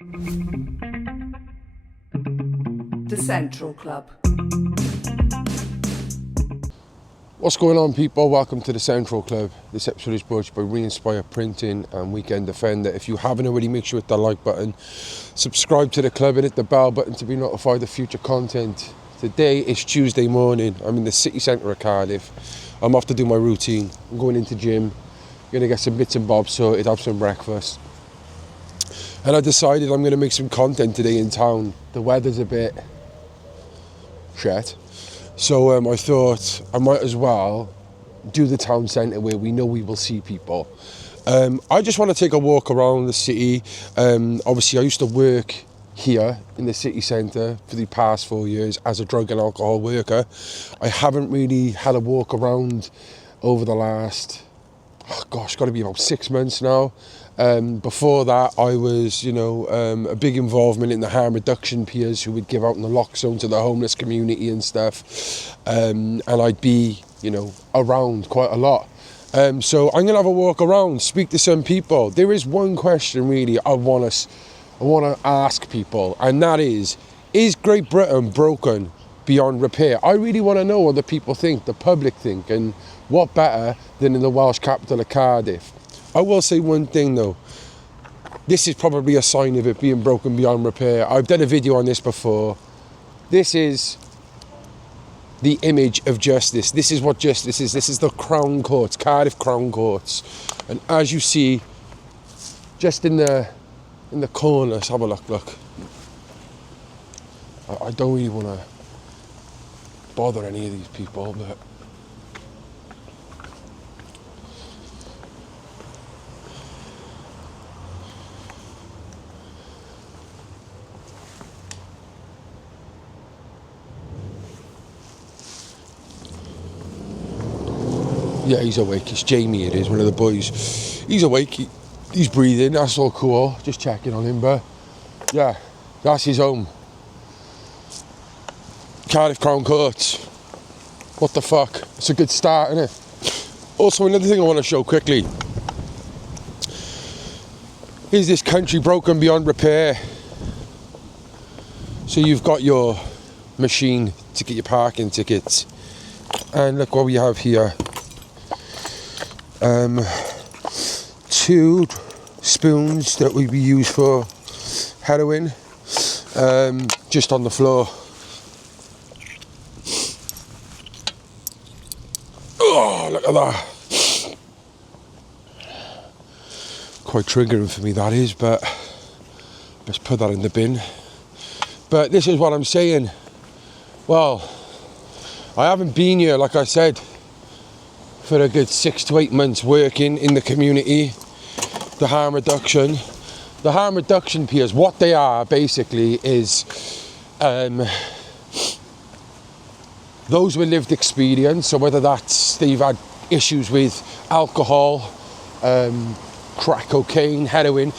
The Central Club. What's going on, people? Welcome to the Central Club. This episode is brought to you by Re-Inspire Printing and Weekend Defender. If you haven't already, make sure you hit the like button, subscribe to the club and hit the bell button to be notified of future content. Today is Tuesday morning. I'm in the city centre of Cardiff. I'm off to do my routine. I'm going into gym, going to get some bits and bobs sorted, have some breakfast. And I decided I'm going to make some content today in town. The weather's a bit shit. So I thought I might as well do the town centre where we know we will see people. I just want to take a walk around the city. Obviously, I used to work here in the city centre for the past 4 years as a drug and alcohol worker. I haven't really had a walk around over the last, got to be about 6 months now. Before that, I was, a big involvement in the harm reduction peers who would give out in the lock zone to the homeless community and stuff. And I'd be, around quite a lot. So I'm going to have a walk around, speak to some people. There is one question really I want to ask people, and that is Great Britain broken beyond repair? I really want to know what the people think, the public think, and what better than in the Welsh capital of Cardiff. I will say one thing though, this is probably a sign of it being broken beyond repair. I've done a video on this before. This is the image of justice. This is what justice is. This is the Crown Courts, Cardiff Crown Courts. And as you see, just in the corner, let's have a look. I don't really want to bother any of these people, but yeah, he's awake. It's Jamie, it is, one of the boys. He's awake, he's breathing, that's all cool. Just checking on him, but yeah, that's his home. Cardiff Crown Courts. What the fuck? It's a good start, isn't it? Also, another thing I want to show quickly is this country broken beyond repair. So you've got your machine to get your parking tickets. And look what we have here. 2 spoons that would be used for heroin, just on the floor. Oh, look at that. Quite triggering for me, that is, but let's put that in the bin. But this is what I'm saying. Well, I haven't been here, like I said, for a good 6 to 8 months working in the community. The harm reduction peers, what they are basically is those with lived experience. So whether that's they've had issues with alcohol, crack cocaine, heroin,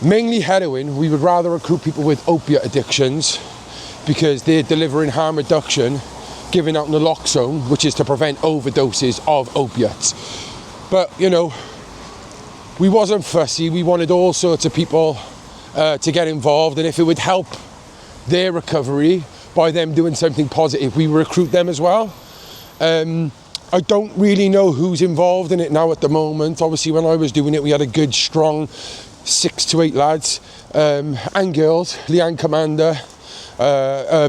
mainly heroin. We would rather recruit people with opiate addictions because they're delivering harm reduction, giving out in the lock zone, which is to prevent overdoses of opiates. But we wasn't fussy. We wanted all sorts of people to get involved, and if it would help their recovery by them doing something positive, we recruit them as well. I don't really know who's involved in it now at the moment. Obviously, when I was doing it, we had a good, strong 6 to 8 lads and girls. Leanne Commander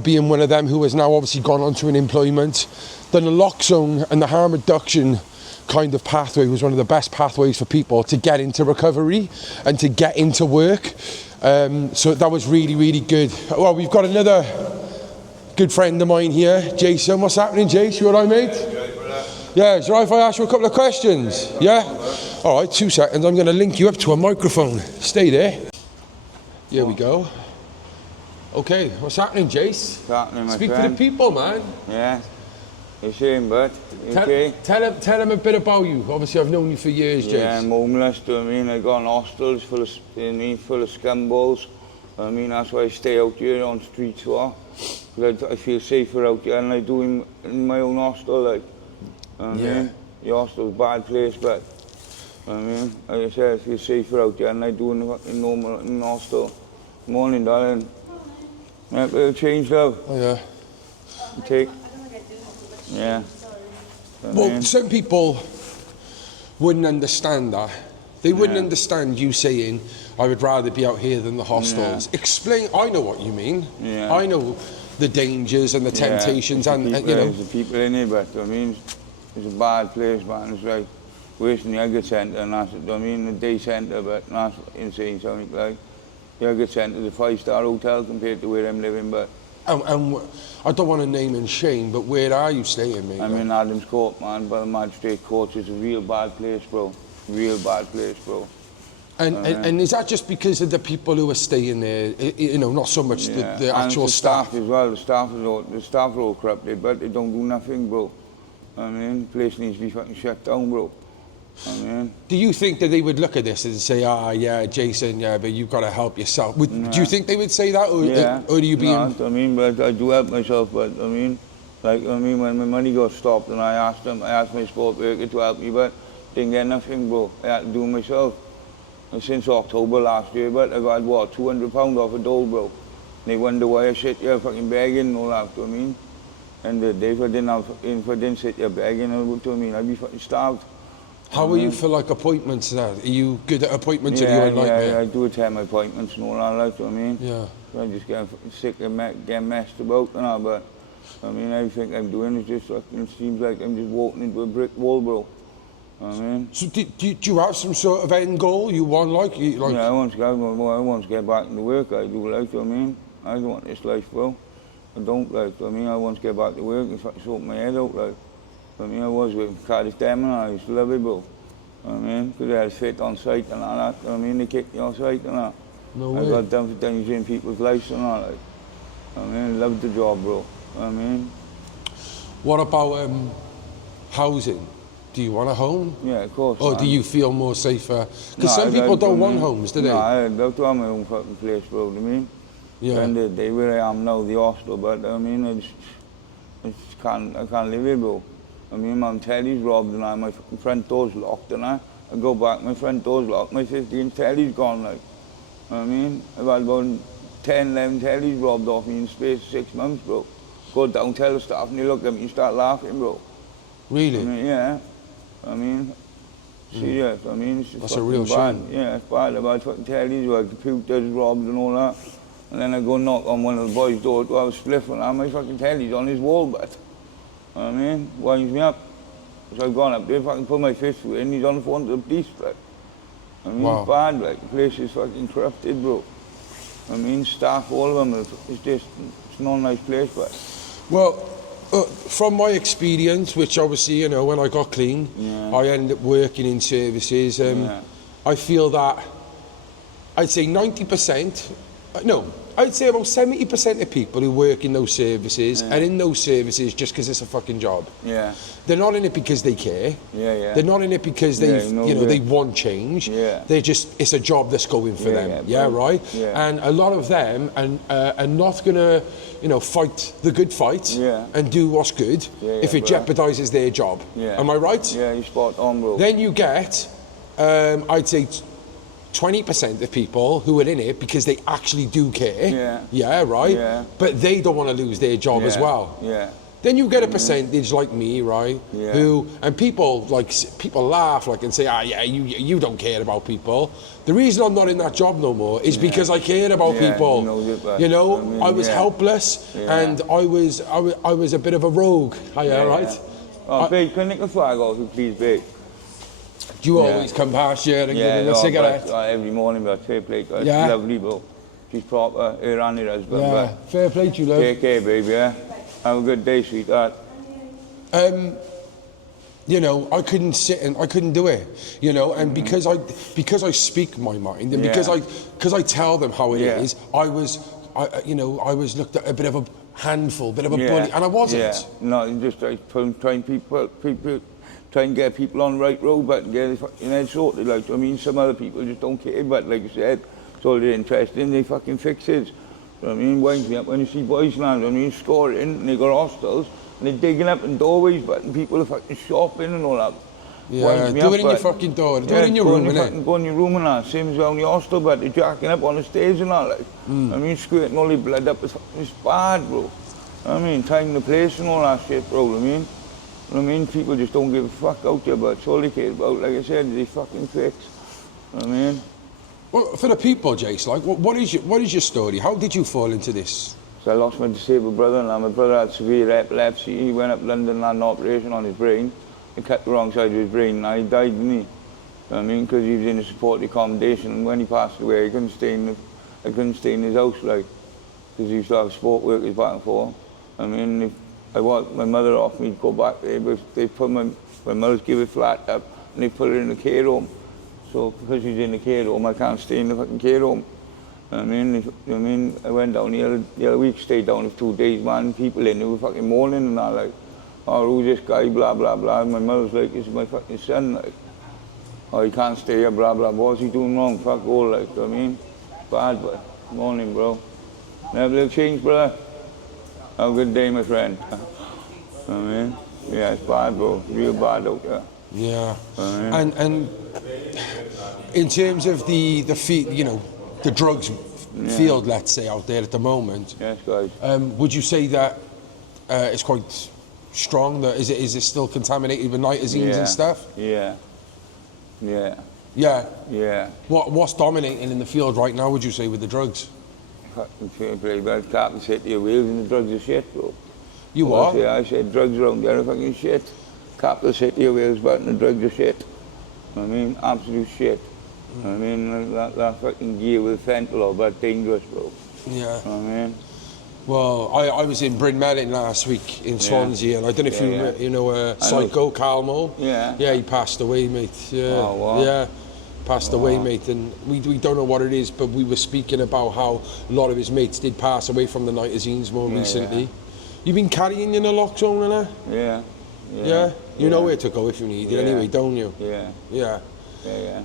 being one of them, who has now obviously gone on to an employment. Then the lock zone and the harm reduction kind of pathway was one of the best pathways for people to get into recovery and to get into work. So that was really, really good. Well, we've got another good friend of mine here, Jason. What's happening, Jace? You all right, mate? Yeah, is it all right if I ask you a couple of questions? Yeah? All right, 2 seconds. I'm going to link you up to a microphone. Stay there. Here we go. Okay, what's happening, Jace? What's happening, my Speak friend? to the people, man. Yeah. You saying, bud? Okay? Tell them a bit about you. Obviously, I've known you for years, Jace. Yeah, I'm homeless, do you know what I mean? I got an hostels full of scumballs. I mean, that's why I stay out here on streets for. Because I feel safer out here than I do in my own hostel, like. I mean, the hostel's a bad place, but I mean, like I said, I feel safer out here than I do in hostel. Morning, darling. Make a little change, love. Oh, yeah. Take. Yeah. Well, some people wouldn't understand that. They wouldn't understand you saying, I would rather be out here than the hostels. Explain, I know what you mean. Yeah. I know the dangers and the temptations and you know. There's the people in here, but I mean, it's a bad place, man. It's like worse than the Egger Centre, and that's, I mean, the day centre, but that's insane, something like. The Egger Centre is a 5-star hotel compared to where I'm living, but... And I don't want to name and shame, but where are you staying, mate? I'm in Adams Court, man, by the Magistrate Court. It's a real bad place, bro. Real bad place, bro. And is that just because of the people who are staying there? You know, not so much the actual the staff as well. The staff are all corrupted, but they don't do nothing, bro. I mean, the place needs to be fucking shut down, bro. I mean, do you think that they would look at this and say, yeah, Jason, yeah, but you've got to help yourself? Do you think they would say that, or do you be? I mean, but I do help myself. But I mean, when my money got stopped, and I asked my sport worker to help me, but didn't get nothing, bro. I had to do it myself. And since October last year, but I got what, £200 off a dole, bro. And they wonder why I sit here fucking begging and all that. You know what I mean? And if I didn't sit here begging, I'd be fucking starved. How are you for like appointments now? Are you good at appointments? I do attend my appointments and all that, like, you know what I mean? Yeah. So I just get sick and get messed about and all, but I mean, everything I'm doing is just fucking, it seems like I'm just walking into a brick wall, bro. You know what I mean? So do you have some sort of end goal you want, like? Yeah, I want to get back into work, I do, like, you know what I mean? I don't want this life, bro. I don't, like, I mean, I want to get back to work and fucking sort my head out, like. I mean, I was with Cardiff and I used to love it, bro. I mean, because I had fit on site and all that. I mean, they kicked me on site and that. No way. I got done for damaging people's lives and all, like. I mean, I loved the job, bro. I mean. What about housing? Do you want a home? Yeah, of course. Or do you feel more safer? Because some people don't want homes, do they? No, I'd love to have my own fucking place, bro. I mean, yeah. And the day where I am now, the hostel, but I mean, I can't live here, bro. I mean, my telly's robbed and my front door's locked and I go back, my front door's locked, my 15 telly's gone, like. I mean, I've had about 10, 11 tellies robbed off me in the space of 6 months, bro. Go down, tell the staff, and they look at me and start laughing, bro. Really? I mean, yeah. I mean, serious. I mean, it's just that's a real bad. shame. Yeah, it's bad. About fucking tellies, where computers robbed and all that. And then I go knock on one of the boys' doors to have a spliff and I have my fucking telly's on his wall, but. I mean, winds me up. So I've gone up there, if I can put my fist through it, and he's on the phone to the police, like. I mean, wow. It's bad, like, the place is fucking corrupted, bro. I mean, staff, all of them, it's just, it's not a nice place, but. Well, from my experience, which obviously, you know, when I got clean, I ended up working in services. I feel that, I'd say 90%, no, I'd say about 70% of people who work in those services are in those services just because it's a fucking job. Yeah. They're not in it because they care. Yeah. They're not in it because they want change. Yeah. They're just, it's a job that's going for them. Yeah, right? Yeah. And a lot of them are not gonna, you know, fight the good fight and do what's good if it jeopardizes their job. Yeah. Am I right? Yeah, you're spot on, bro. Then you get, I'd say 20% of people who are in it because they actually do care. Yeah, right? Yeah. But they don't want to lose their job as well. Yeah. Then you get a percentage like me, right? Yeah. Who, and people laugh like and say, you don't care about people. The reason I'm not in that job no more is because I cared about people. You know, I was helpless and I was a bit of a rogue. Right? Oh, babe, can I nick a flag off you, please, babe? Do you always come past here and give me a cigarette? Every morning, but fair play, it's lovely, bro. She's proper, her and her husband. Yeah, fair play to you, love. Take care, baby, yeah? Have a good day, sweetheart. You know, I couldn't sit and I couldn't do it, you know, and because I speak my mind and because I tell them how it is, I was looked at a bit of a handful, bit of a bully, and I wasn't. Yeah. No, just try and get people on the right road, but get it fucking head sorted. Like, I mean, some other people just don't care, but like I said, it's all they're interested in, they fucking fix it. So, I mean, winds me up when you see boys now, I mean, scoring, and they got hostels, and they're digging up in doorways, but people are fucking shopping and all that. Yeah, do it in your fucking door. Do it in your room, innit? Go in your room and that. Same as around the hostel, but they're jacking up on the stairs and all, like. I mean, squirting all the blood up. It's bad, bro. I mean, time the place and all that shit, bro. I mean, people just don't give a fuck out there, but it's all they care about. Like I said, they fucking fix. I mean. Well, for the people, Jace, like, what is your story? How did you fall into this? So I lost my disabled brother-in-law. My brother had severe epilepsy. He went up to London and had an operation on his brain. They cut the wrong side of his brain and he died, didn't he? I mean, because he was in a supported accommodation, and when he passed away, I couldn't stay in his house, like, because he used to have sport workers back and forth. I mean, if I want my mother off me to go back there, but they put my mother's give it flat up, and they put her in the care home. So because she's in the care home, I can't stay in the fucking care home. I mean, I went down the other week, stayed down for 2 days, man. People in there were fucking mourning and all, like, oh, who's this guy, blah, blah, blah. And my mother's like, this is my fucking son, like. Oh, he can't stay here, blah, blah. What's he doing wrong? Fuck all, like, I mean. Bad, but morning, bro. Never will change, brother. Have a good day, my friend. I mean, yeah, it's bad, bro. Real bad out there. Yeah. And in terms of the drugs field, let's say, out there at the moment. Yes, guys. Would you say that it's quite strong? That is it still contaminated with nitazines and stuff? Yeah. What's dominating in the field right now, would you say, with the drugs? Fucking fair play, but Captain said to your wheels and the drugs are shit, bro. You what? I said drugs around there are fucking shit. Captain said to your wheels about the drugs are shit. I mean, absolute shit. I mean, that fucking gear with fentanyl, but dangerous, bro. Yeah. I mean. Well, I was in Bryn Melyn last week in Swansea, and I don't know if you know Psycho Calmo. Yeah. Yeah, he passed away, mate. Yeah. Oh, wow. Yeah, passed away, mate. And we don't know what it is, but we were speaking about how a lot of his mates did pass away from the nitazines more recently. Yeah. You've been carrying in a lock zone, and that? Yeah. You know where to go if you need it anyway, don't you? Yeah.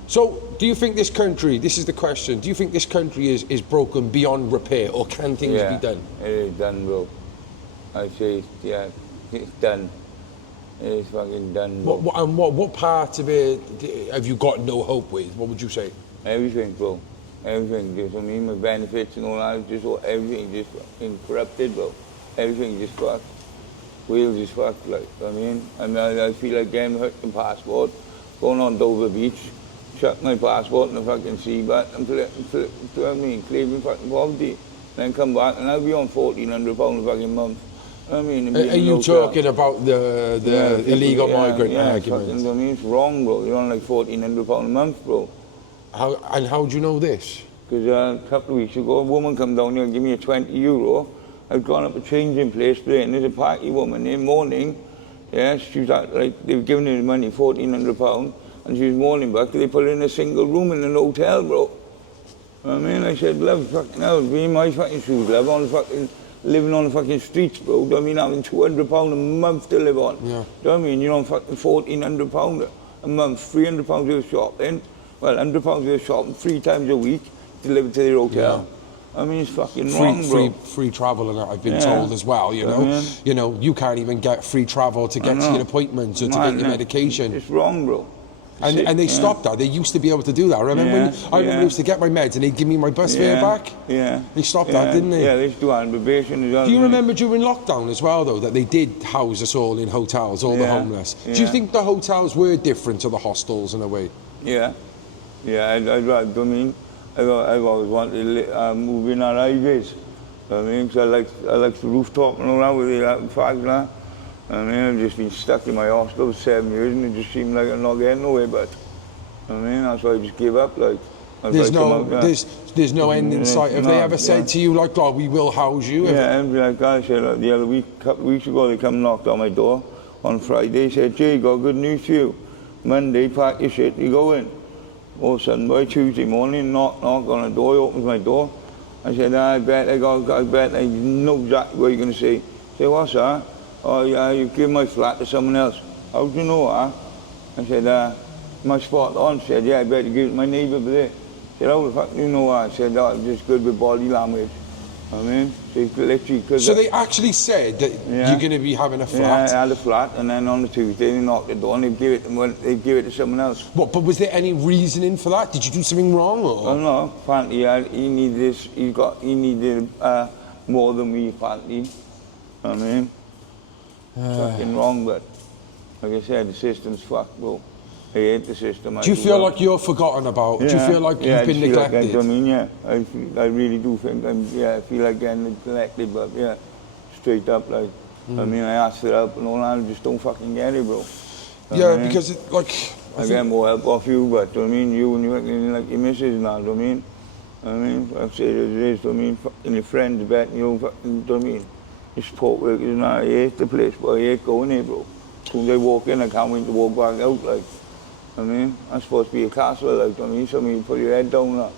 So, do you think this country, this is the question, do you think this country is broken beyond repair, or can things be done? It is done, bro. I say, it's done. It is fucking done, bro. What part of it have you got no hope with? What would you say? Everything, bro. Everything. Just, I mean, my benefits and all that, everything just fucking corrupted, bro. Everything just fucked. Wheels just fucked, like, I mean. And I feel like getting hurt in passport. Going on Dover Beach, chuck my passport in the fucking sea bat and claiming fucking poverty. Then come back and I'll be on £1,400 a fucking month. I mean, are you talking about the illegal migrant argument? Fucking, I mean, it's wrong, bro. You're on like £1,400 a month, bro. How do you know this? Because a couple of weeks ago, a woman come down here and give me a €20. I've gone up a changing place today, and there's a party woman in morning. Yeah, she was like, they've given her the money, £1,400, and she was mourning back. They put her in a single room in an hotel, bro. I mean, I said, love, fucking hell, be in my fucking shoes, love, living on the fucking streets, bro. Do I mean having £200 a month to live on? Yeah. Do I mean you're on fucking £1,400 a month, £300 worth of shopping, well, £100 worth of shopping 3 times a week delivered to their hotel. Yeah. I mean, it's fucking wrong, bro. Free travel, and I've been told as well, you know. You know, you can't even get free travel to get to your appointments or to get your medication. It's wrong, bro. And they stopped that. They used to be able to do that. Remember I remember I used to get my meds and they'd give me my bus fare back? Yeah. They stopped that, didn't they? Yeah, they used to do that in probation as well. Do you remember during lockdown as well, though, that they did house us all in hotels, all the homeless? Do you think the hotels were different to the hostels in a way? Yeah. I've always wanted to move in on highways. I mean, because I like the rooftop and all that with the fags and that. I mean, I've just been stuck in my hostel for 7 years and it just seemed like I'm not getting nowhere, but I mean, that's why I just gave up, like. There's no end in sight. Have they ever said to you, like, God, we will house you? Yeah, and like I said, like, the other week, a couple of weeks ago, they come and knocked on my door on Friday, said, Jay, got good news for you. Monday, pack your shit, you go in. All of a sudden, by Tuesday morning, knock on the door, he opens my door. I said, I bet I know exactly what you're going to say. I said, what's that? Oh, yeah, you've given my flat to someone else. How do you know that? I said, my spot on. I said, yeah, I bet you give it to my neighbour there. I said, how the fuck do you know that? I said, oh, I'm just good with body language. I mean, they literally... Cause So they actually said that you're going to be having a flat? Yeah, I had a flat, and then on the Tuesday they knocked the door and they give it to someone else. What, but was there any reasoning for that? Did you do something wrong, or? Oh no, apparently he needed this, he needed more than me, apparently. I mean, fucking wrong, but like I said, the system's fucked, bro. I hate the system. Do you feel like you're forgotten about? Yeah. Do you feel like you've been neglected? Like, I mean, yeah, I really do think I feel like getting neglected, but yeah, straight up, like, I mean, I asked for help and all that, I just don't fucking get it, bro. Yeah, because I get more help off you, but I mean, you and you like your missus now, I mean, I say it as it is, I mean, fucking your friends bet, you know, fucking, I mean, your support workers and I hate the place, but I hate going there, bro. As soon as I walk in, I can't wait to walk back out, like. I mean, I'm supposed to be a castle, like, I mean, so I mean, put your head down, like.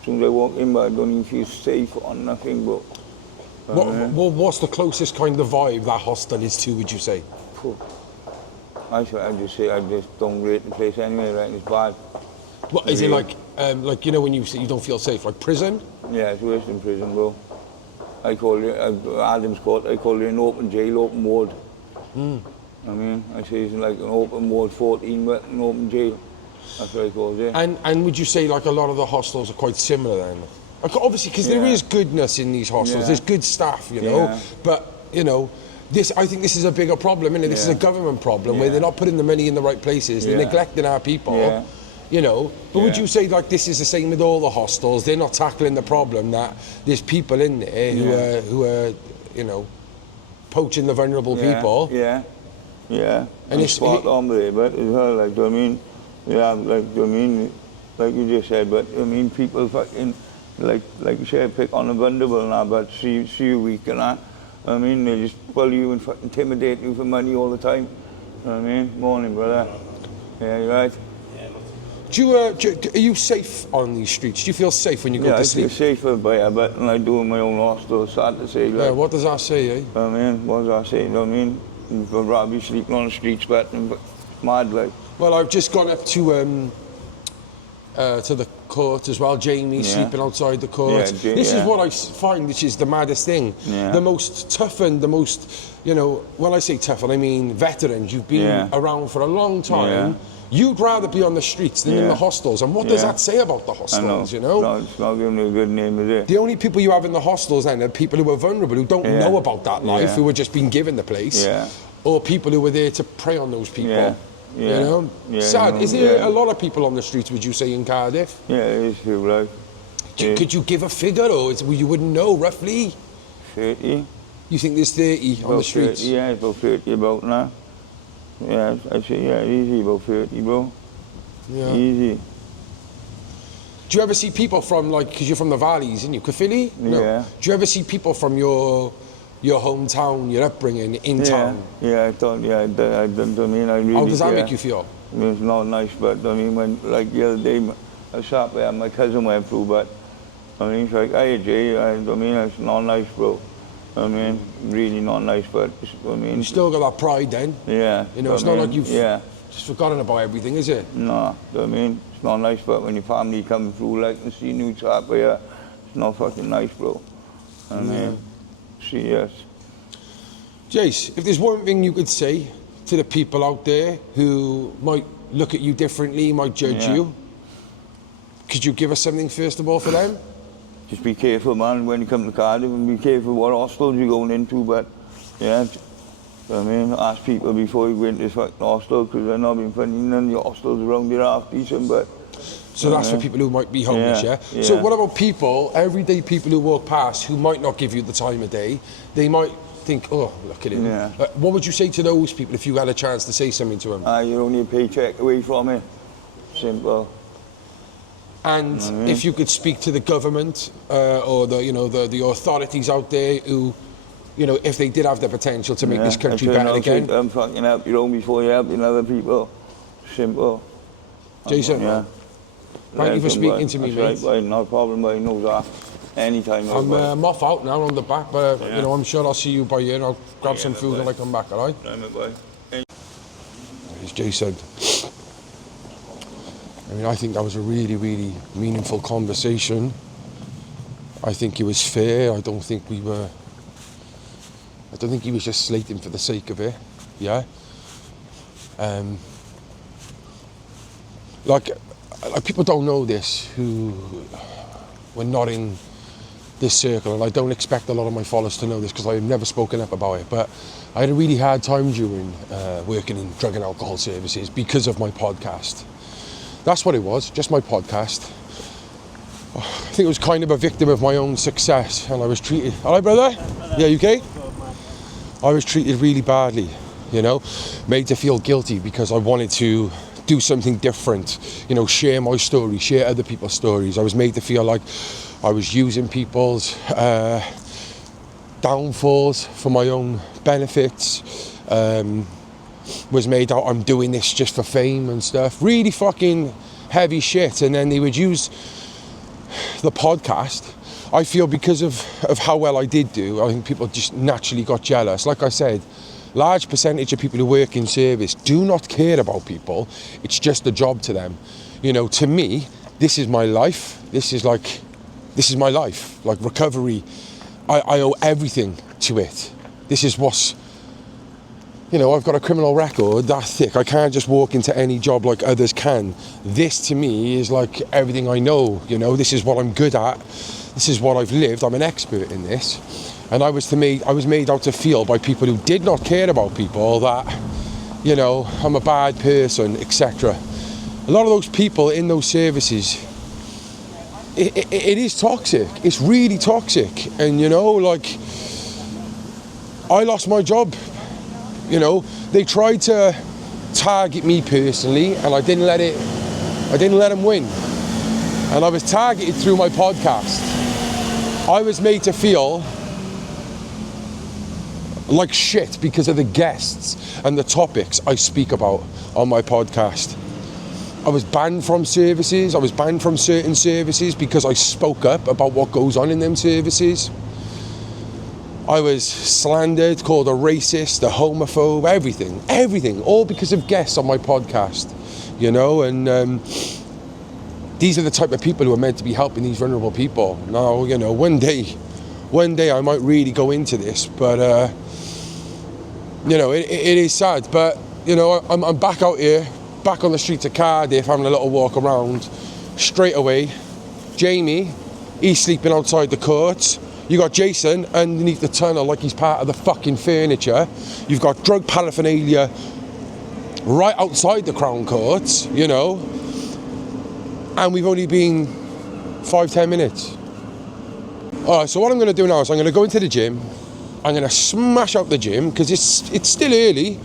As soon as I walk in, but I don't even feel safe or nothing, bro. What's the closest kind of vibe that hostel is to, would you say? I just say I just don't rate the place anyway, right? It's bad. What is it like, you know, when you say you don't feel safe, like prison? Yeah, it's worse than prison, bro. I call it, Adam's Court, I call it an open jail, open ward. I mean, I say it's like an open ward 14, but an open jail. That's what I call it. And would you say like a lot of the hostels are quite similar then? Like, obviously, because there is goodness in these hostels. There's good staff, you know. But, you know, I think this is a bigger problem, isn't it? This is a government problem where they're not putting the money in the right places. They're neglecting our people. You know, but would you say like this is the same with all the hostels? They're not tackling the problem that there's people in there who are, you know, poaching the vulnerable people. And it's spot on with it, but as well, like, I mean, like, I mean, like you just said, but I mean, people fucking, like you said, pick on the vulnerable and that, but see you weak and that. I mean, they just bully you and fucking intimidate you for money all the time. I mean, morning, brother. Yeah, you right? Are you safe on these streets? Do you feel safe when you go to sleep? I feel safer than I do in my own hostel, sad to say. Like, what does that say, eh? I mean, what does that say? I mean, you'd rather be sleeping on the streets, but mad, like. Well, I've just gone up to the court as well. Jamie's sleeping outside the court. This is what I find, which is the maddest thing. The most toughened, the most, you know, when I say toughened, I mean veterans. You've been around for a long time. You'd rather be on the streets than in the hostels. And what does that say about the hostels, you know? No, it's not giving me a good name, is it? The only people you have in the hostels then are people who are vulnerable, who don't know about that life, who were just being given the place. Or people who were there to prey on those people. You know? Sad. Is there a lot of people on the streets, would you say, in Cardiff? Yeah, there is people, like. Could you give a figure, or you wouldn't know, roughly? 30. You think there's 30 on the streets? 30, it's about 30 about now. Yeah, I'd say, easy, about 30, bro. Easy. Do you ever see people from, like, because you're from the valleys, aren't you? Caerphilly? No. Do you ever see people from your hometown, your upbringing, in town? I thought, I mean, I really... How does that make you feel? It's not nice, but I mean, when, like the other day, I sat there, my cousin went through, but I mean, it's like, hey, Jay, I mean, it's not nice, bro. I mean, really not nice, but I mean... You still got that pride then? Yeah. You know, it's not like you've just forgotten about everything, is it? No, I mean, it's not nice, but when your family come through, like, and see new type here, it's not fucking nice, bro. I mean, yes. Jace, if there's one thing you could say to the people out there who might look at you differently, might judge you, could you give us something first of all for them? Just be careful, man, when you come to Cardiff, and be careful what hostels you're going into, but, I mean, ask people before you go into this fucking hostel, because they're not being funny, none of the hostels around here are half decent, but... So that's for people who might be homeless, So what about people, everyday people who walk past, who might not give you the time of day, they might think, oh, look at him. What would you say to those people if you had a chance to say something to them? You're only a paycheck away from it. Simple. And if you could speak to the government or the authorities out there who, you know, if they did have the potential to make this country better again. I'm fucking help your own before you're helping other people. Simple. Jason, thank you for speaking to me, mate. Right, no problem, I know that. Anytime. I'm off out now on the back, but you know, I'm sure I'll see you by here and I'll grab some food when I come back, alright? As Jay said, I mean, I think that was a really, really meaningful conversation. I think it was fair. I don't think he was just slating for the sake of it. Yeah. Like people don't know this who were not in this circle, and I don't expect a lot of my followers to know this because I've never spoken up about it, but I had a really hard time during working in drug and alcohol services because of my podcast. That's what it was, just my podcast. I think it was kind of a victim of my own success, and I was treated... Alright, brother? Yeah, you okay? I was treated really badly, you know, made to feel guilty because I wanted to do something different, you know, share my story, share other people's stories. I was made to feel like I was using people's downfalls for my own benefits. Was made out I'm doing this just for fame and stuff. Really fucking heavy shit. And then they would use the podcast. I feel because of how well I did do, I think people just naturally got jealous. Like I said, large percentage of people who work in service do not care about people. It's just a job to them. You know, to me, this is my life. This is my life. Like recovery, I owe everything to it. This is what's, you know, I've got a criminal record that thick. I can't just walk into any job like others can. This to me is like everything I know, you know, this is what I'm good at. This is what I've lived. I'm an expert in this. And I was made out to feel by people who did not care about people that, you know, I'm a bad person, etc. A lot of those people in those services, it is toxic. It's really toxic. And, you know, like, I lost my job. You know, they tried to target me personally, and I didn't let them win. And I was targeted through my podcast. I was made to feel like shit because of the guests and the topics I speak about on my podcast. I was banned from services. I was banned from certain services because I spoke up about what goes on in them services. I was slandered, called a racist, a homophobe, everything, all because of guests on my podcast, you know, and these are the type of people who are meant to be helping these vulnerable people. Now, you know, one day I might really go into this, but, you know, it is sad, but, you know, I'm back out here, back on the streets of Cardiff, having a little walk around. Straight away, Jamie, he's sleeping outside the courts. You got Jason underneath the tunnel like he's part of the fucking furniture. You've got drug paraphernalia right outside the Crown Courts, you know. And we've only been 5-10 minutes. Alright, so what I'm going to do now is I'm going to go into the gym. I'm going to smash out the gym because it's still early.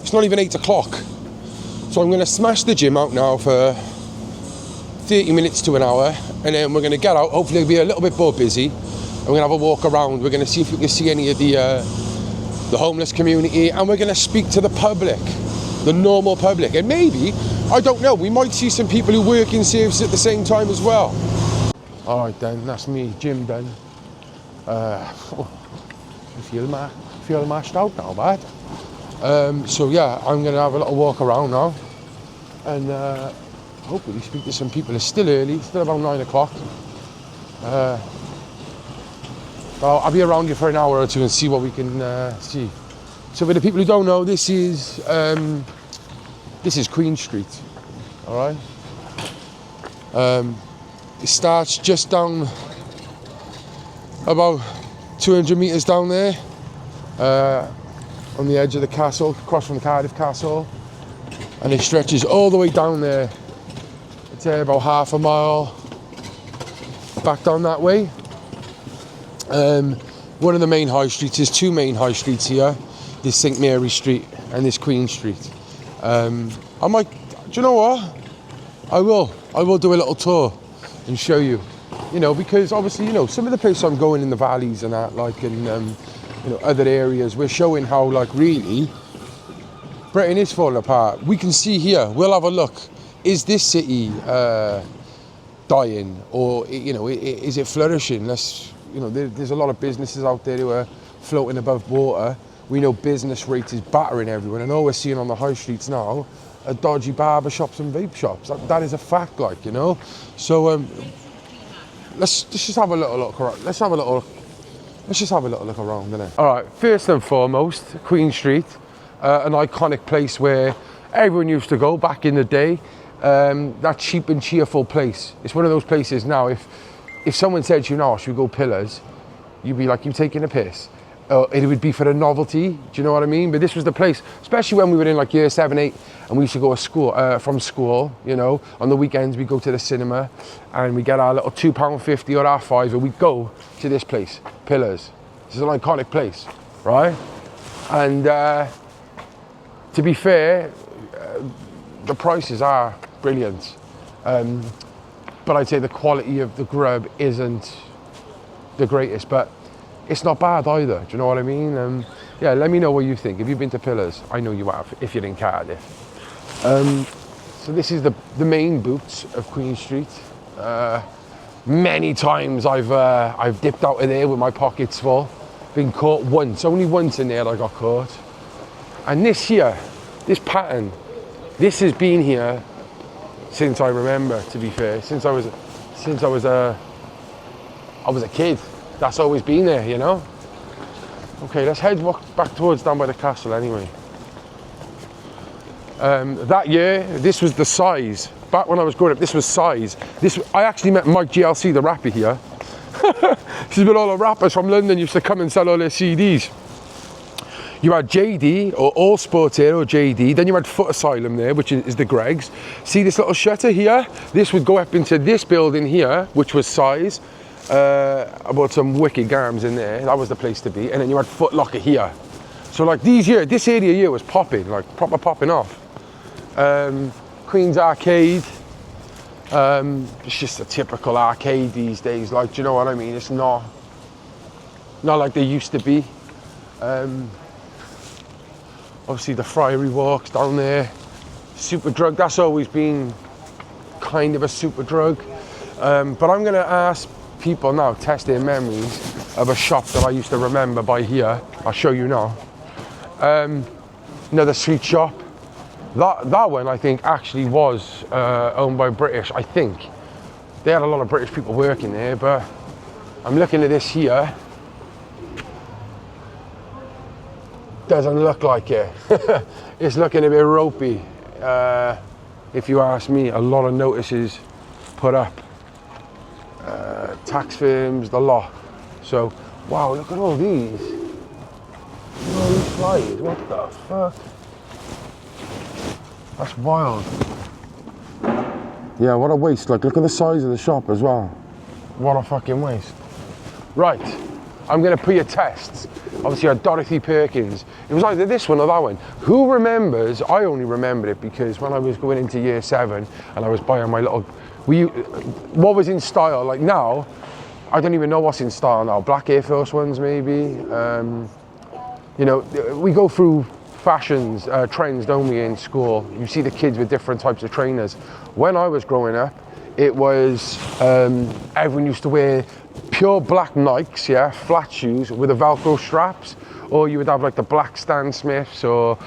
It's not even 8 o'clock. So I'm going to smash the gym out now for 30 minutes to an hour. And then we're going to get out. Hopefully it'll be a little bit more busy. We're going to have a walk around. We're going to see if we can see any of the homeless community, and we're going to speak to the public, the normal public. And maybe, I don't know, we might see some people who work in service at the same time as well. All right then, that's me, gym done. I feel mashed out now, bad. So yeah, I'm going to have a little walk around now, and hopefully speak to some people. It's still early, still about 9 o'clock. I'll be around here for an hour or two and see what we can see. So for the people who don't know, this is Queen Street, all right? It starts just down about 200 metres down there, on the edge of the castle, across from the Cardiff Castle, and it stretches all the way down there. It's about half a mile back down that way. One of the main high streets, there's two main high streets here. There's St Mary Street and there's Queen Street. I might, do you know what? I will do a little tour and show you, you know, because obviously, you know, some of the places I'm going in the valleys and that, like in, you know, other areas, we're showing how, like, really, Britain is falling apart. We can see here, we'll have a look. Is this city dying, or, you know, is it flourishing? You know, there's a lot of businesses out there who are floating above water. We know business rates is battering everyone, and all we're seeing on the high streets now are dodgy barber shops and vape shops. That is a fact, like, you know. So let's just have a little look around. Let's just have a little look around, innit? All right, first and foremost, Queen Street, an iconic place where everyone used to go back in the day. That cheap and cheerful place. It's one of those places now, if someone said to you, no, should we go Pillars? You'd be like, you taking a piss? It would be for the novelty, do you know what I mean? But this was the place, especially when we were in like year 7, 8, and we used to go to school, from school, you know, on the weekends we'd go to the cinema and we get our little £2.50 or our £5 and we'd go to this place, Pillars. This is an iconic place, right? And to be fair, the prices are brilliant. But I'd say the quality of the grub isn't the greatest, but it's not bad either, do you know what I mean? Yeah, let me know what you think. Have you been to Pillars? I know you have, if you're in Cardiff. So this is the main boots of Queen Street. Many times I've dipped out of there with my pockets full. Been caught once, only once in there I got caught. And this here, this pattern, this has been here since I remember, to be fair, since I was a kid. That's always been there, you know? Okay, let's walk back towards down by the castle anyway. That year, this was the size. Back when I was growing up, this was size. I actually met Mike GLC, the rapper here. This is when all the rappers from London used to come and sell all their CDs. You had JD, or All Sports here, or JD. Then you had Foot Asylum there, which is the Greggs. See this little shutter here? This would go up into this building here, which was size. I bought some wicked gams in there. That was the place to be. And then you had Foot Locker here. So like this area here was popping, like proper popping off. Queen's Arcade. It's just a typical arcade these days. Like, do you know what I mean? It's not like they used to be. Obviously the Friary Walks down there. Super Drug, that's always been kind of a super drug. But I'm gonna ask people now, test their memories of a shop that I used to remember by here. I'll show you now. Another street shop. That one I think actually was owned by British, I think. They had a lot of British people working there, but I'm looking at this here. Doesn't look like it. It's looking a bit ropey. If you ask me, a lot of notices put up. Tax firms, the lot. So, wow, look at all these. Look at all these flyers, what the fuck? That's wild. Yeah, what a waste. Like, look at the size of the shop as well. What a fucking waste. Right, I'm gonna put your tests. Obviously, I had Dorothy Perkins. It was either this one or that one. Who remembers? I only remembered it because when I was going into year 7 and I was buying my little, what was in style? Like now, I don't even know what's in style now. Black Air Force ones, maybe. You know, we go through fashions, trends, don't we, in school? You see the kids with different types of trainers. When I was growing up, it was, everyone used to wear pure black Nikes, yeah, flat shoes with the Velcro straps, or you would have like the black Stan Smiths, or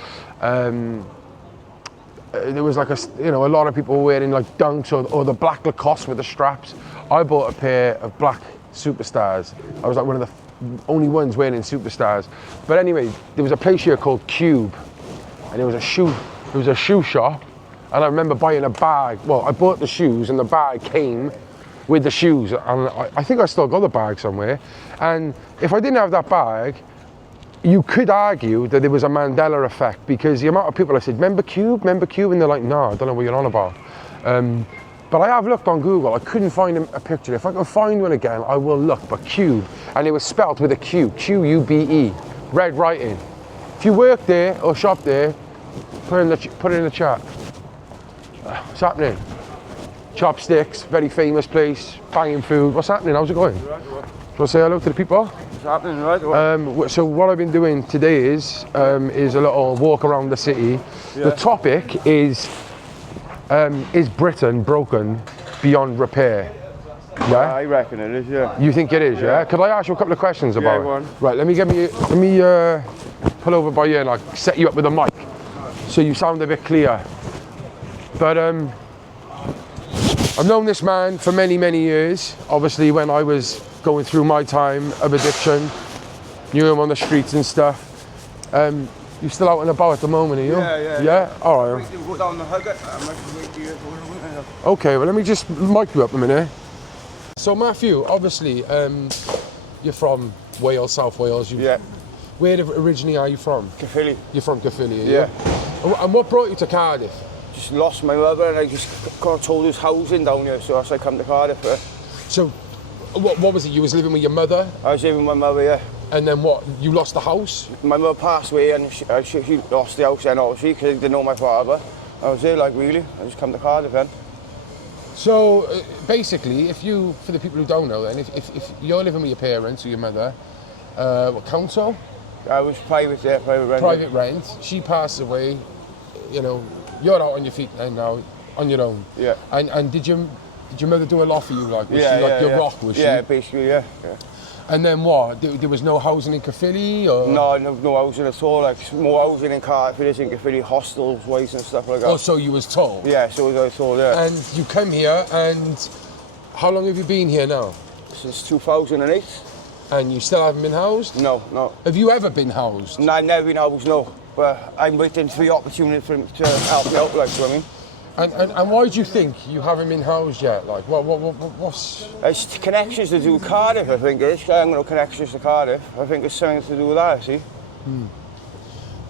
there was like a lot of people were wearing like Dunks or the black Lacoste with the straps. I bought a pair of black Superstars. I was like one of the only ones wearing Superstars. But anyway, there was a place here called Cube, and it was a shoe shop. And I remember buying a bag. Well, I bought the shoes, and the bag came with the shoes. And I think I still got the bag somewhere. And if I didn't have that bag, you could argue that there was a Mandela effect, because the amount of people I said, remember Cube? Remember Cube? And they're like, no, I don't know what you're on about. But I have looked on Google. I couldn't find a picture. If I can find one again, I will look. But Cube, and it was spelt with a Q, Q-U-B-E, red writing. If you work there or shop there, put it in the chat. What's happening? Chopsticks, very famous place, banging food. What's happening? How's it going? Do you want to say hello to the people? What's happening, right? So what I've been doing today is a little walk around the city. Yeah. The topic is Britain broken beyond repair? Yeah, I reckon it is. Yeah. You think it is? Yeah. Could I ask you a couple of questions about it? Right. Let me pull over by you and I'll set you up with a mic, so you sound a bit clear. But I've known this man for many, many years. Obviously, when I was going through my time of addiction, knew him on the streets and stuff. You still out and about at the moment, are you? Yeah? All right. Go down the hugger. Okay, well, let me just mic you up a minute. So, Matthew, obviously, you're from Wales, South Wales. Yeah. Where originally are you from? Caerphilly. You're from Caerphilly, Yeah. And what brought you to Cardiff? Just lost my mother and I just got told there's housing down here, so I come to Cardiff. So, what was it? You was living with your mother? I was living with my mother, yeah. And then what? You lost the house? My mother passed away and she lost the house then, obviously, because I didn't know my father. I was there, like, really. I just come to Cardiff then. So, basically, for the people who don't know then, if you're living with your parents or your mother, what, council? I was private, yeah, private rent. Private rent. She passed away, you know, you're out on your feet now, on your own. Yeah. And did your mother do a lot for you? Like, was she like your rock, was she? Yeah, basically, yeah. And then what? There was no housing in Caerphilly, or? No housing at all. Like, more housing in Cardiff, it is in Caerphilly, hostels, ways and stuff like that. Oh, so you was told? Yeah, so I was told, yeah. And you come here, and how long have you been here now? Since 2008. And you still haven't been housed? No. Have you ever been housed? No, I've never been housed, no. But I'm waiting for the opportunity for him to help me out, like, you know what I mean? And why do you think you haven't been housed yet? Like, what's... It's connections to do with Cardiff, I think it is. I haven't got no connections to Cardiff. I think it's something to do with that, see?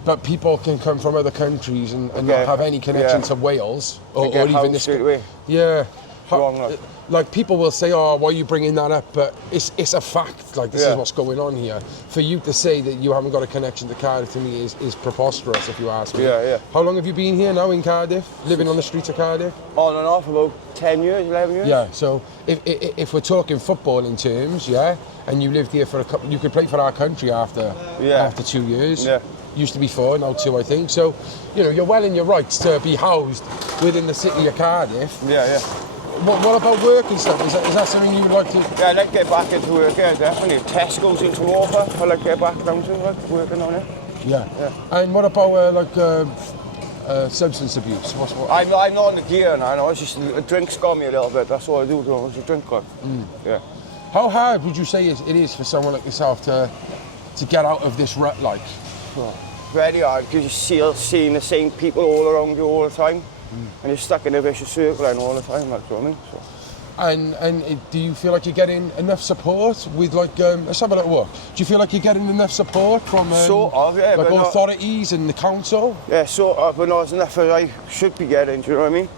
But people can come from other countries and not have any connection to Wales or even this. Straight away. Yeah. Wrong, like people will say, "Oh, why are you bringing that up?" But it's a fact. Like this is what's going on here. For you to say that you haven't got a connection to Cardiff to me is preposterous, if you ask me. Yeah. How long have you been here now in Cardiff? Living on the streets of Cardiff? On and off, about 10 years, 11 years. Yeah. So if we're talking football in terms, and you lived here for a couple, you could play for our country after 2 years. Yeah. Used to be 4, now 2, I think. So, you know, you're well in your rights to be housed within the city of Cardiff. Yeah. What about work and stuff? Is that something you would like to... Yeah, I'd like to get back into work, yeah, definitely. Tesco's into Walker, I'd like to get back down to like, working on it. Yeah. And what about substance abuse? I'm not on the gear now, it's just the drink's got me a little bit, that's all I do, it's a drink got. Yeah. How hard would you say it is for someone like yourself to get out of this rut, like? Very hard, because you're seeing the same people all around you all the time. And you're stuck in a vicious circle and all the time, like, you know what I mean? So. And do you feel like you're getting enough support with, like, let's have a little look. Do you feel like you're getting enough support from sort of, yeah, like but authorities and the council? Yeah, sort of, but not as enough as I should be getting, do you know what I mean?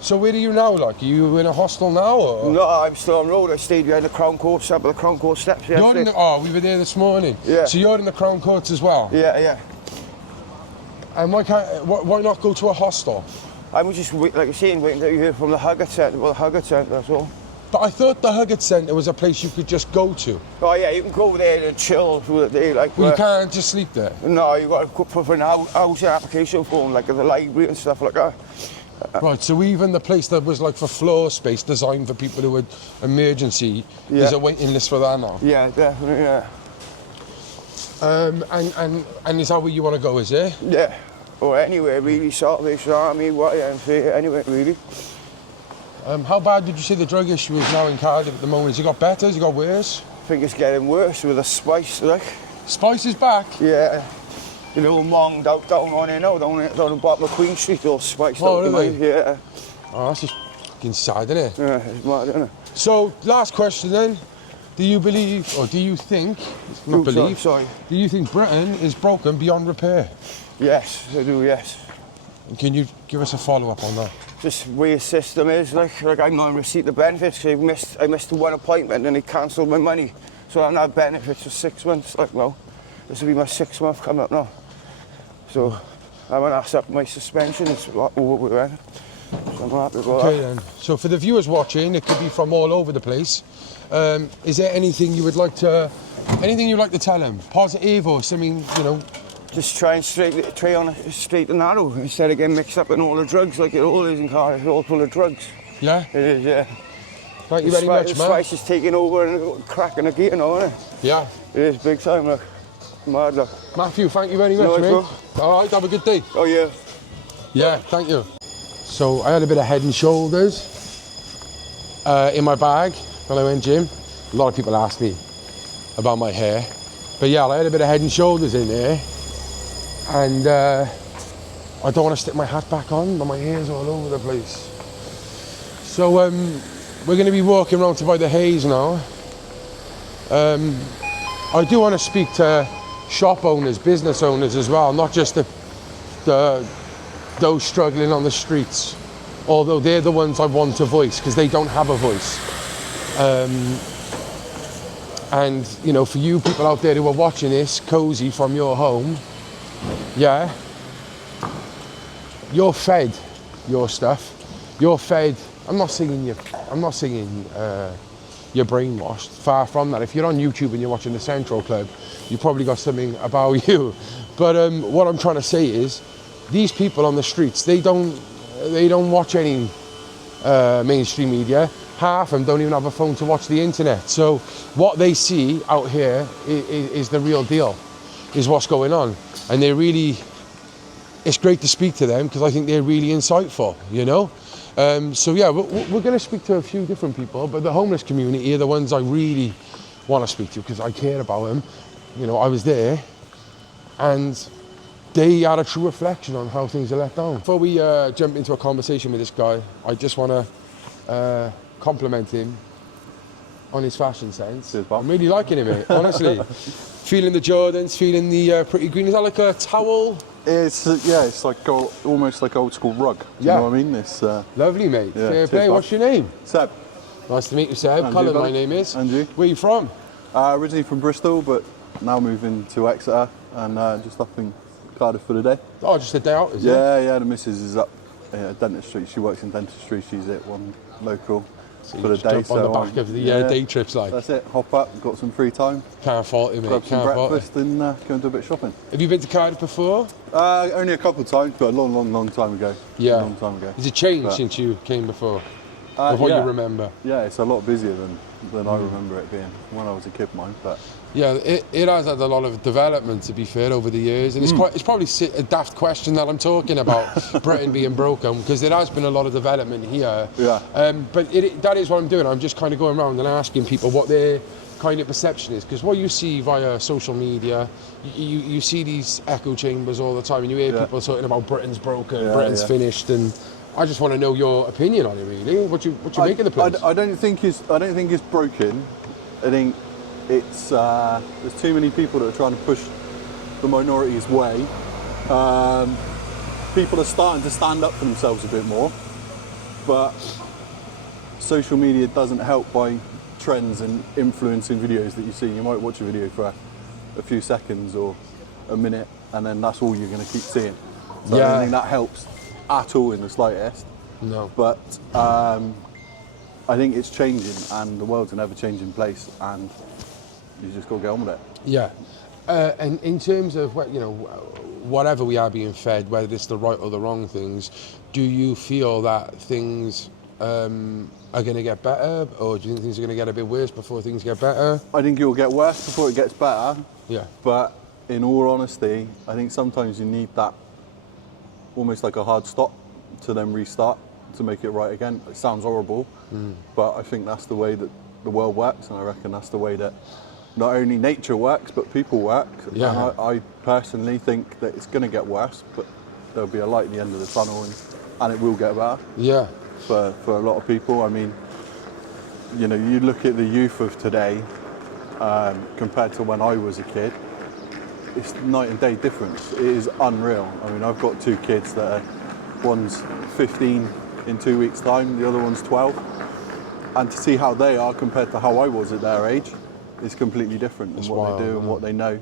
So where are you now, like? Are you in a hostel now, or? No, I'm still on road. I stayed behind the Crown Court, up at the Crown Court steps yesterday. We were there this morning. Yeah. So you're in the Crown Courts as well? Yeah. And why not go to a hostel? I'm just, like you're saying, waiting to hear from the Hugger Centre. Well, the Hugger Centre, that's all. But I thought the Hugger Centre was a place you could just go to. Oh yeah, you can go there and chill through the day. Like, Well, you can't just sleep there? No, you've got to go for an housing application form, like at the library and stuff like that. Right, so even the place that was like for floor space designed for people who had emergency, there's a waiting list for that now? Yeah, definitely, yeah. And is that where you want to go, is it? Yeah, or anywhere really, Salvation Army, anywhere really. How bad did you say the drug issue is now in Cardiff at the moment? Has it got better? Has it got worse? I think it's getting worse with the spice, like. Spice is back? Yeah. You know, monged out down on here now, down the bottom of Queen Street, all spiced out. Really? Yeah. Oh, that's just fucking sad, isn't it? Yeah, it's mad, isn't it? So, last question then. Do you believe, or do you think, not believe, sorry. Do you think Britain is broken beyond repair? Yes, I do, yes. And can you give us a follow-up on that? Just the way the system is, like I'm not in receipt of benefits. I missed the one appointment and they cancelled my money. So I'm not benefits for 6 months, like, well, this will be my 6th month coming up now. So I'm going to ask up my suspension, it's over with. So I'm happy about that. Okay then, so for the viewers watching, it could be from all over the place. Is there anything you would like to, tell them? Positive or something, you know? Just try on a straight and narrow instead of getting mixed up in all the drugs like it all is in Cardiff. It's all full of drugs. Yeah? It is, yeah. Thank you very much, man. The spice is taking over and cracking the gate now, isn't it? Yeah. It is big time, look. Mad, look. Matthew, thank you very much, mate. All right, have a good day. Oh, yeah. Yeah, thank you. So I had a bit of head and shoulders. in my bag when I went gym. A lot of people ask me about my hair. But yeah, I had a bit of Head and Shoulders in there. And I don't want to stick my hat back on, but my hair's all over the place. So we're going to be walking around to buy the haze now. I do want to speak to shop owners, business owners as well, not just those struggling on the streets, although they're the ones I want to voice because they don't have a voice. And you know, for you people out there who are watching this cozy from your home, yeah, you're fed your stuff. You're fed. I'm not saying you're brainwashed. Far from that. If you're on YouTube and you're watching the Central Club, you probably got something about you. But what I'm trying to say is, these people on the streets, they don't watch any mainstream media. Half of them don't even have a phone to watch the internet. So what they see out here is the real deal, is what's going on. And it's great to speak to them because I think they're really insightful, you know? So yeah, we're going to speak to a few different people, but the homeless community are the ones I really want to speak to because I care about them. You know, I was there and they had a true reflection on how things are let down. Before we jump into a conversation with this guy, I just want to compliment him on his fashion sense. Cheers, Bob. I'm really liking him, mate, honestly. Feeling the Jordans, feeling the pretty green. Is that like a towel? It's like almost like old school rug. Do you know what I mean? It's lovely, mate. Yeah, Fair play. What's your name? Seb. Nice to meet you, Seb. And Colin, you, my name is. And you? Where are you from? Originally from Bristol, but now moving to Exeter and just up in Cardiff for the day. Oh, just a day out, is it? Yeah. The missus is up dentistry. She works in dentistry. She's at one local So for you the just day. jump on the back of the day trips, like. That's it. Hop up. Got some free time. Can't fault it, mate. Grab some Can't fault breakfast and go and do a bit of shopping. it. Have you been to Cardiff before? Only a couple of times, but a long time ago. Yeah. A long time ago. Has it changed since you came before? Of what you remember? Yeah, it's a lot busier than I remember it being when I was a kid, mine. But yeah, it has had a lot of development, to be fair, over the years, and it's probably a daft question that I'm talking about Britain being broken, because there has been a lot of development here. Yeah. But that is what I'm doing. I'm just kind of going around and asking people what their kind of perception is, because what you see via social media, you see these echo chambers all the time, and you hear people talking about Britain's broken, Britain's finished, and I just want to know your opinion on it, really. What you make of the place? I don't think it's broken. I think it's there's too many people that are trying to push the minority's way. People are starting to stand up for themselves a bit more, but social media doesn't help by trends and influencing videos that you see. You might watch a video for a few seconds or a minute, and then that's all you're going to keep seeing. So I don't think that helps at all in the slightest. No. But I think it's changing, and the world's an ever-changing place, and you just got to get on with it. Yeah. And in terms of whatever we are being fed, whether it's the right or the wrong things, do you feel that things are going to get better, or do you think things are going to get a bit worse before things get better? I think it will get worse before it gets better. Yeah. But in all honesty, I think sometimes you need that almost like a hard stop to then restart to make it right again. It sounds horrible, but I think that's the way that the world works, and I reckon that's the way that not only nature works, but people work. Yeah. And I personally think that it's going to get worse, but there'll be a light at the end of the tunnel, and it will get better. Yeah. For a lot of people. I mean, you look at the youth of today compared to when I was a kid, it's night and day difference. It is unreal. I mean, I've got two kids that one's 15 in 2 weeks' time, the other one's 12. And to see how they are compared to how I was at their age is completely different in what they do and what they know.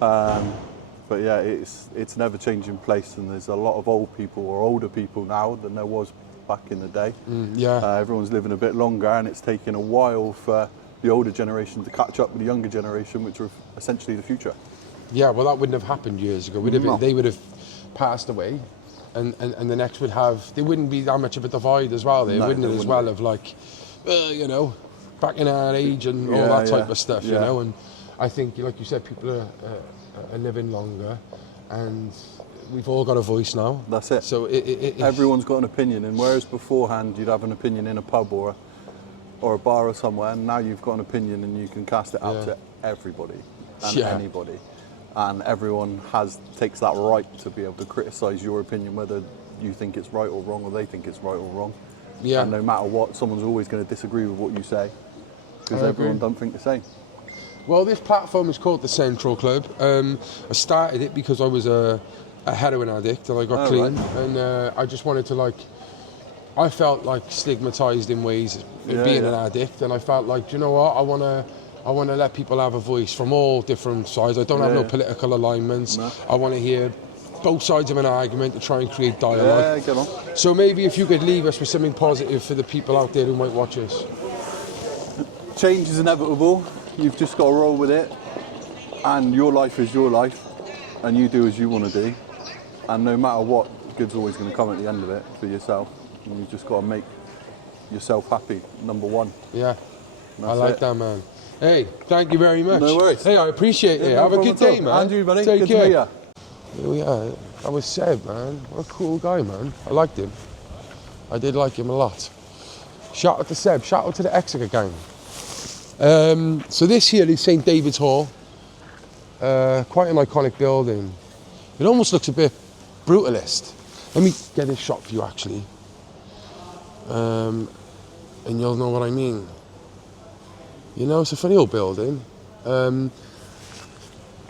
But yeah, it's an ever-changing place, and there's a lot of old people or older people now than there was back in the day. Everyone's living a bit longer, and it's taken a while for the older generation to catch up with the younger generation, which are essentially the future. Yeah, well, that wouldn't have happened years ago. They would have passed away, and the next would have. There wouldn't be that much of a divide as well. Wouldn't it, as well, of like, back in our age and all that type of stuff, you know. And I think, like you said, people are living longer, and we've all got a voice now. That's it. So everyone's everyone's got an opinion, and whereas beforehand you'd have an opinion in a pub or or a bar or somewhere, and now you've got an opinion and you can cast it out to everybody and anybody. And everyone takes that right to be able to criticise your opinion, whether you think it's right or wrong, or they think it's right or wrong. Yeah. And no matter what, someone's always going to disagree with what you say, because everyone don't think the same. Well, this platform is called the Central Club. I started it because I was a heroin addict and I got clean, and I just wanted to I felt like stigmatised in ways in being an addict, and I felt like, do you know what, I want to let people have a voice from all different sides. I don't have no political alignments. No. I want to hear both sides of an argument to try and create dialogue. Yeah, get on. So maybe if you could leave us with something positive for the people out there who might watch us. Change is inevitable. You've just got to roll with it, and your life is your life, and you do as you want to do, and no matter what, good's always going to come at the end of it for yourself, and you've just got to make yourself happy, number one. Yeah, I like that, man. Hey, thank you very much. No worries. Hey, I appreciate it. No Have a good day, man. Andrew, buddy. Take good care. to meet you. Here we are. That was Seb, man. What a cool guy, man. I liked him. I did like him a lot. Shout out to Seb. Shout out to the Exeter gang. So this here is St. David's Hall. Quite an iconic building. It almost looks a bit brutalist. Let me get this shot for you, actually. And you'll know what I mean. You know, it's a funny old building.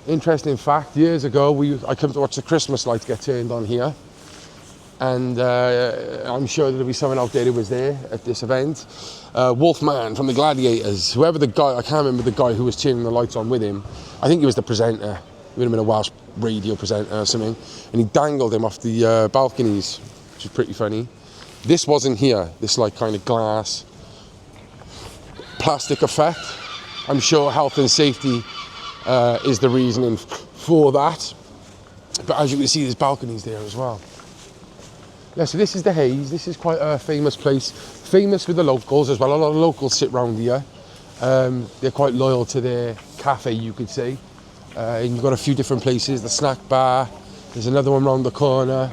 Interesting fact, years ago, I came to watch the Christmas lights get turned on here. And I'm sure there'll be someone out there who was there at this event. Wolfman from the Gladiators, whoever the guy, I can't remember the guy who was turning the lights on with him. I think he was the presenter. He would have been a Welsh radio presenter or something. And he dangled him off the balconies, which is pretty funny. This wasn't here, this kind of glass, plastic effect. I'm sure health and safety is the reasoning for that. But as you can see, there's balconies there as well. Yeah, so this is the Hayes. This is quite a famous place, famous with the locals as well. A lot of locals sit round here. They're quite loyal to their cafe, you could say. And you've got a few different places, the snack bar. There's another one round the corner.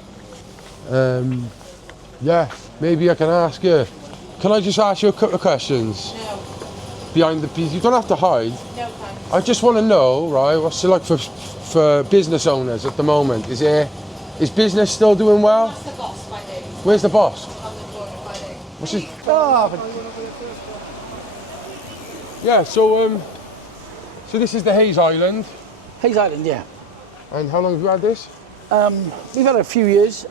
Yeah, maybe I can ask you. Can I just ask you a couple of questions? No. Behind the piece, you don't have to hide. No, thanks. I just want to know, right, what's it like for business owners at the moment? Is business still doing well? That's the boss, my name. Where's the boss? On the corner, my name. What's his? Yeah. So this is the Hayes Island. Hayes Island, yeah. And how long have you had this? We've had it a few years.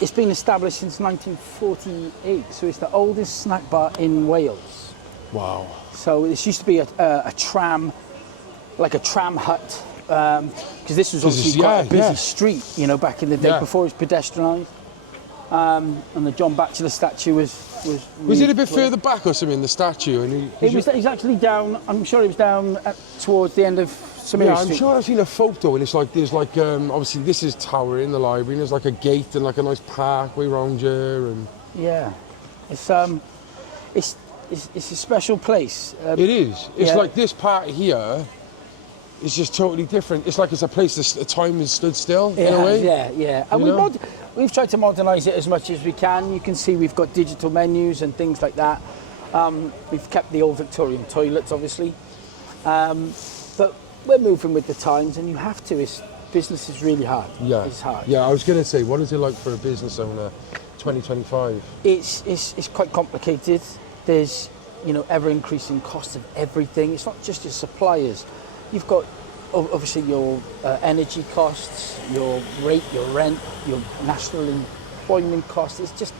It's been established since 1948, so it's the oldest snack bar in Wales. Wow. So this used to be a tram, like a tram hut, because this was obviously quite a busy street, you know, back in the day before it was pedestrianised. And the John Batchelor statue was it a bit further back or something, the statue? And he's actually down, I'm sure he was down towards the end of St. I'm sure I've seen a photo, and it's like, there's like, obviously this is Tower in the library, and there's like a gate and like a nice parkway round here. And yeah, it's a special place. It is. It's like this part here is just totally different. It's like it's a place that time has stood still in a way. Yeah. And we've tried to modernise it as much as we can. You can see we've got digital menus and things like that. We've kept the old Victorian toilets, obviously. But we're moving with the times, and you have to. Business is really hard. Yeah. It's hard. Yeah, I was going to say, what is it like for a business owner 2025? It's quite complicated. There's, ever increasing costs of everything. It's not just your suppliers. You've got obviously your energy costs, your rate, your rent, your national employment costs. It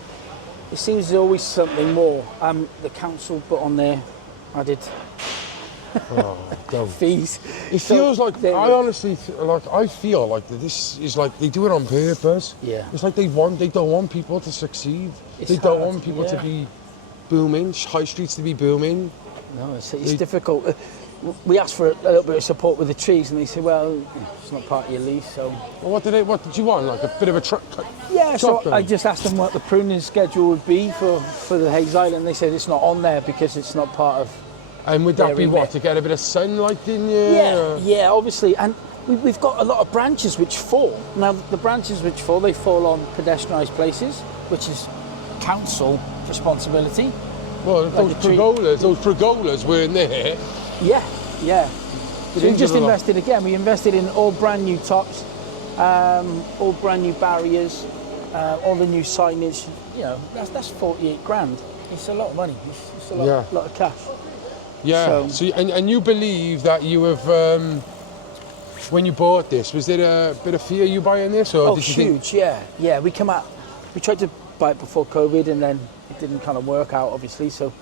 seems there's always something more. The council put on there added fees. It feels like, I feel like this is like they do it on purpose. Yeah. It's like they don't want people to succeed. They don't want people to be booming, high streets to be booming. No, it's difficult. We asked for a little bit of support with the trees, and they said, well, it's not part of your lease, so... Well, what did you want, like a bit of a truck? Yeah, so I just asked them what the pruning schedule would be for the Hayes Island. They said it's not on there because it's not part of... And would that be what, to get a bit of sunlight in you? Yeah, obviously, and we've got a lot of branches which fall. Now, the branches which fall, they fall on pedestrianised places, which is council responsibility. Well, Like those a tree. pergolas weren't there. Yeah, yeah. We Seems just a lot. invested again. We invested in all brand new tops, all brand new barriers, all the new signage. You know, that's 48 grand. It's a lot of money. It's a lot, Yeah. lot of cash. Yeah. So and you believe that you have, when you bought this, was there a bit of fear you buying this, or Oh, did you think? huge! Yeah. We tried to buy it before COVID, and then it didn't kind of work out, obviously. So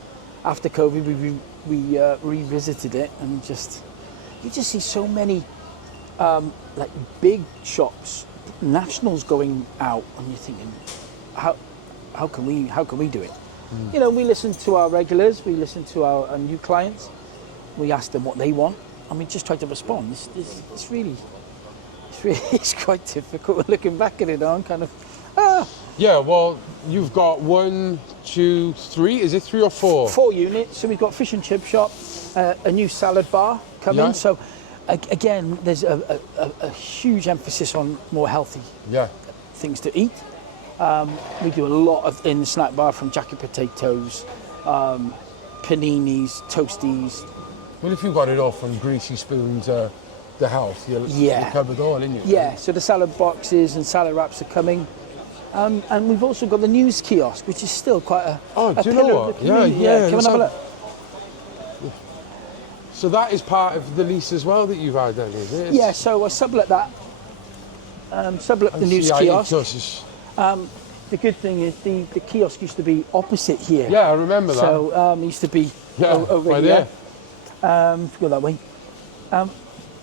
after COVID, we revisited it, and you just see so many like big shops, nationals going out, and you're thinking, how can we do it? You know, we listen to our regulars, we listen to our new clients, we ask them what they want, and we just try to respond. It's really it's quite difficult. Looking back at it, I'm kind of Yeah. Well, you've got 1, 2, 3. Is it 3 or 4? 4 units. So we've got fish and chip shop, a new salad bar coming. Yeah. So again, there's a huge emphasis on more healthy Yeah. things to eat. We do a lot in the snack bar, from jacket potatoes, paninis, toasties. Well, if you got it all from greasy spoons, the health, you're covered all, ain't you? Yeah, so the salad boxes and salad wraps are coming. And we've also got the news kiosk, which is still quite a Do you pillar know of what? the community. Yeah. Come and have a look. So that is part of the lease as well that you've had, then, is it? Yeah, so I sublet that. Sublet the news kiosk. The good thing is the kiosk used to be opposite here. Yeah, I remember that. So it used to be over right here. there. Go that way.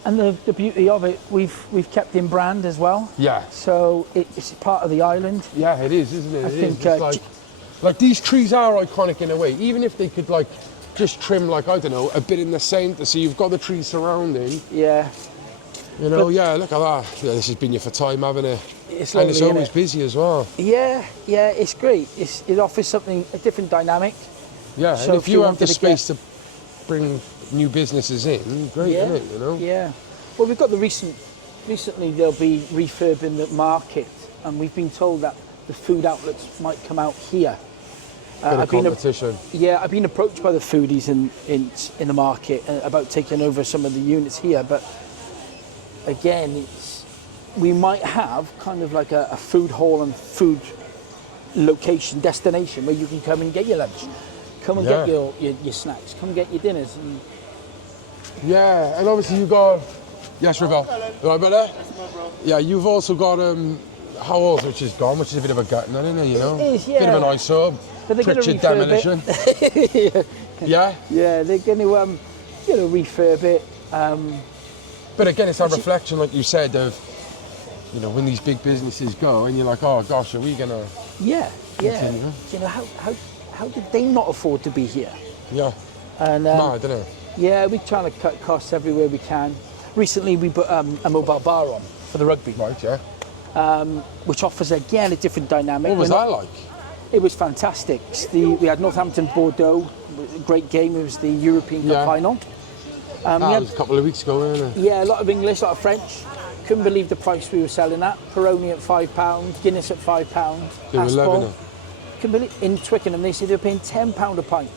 And the beauty of it, we've kept in brand as well. Yeah. So it's part of the island. Yeah, it is, isn't it? I It think, is. It's like these trees are iconic in a way. Even if they could just trim I don't know, a bit in the centre, so you've got the trees surrounding. Yeah. You know, look at that. Yeah, this has been here for time, haven't it? It's and lovely, it's always innit? busy as well. Yeah, it's great. It offers something, a different dynamic. Yeah, So and if you have the wanted to space to bring new businesses in, great, Yeah, isn't it? You know? Yeah. Well, we've got recently they'll be refurbing the market, and we've been told that the food outlets might come out here. Bit of competition. I've been approached by the foodies in the market about taking over some of the units here, but again, we might have kind of like a food hall and food location destination where you can come and get your lunch, come and get your snacks, come and get your dinners. And Yeah, and obviously you got. Yes, Ravel. Right, brother? Yeah, you've also got Howells, which is gone, which is a bit of a gut, isn't it? You know, It is, bit of an yeah. eyesore. But they're gonna Pritchard refurb demolition. Yeah, yeah, they're going to refurb it. but again, it's a reflection, like you said, of when these big businesses go, and you're like, oh gosh, are we gonna? Yeah. Continue. You know, how did they not afford to be here? Yeah, And mad, isn't it? yeah, we're trying to cut costs everywhere we can. Recently, we put a mobile bar on for the rugby, Right, yeah. which offers again a different dynamic. What was that like? It was fantastic. We had Northampton Bordeaux, a great game. It was the European Cup Yeah. final. That We had, was a couple of weeks ago, wasn't it? yeah, a lot of English, a lot of French. Couldn't believe the price we were selling at. Peroni at £5, Guinness at £5. They were Asphalt. loving it. Couldn't believe, in Twickenham, they said they were paying £10 a pint.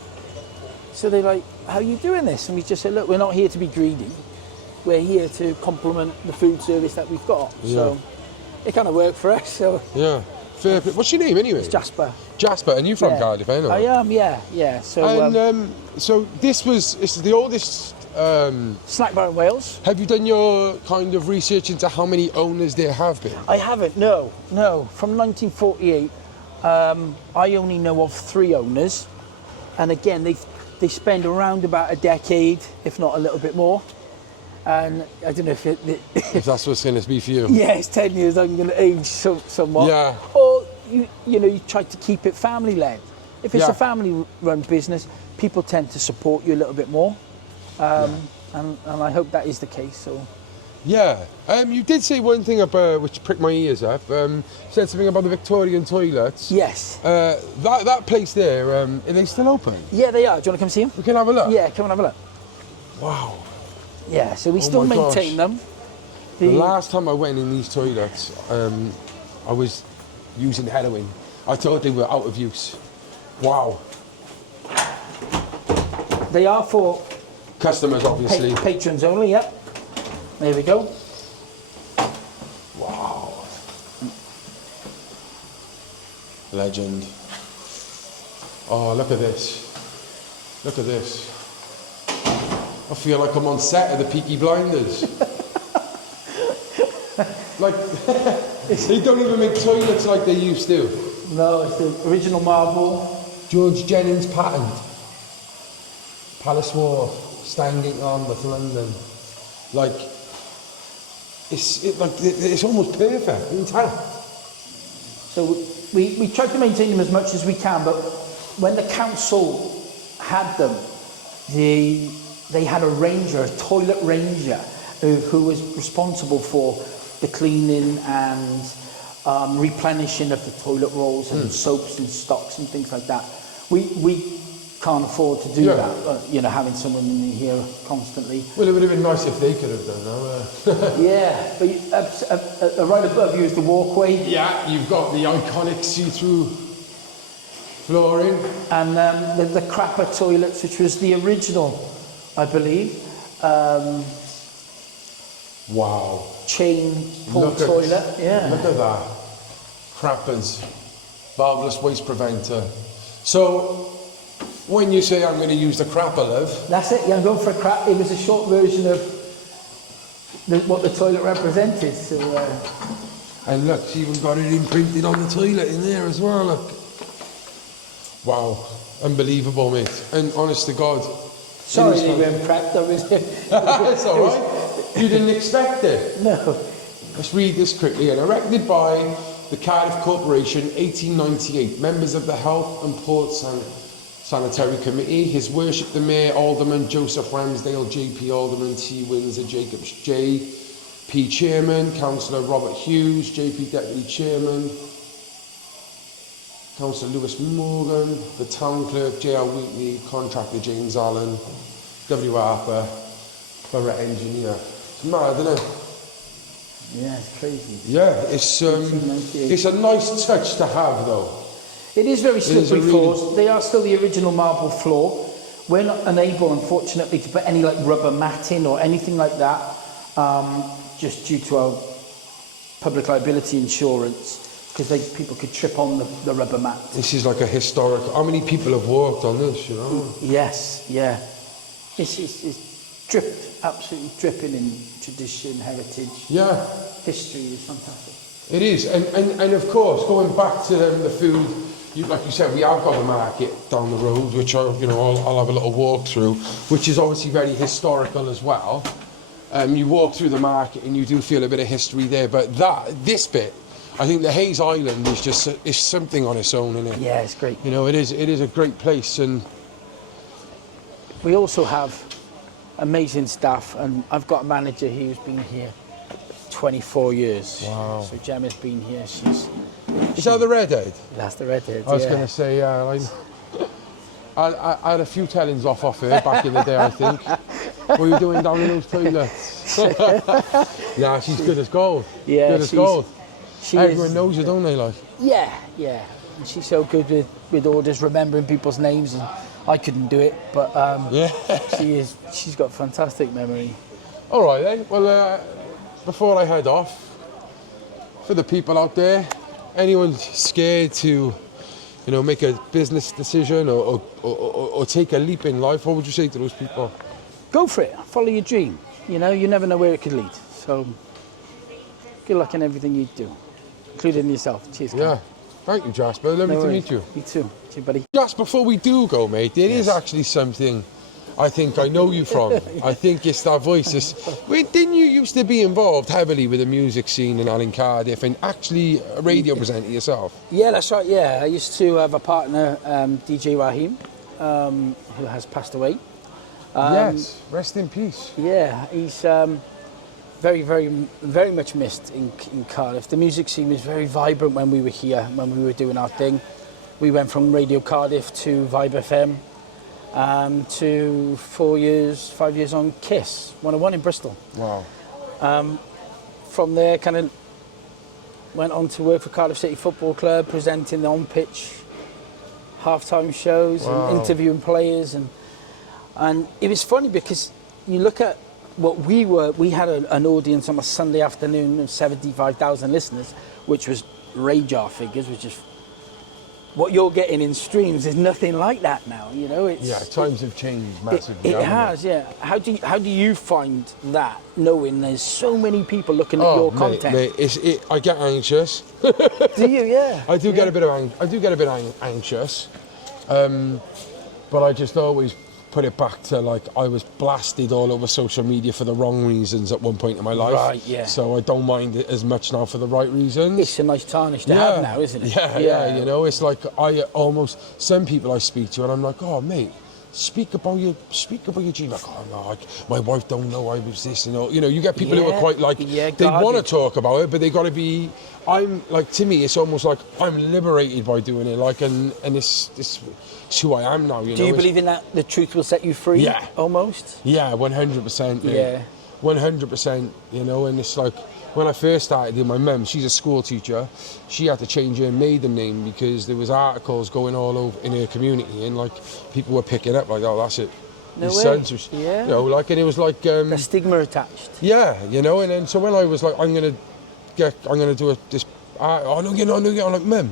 So they're like, how are you doing this? And we just said, look, we're not here to be greedy. We're here to complement the food service that we've got. So it kind of worked for us. So Yeah. Fair play. What's your name anyway? it's Jasper. Jasper, and you from Yeah. Cardiff, I know. I am, yeah. So And so this is the oldest. snack bar in Wales. Have you done your kind of research into how many owners there have been? I haven't, no. From 1948, I only know of 3 owners. And again, they spend around about a decade, if not a little bit more. And I don't know if If that's what's going to be for you. yeah, it's 10 years, I'm going to age somewhat. Yeah. Or, you try to keep it family-led. If it's Yeah. a family-run business, people tend to support you a little bit more. And I hope that is the case. So. Yeah. You did say one thing about which pricked my ears up. Said something about the Victorian Toilets. Yes. That place there, are they still open? Yeah, they are. Do you want to come see them? We can have a look. Yeah, come and have a look. Wow. Yeah, so we still my gosh. maintain them. The last time I went in these toilets, I was using heroin. I thought they were out of use. Wow. They are for Customers, obviously. patrons only, yep. There we go. Wow. Legend. Oh, look at this. Look at this. I feel like I'm on set of the Peaky Blinders. Like, they don't even make toilets like they used to. No, it's the original marble. George Jennings patent. Palace Wharf, Stangate Lambeth, London. Like, it's almost perfect, intact. So we try to maintain them as much as we can, but when the council had them, they had a ranger, a toilet ranger, who was responsible for the cleaning and replenishing of the toilet rolls and soaps and stocks and things like that. We can't afford to do that, you know, having someone in here constantly. Well, it would have been nice if they could have done that. Yeah, but right above you is the walkway. Yeah, you've got the iconic see-through flooring. And the crapper toilets, which was the original, I believe. Wow. Chain pull toilet, yeah. Look at that. Crappers. Valveless waste preventer. So, when you say I'm going to use the crapper, love. That's it, yeah, I'm going for a crap. It was a short version of what the toilet represented. So, and look, it's even got it imprinted on the toilet in there as well, look. Wow. Unbelievable, mate. And honest to God. Sorry they weren't prepped, obviously. It's alright. You didn't expect it. No. Let's read this quickly. And erected by the Cardiff Corporation, 1898. Members of the Health and Port Sanitary Committee. His Worship the Mayor, Alderman Joseph Ramsdale, JP Alderman, T. Windsor Jacobs, JP Chairman, Councillor Robert Hughes, JP Deputy Chairman, Councillor Lewis Morgan, the Town Clerk, J.R. Wheatley, Contractor James Allen, W. Harper, Borough Engineer. It's mad, isn't it? Yeah, it's crazy. Yeah, it's a nice touch to have, though. It is very slippery really floors. They are still the original marble floor. We're not unable, unfortunately, to put any like rubber matting or anything like that, just due to our public liability insurance, because people could trip on the rubber mat. This is like a historic. How many people have worked on this? You know. Yes, yeah. It's dripped, absolutely dripping in tradition, heritage. Yeah. History is fantastic. It is, and of course, going back to the food. Like you said, we have got a market down the road, which I'll have a little walk through, which is obviously very historical as well. You walk through the market and you do feel a bit of history there, but this bit, I think the Hayes Island is something on its own, isn't it? Yeah, it's great. You know, it is a great place, and we also have amazing staff, and I've got a manager who's been here 24 years. Wow. So Gemma's been here. Is that the Redhead? That's the Redhead. I was going to say, I had a few tellings off her back in the day, I think. What were you doing down in those toilets? Yeah, she's good as gold. Yeah, good as gold. Everyone knows her, don't they? Like. Yeah, yeah. And she's so good with orders, remembering people's names, and I couldn't do it, but she's got fantastic memory. All right then. Well, before I head off, for the people out there, anyone scared to, make a business decision or take a leap in life, what would you say to those people? Go for it. Follow your dream. You never know where it could lead. So, good luck in everything you do, including yourself. Cheers. Yeah. Thank you, Jasper. Lovely to meet you. You too. Cheers, buddy. Just before we do go, mate, it is actually something I think I know you from. I think it's that voice. Didn't you used to be involved heavily with the music scene in Cardiff and actually a radio presenter yourself? Yeah, that's right, yeah. I used to have a partner, DJ Raheem, who has passed away. Yes, rest in peace. Yeah, he's very, very, very much missed in Cardiff. The music scene was very vibrant when we were here, when we were doing our thing. We went from Radio Cardiff to Vibe FM, to 5 years on KISS 101 in Bristol. Wow. From there, kind of went on to work for Cardiff City Football Club, presenting the on-pitch half-time shows and interviewing players. And And it was funny because you look at what we had an audience on a Sunday afternoon of 75,000 listeners, which was radar figures, which is what you're getting in streams is nothing like that now. You know, it's times have changed massively. It has, yeah. How do you find that, knowing there's so many people looking at your content? Mate, I get anxious. Do you? Yeah. I do get a bit anxious, but I just always put it back to like I was blasted all over social media for the wrong reasons at one point in my life. Right, yeah. So I don't mind it as much now for the right reasons. It's a nice tarnish to have now, isn't it? Yeah, you know, it's like some people I speak to and I'm like, oh mate, speak about your dream. Like, oh no, my wife don't know I was this, you know, you get people who are quite like, they want to talk about it, but they got to be, I'm like, to me, it's almost like I'm liberated by doing it, like, and it's who I am now, you know. Do you believe in that, the truth will set you free? Yeah. Almost? Yeah, 100%. Mate. Yeah. 100%, you know, and it's like, when I first started, my mum, she's a school teacher, she had to change her maiden name because there was articles going all over in her community and like people were picking up like, oh, that's it. No His way. sons was, Yeah. You know, like, and it was like... the stigma attached. Yeah, you know, and then so when I was like, I'm gonna do this, I'm like, Mum,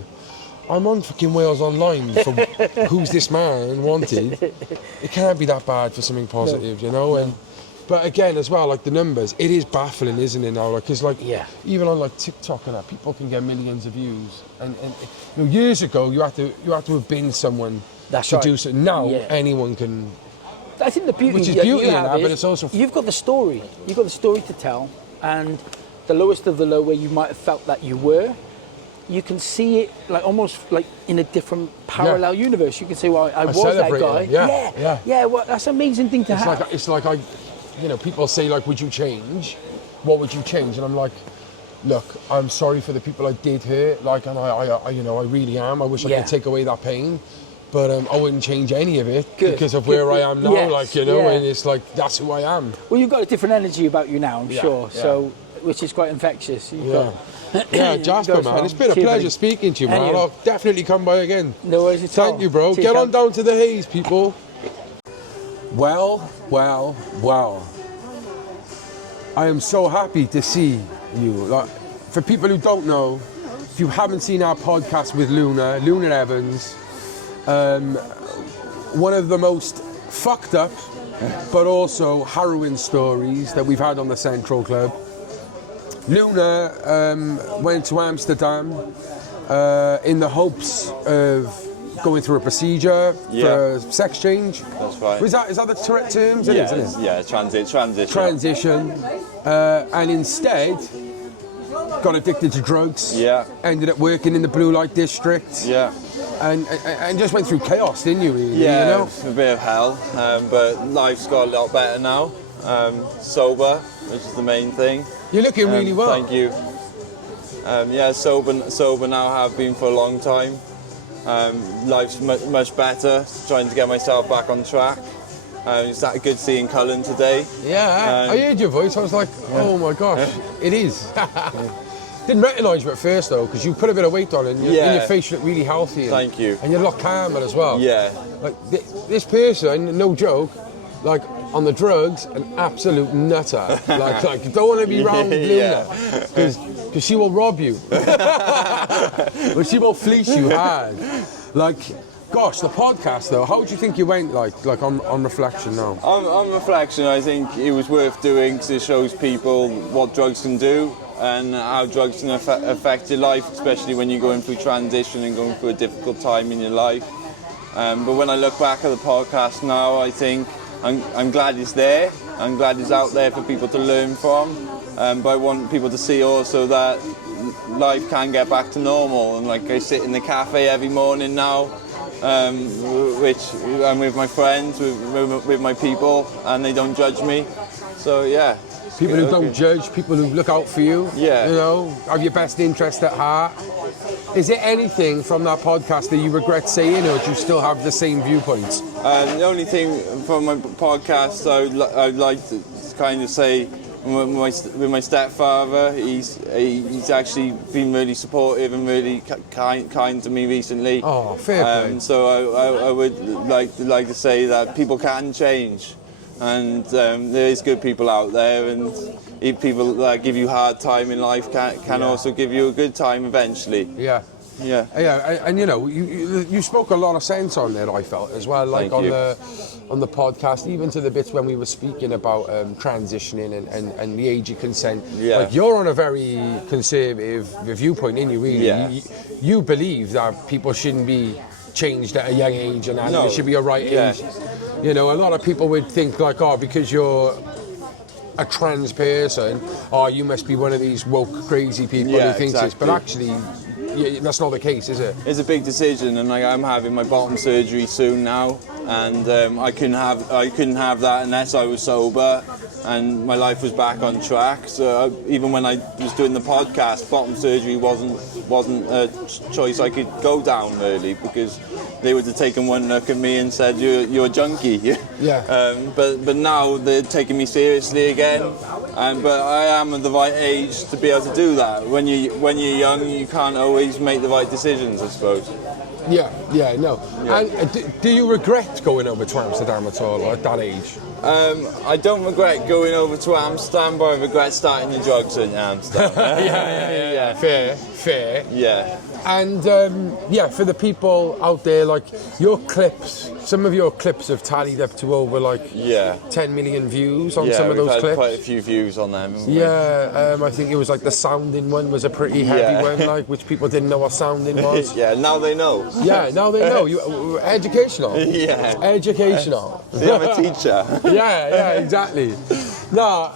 I'm on fucking Wales Online for Who's This Man Wanted. It can't be that bad for something positive, you know, and... But again, as well, like the numbers, it is baffling, isn't it now? Like, because like even on like TikTok and that, people can get millions of views. And you know, years ago, you had to have been someone to do so. Now anyone can. I think the beauty, which is beauty you have in that, is but it's also you've got the story. You've got the story to tell, and the lowest of the low, where you might have felt that you were. You can see it like almost like in a different parallel universe. You can say, "Well, I was that guy." Yeah. Well, that's an amazing thing to have. It's like you know, people say like, would you change? What would you change? And I'm like, look, I'm sorry for the people I did hurt. Like, and I you know, I really am. I wish I could take away that pain, but I wouldn't change any of it because of where I am now. Yes, like, you know, and it's like that's who I am. Well, you've got a different energy about you now, I'm sure. Yeah. So, which is quite infectious. Yeah, Jasper, man, it's been a pleasure speaking to you, man. I'll definitely come by again. No worries at all. Thank you, bro. Get on down to the Haze, people. Well. I am so happy to see you. Like, for people who don't know, if you haven't seen our podcast with Luna Evans, one of the most fucked up but also harrowing stories that we've had on the Central Club. Luna went to Amsterdam in the hopes of going through a procedure for sex change. That's right. Is that the correct terms? Yeah, isn't it? Yeah, transition. Transition. And instead got addicted to drugs. Yeah. Ended up working in the blue light district. Yeah. And just went through chaos, didn't you? Really, yeah, you know? It's a bit of hell, but life's got a lot better now. Sober, which is the main thing. You're looking really well. Thank you. Sober now, have been for a long time. Life's much better, trying to get myself back on track. It's that good seeing Cullen today. Yeah, I heard your voice, I was like, oh my gosh, it is. Didn't recognise you at first though, because you put a bit of weight on and your face looked really healthy. Thank you. And you're a lot calmer as well. Yeah. Like this person, no joke, like on the drugs, an absolute nutter. like you don't want to be round Luna, because she will rob you. But she will fleece you hard. Like, gosh, the podcast though, how do you think you went like on reflection now? On reflection, I think it was worth doing because it shows people what drugs can do and how drugs can affect your life, especially when you're going through transition and going through a difficult time in your life. But when I look back at the podcast now, I think I'm glad it's there. I'm glad it's out there for people to learn from. But I want people to see also that life can get back to normal. And like I sit in the cafe every morning now, which I'm with my friends, with my people, and they don't judge me. So yeah. People who don't judge, people who look out for you, you know, have your best interest at heart. Is there anything from that podcast that you regret saying, or do you still have the same viewpoints? The only thing from my podcast I'd like to kind of say with my stepfather. He's actually been really supportive and really kind to me recently. Oh, fair play. So I would like to say that people can change, and there is good people out there, and people that give you hard time in life can also give you a good time eventually. Yeah. Yeah. Yeah, and you know, you spoke a lot of sense on there, I felt, as well, like Thank you. on the podcast, even to the bits when we were speaking about transitioning and the age of consent. Yeah. Like, you're on a very conservative viewpoint, in you, really. Yeah. You believe that people shouldn't be changed at a young age and that No. it should be a right Yeah. age. You know, a lot of people would think like, oh, because you're a trans person, oh, you must be one of these woke crazy people Yeah, who thinks this. But exactly. actually, yeah, that's not the case, is it? It's a big decision, and I'm having my bottom surgery soon now, and I couldn't have that unless I was sober, and my life was back on track. So even when I was doing the podcast, bottom surgery wasn't a choice I could go down really, because they would have taken one look at me and said you're a junkie. Yeah. But now they're taking me seriously again, but I am at the right age to be able to do that. When you're young, you can't always make the right decisions, I suppose. Yeah, no. Yeah. And do you regret going over to Amsterdam at all, or at that age? I don't regret going over to Amsterdam, but I regret starting the drugs in Amsterdam. Yeah. Fair. Yeah. And yeah, for the people out there, like your clips, some of your clips have tallied up to over like 10 million views on some of those we've had clips. quite a few views on them. haven't we? Yeah, I think it was like the sounding one was a pretty heavy one, like, which people didn't know what sounding was. Yeah, now they know. Yeah, now they know. Educational. Yeah. Educational. See, I'm a teacher. Yeah, exactly. No,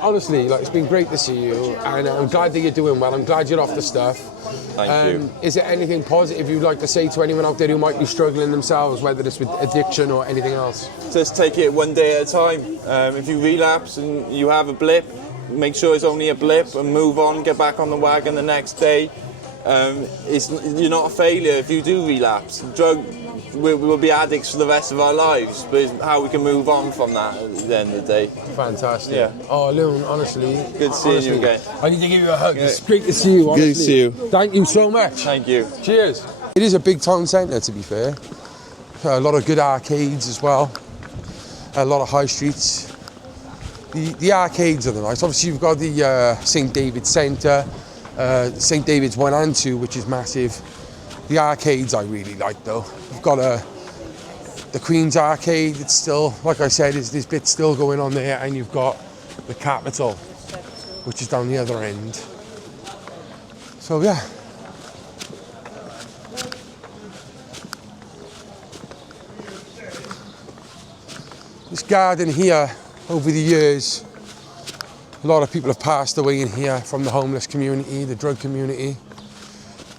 honestly, like, it's been great to see you, and I'm glad that you're doing well. I'm glad you're off the stuff. Thank you. Is there anything positive you'd like to say to anyone out there who might be struggling themselves, whether it's with addiction or anything else? Just take it one day at a time. If you relapse and you have a blip, make sure it's only a blip and move on, get back on the wagon the next day. You're not a failure if you do relapse. We'll be addicts for the rest of our lives, but it's how we can move on from that at the end of the day. Fantastic. Yeah. Oh, Loon, honestly. Good seeing you again. I need to give you a hug. It's great to see you, honestly. Good to see you. Thank you so much. Thank you. Cheers. It is a big town centre, to be fair. A lot of good arcades as well. A lot of high streets. The arcades are nice. Obviously, you've got the St David's Centre, St David's 1 and 2, which is massive. The arcades I really like, though. You've got the Queen's Arcade. It's still, like I said, there's bits still going on there, and you've got the Capitol, which is down the other end. So yeah. This garden here, over the years, a lot of people have passed away in here from the homeless community, the drug community.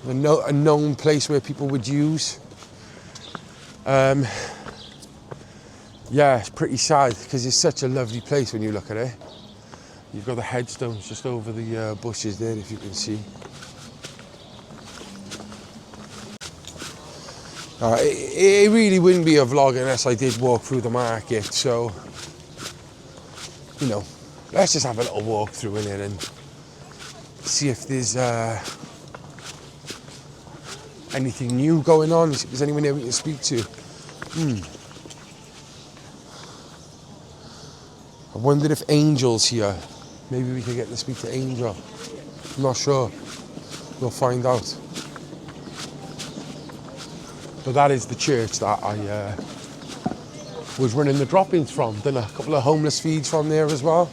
A known place where people would use. Yeah, it's pretty sad because it's such a lovely place when you look at it. You've got the headstones just over the bushes there, if you can see. It really wouldn't be a vlog unless I did walk through the market, so, you know, let's just have a little walk through in it and see if there's anything new going on, if there's anyone there we can speak to. I wondered if Angel's here. Maybe we could get to speak to Angel. I'm not sure. We'll find out. But that is the church that I was running the drop-ins from. Done a couple of homeless feeds from there as well.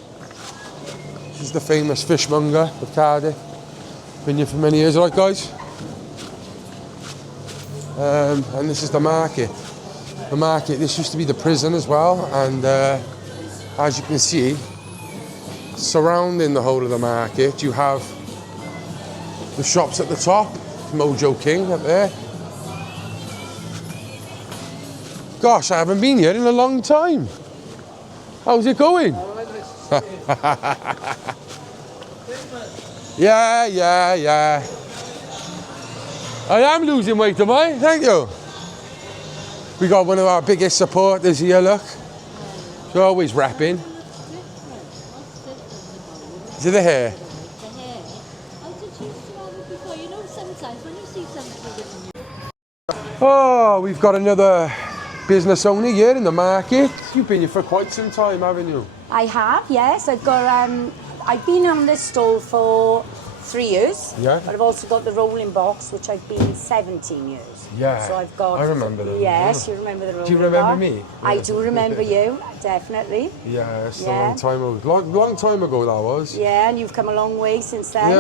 This is the famous fishmonger of Cardiff. Been here for many years, right, guys? And this is the market. The market, this used to be the prison as well, and as you can see, surrounding the whole of the market, you have the shops at the top, Mojo King up there. Gosh, I haven't been here in a long time. How's it going? Yeah. I am losing weight, am I? Thank you. We got one of our biggest supporters here, look. She's always rapping. Is it the hair? The hair. I did used to have it before. You know, sometimes when you see something with Oh, we've got another business owner here in the market. You've been here for quite some time, haven't you? I have, yes. I've been on this stall for 3 years. Yeah. But I've also got the rolling box, which I've been 17 years. Yeah. So I've got. I remember them. Yes, you remember the rolling box. Do you remember me? I do remember you, definitely. Yeah, it's a Yeah. long time ago. Long time ago that was. Yeah, and you've come a long way since then.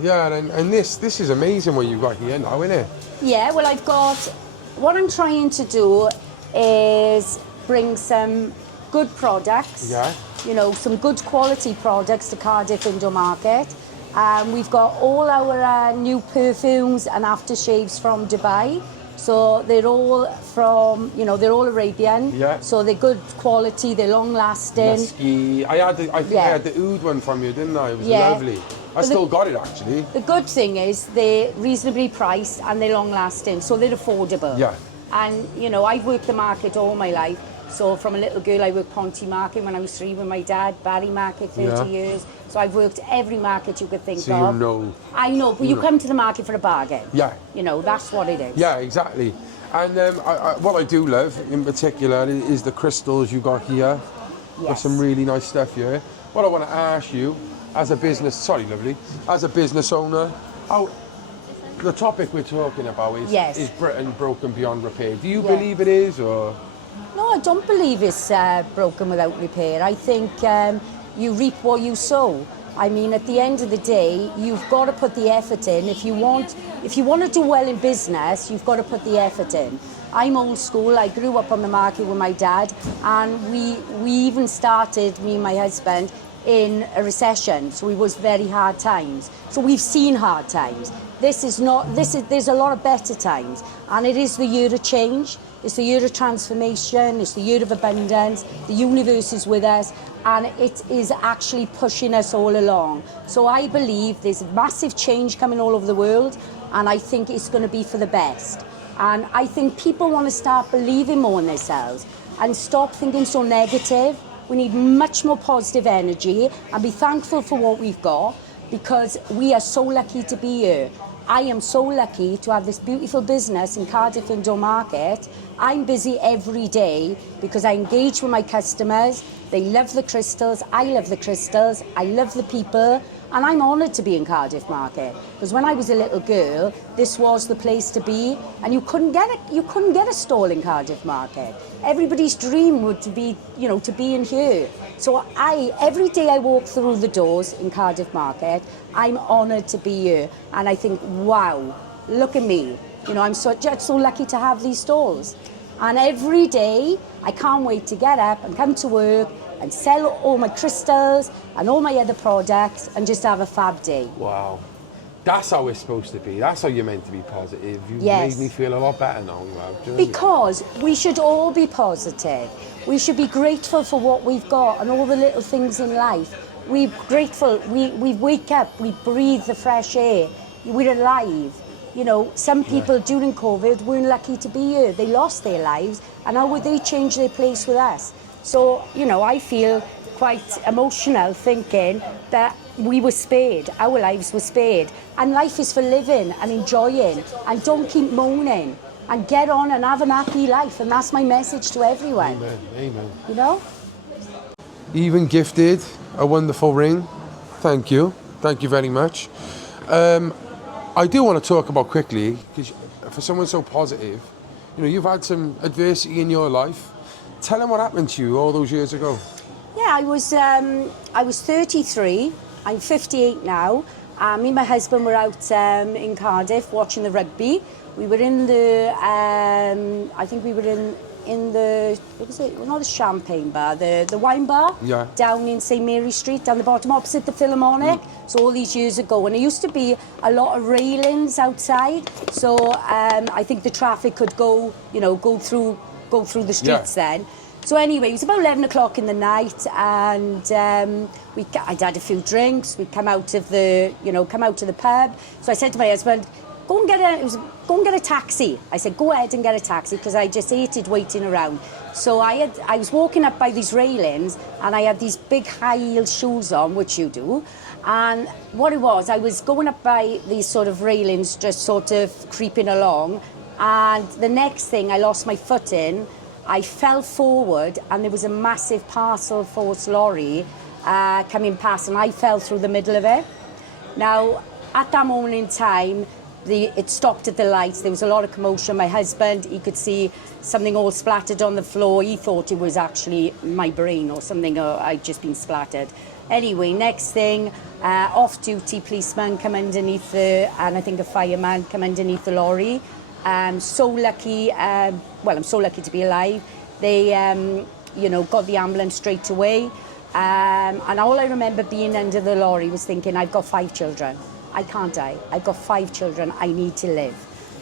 Yeah, and this is amazing what you've got here now, isn't it? Yeah, well, what I'm trying to do is bring some good products. Yeah. You know, some good quality products to Cardiff Indoor Market. We've got all our new perfumes and aftershaves from Dubai. So they're all from, they're all Arabian. Yeah. So they're good quality, they're long lasting. Musky. I think I had the oud one from you, didn't I? It was Yeah. lovely. I But still got it actually. The good thing is they're reasonably priced and they're long lasting, so they're affordable. Yeah. And, I've worked the market all my life. So from a little girl, I worked Ponty Market when I was 3 with my dad, Barry Market, 30 years. So I've worked every market you could think So of. you know. I know, but you come to the market for a bargain. Yeah. That's what it is. Yeah, exactly. And what I do love in particular is the crystals you got here. Got Yes. some really nice stuff here. What I want to ask you, as a business owner, the topic we're talking about is Britain broken beyond repair. Do you believe it is, or? No, I don't believe it's broken without repair. I think you reap what you sow. I mean, at the end of the day, you've got to put the effort in. If you want to do well in business, you've got to put the effort in. I'm old school. I grew up on the market with my dad, and we even started, me and my husband, in a recession. So it was very hard times. So we've seen hard times. There's a lot of better times, and it is the year of change. It's the year of transformation, it's the year of abundance, the universe is with us, and it is actually pushing us all along. So I believe there's massive change coming all over the world, and I think it's going to be for the best. And I think people want to start believing more in themselves and stop thinking so negative. We need much more positive energy and be thankful for what we've got, because we are so lucky to be here. I am so lucky to have this beautiful business in Cardiff Indoor Market. I'm busy every day because I engage with my customers. They love the crystals. I love the crystals. I love the people. And I'm honoured to be in Cardiff Market, because when I was a little girl, this was the place to be, and you couldn't get a stall in Cardiff Market. Everybody's dream would to be in here. So every day I walk through the doors in Cardiff Market, I'm honoured to be here, and I think, wow, look at me. I'm just so lucky to have these stalls. And every day, I can't wait to get up and come to work and sell all my crystals and all my other products and just have a fab day. Wow. That's how it's supposed to be. That's how you're meant to be positive. You've Yes. made me feel a lot better now. Because we should all be positive. We should be grateful for what we've got and all the little things in life. We're grateful. We wake up, we breathe the fresh air. We're alive. Some people during COVID weren't lucky to be here. They lost their lives, and how would they change their place with us? So, I feel quite emotional thinking that we were spared, our lives were spared. And life is for living and enjoying, and don't keep moaning, and get on and have an happy life. And that's my message to everyone. Amen. You Even gifted a wonderful ring. Thank you very much. I do want to talk about quickly, because for someone so positive, you've had some adversity in your life. Tell them what happened to you all those years ago. Yeah, I was 33. I'm 58 now. Me and my husband were out in Cardiff watching the rugby. We were in the, I think we were in the, what was it? Well, not the champagne bar, the wine bar. Yeah. Down in St Mary Street, down the bottom opposite the Philharmonic. So all these years ago, and there used to be a lot of railings outside. So I think the traffic could go through the streets then. So anyway, it was about 11 o'clock in the night, and I'd had a few drinks. We'd come out of the pub. So I said to my husband, go and get a taxi. I said, go ahead and get a taxi, because I just hated waiting around. So I was walking up by these railings and I had these big high heel shoes on, which you do. And what it was, I was going up by these sort of railings, just sort of creeping along. And the next thing, I lost my footing. I fell forward and there was a massive parcel force lorry coming past and I fell through the middle of it. Now, at that moment in time, it stopped at the lights. There was a lot of commotion. My husband, he could see something all splattered on the floor. He thought it was actually my brain or something, or I'd just been splattered. Anyway, next thing, off-duty policeman come underneath and I think a fireman come underneath the lorry. So lucky, I'm so lucky to be alive. They, got the ambulance straight away. And all I remember being under the lorry was thinking, I've got 5 children. I can't die. I've got 5 children. I need to live.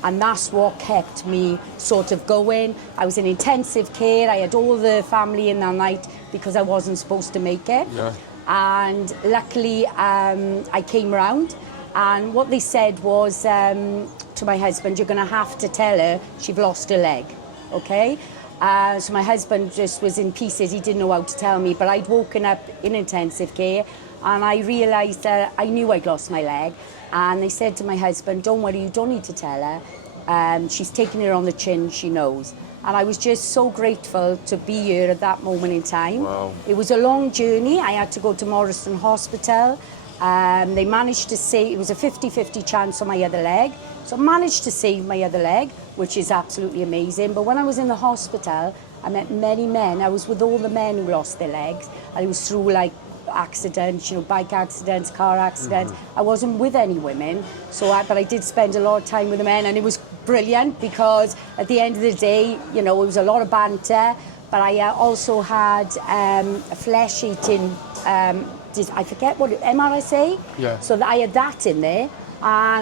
And that's what kept me sort of going. I was in intensive care. I had all the family in that night because I wasn't supposed to make it. Yeah. And luckily, I came round. And what they said was to my husband, you're going to have to tell her she'd lost her leg, okay? So my husband just was in pieces. He didn't know how to tell me, but I'd woken up in intensive care and I realised that I knew I'd lost my leg. And they said to my husband, don't worry, you don't need to tell her. She's taking it on the chin, she knows. And I was just so grateful to be here at that moment in time. Wow. It was a long journey. I had to go to Morrison Hospital. They managed to save, it was a 50-50 chance on my other leg. So I managed to save my other leg, which is absolutely amazing. But when I was in the hospital, I met many men. I was with all the men who lost their legs. And it was through like accidents, bike accidents, car accidents. I wasn't with any women, but I did spend a lot of time with the men, and it was brilliant because at the end of the day, it was a lot of banter. But I also had a flesh-eating, I forget what, MRSA? Yeah. So I had that in there.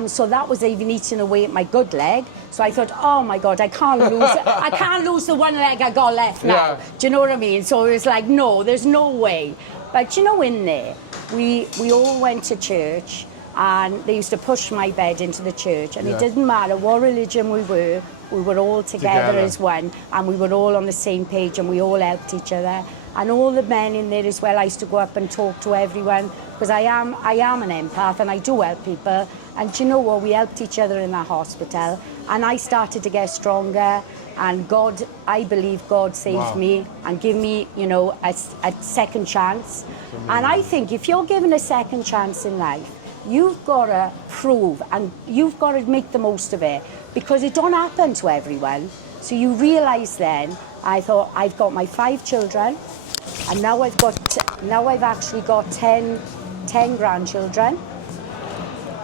So that was even eating away at my good leg. So I thought, oh my God, I can't lose the one leg I got left now. Yeah. Do you know what I mean? So it was like, no, there's no way. But in there, we all went to church and they used to push my bed into the church, and it didn't matter what religion we were all together as one, and we were all on the same page and we all helped each other. And all the men in there as well, I used to go up and talk to everyone because I am an empath and I do help people. And do you know what? We helped each other in that hospital and I started to get stronger, and I believe God saved me and gave me, a second chance. And I think if you're given a second chance in life, you've got to prove and you've got to make the most of it because it don't happen to everyone. So you realise then, I thought, I've got my 5 children, and now I've actually got 10 grandchildren.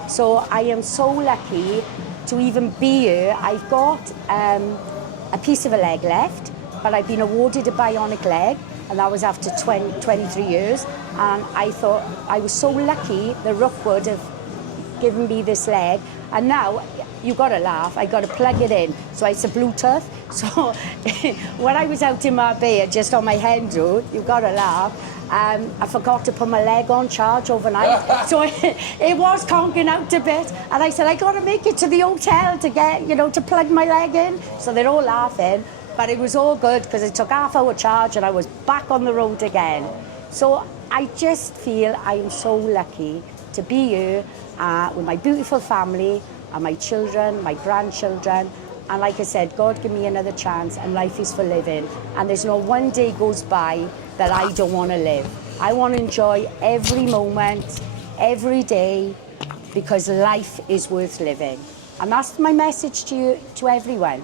So I am so lucky to even be here. I've got a piece of a leg left, but I've been awarded a bionic leg, and that was after 23 years. And I thought I was so lucky the Rookwood have given me this leg. And now, you got to laugh, I got to plug it in. So it's a Bluetooth. So when I was out in Marbella, just on my hen route, you got to laugh, I forgot to put my leg on charge overnight. So it was conking out a bit. And I said, I got to make it to the hotel to get, to plug my leg in. So they're all laughing. But it was all good because it took half-hour charge and I was back on the road again. So I just feel I am so lucky to be here with my beautiful family and my children, my grandchildren. And like I said, God give me another chance and life is for living. And there's not one day goes by that I don't want to live. I want to enjoy every moment, every day, because life is worth living. And that's my message to you, to everyone.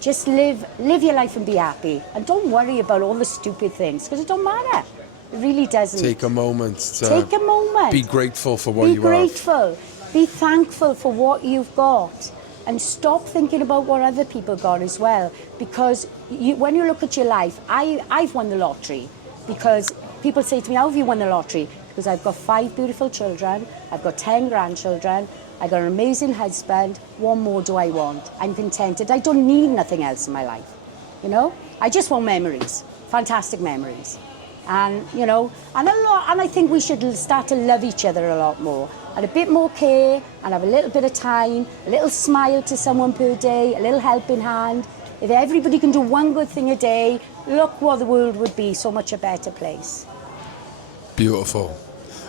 Just live your life and be happy. And don't worry about all the stupid things, because it don't matter. It really doesn't. Take a moment. Take a moment. Be grateful for what you have. Be grateful. Be thankful for what you've got. And stop thinking about what other people got as well. Because when you look at your life, I've won the lottery. Because people say to me, how have you won the lottery? Because I've got 5 beautiful children. I've got 10 grandchildren. I've got an amazing husband. What more do I want? I'm contented. I don't need nothing else in my life. I just want memories. Fantastic memories. And, and I think we should start to love each other a lot more. And a bit more care, and have a little bit of time, a little smile to someone per day, a little helping hand. If everybody can do one good thing a day, look what the world would be, so much a better place. Beautiful.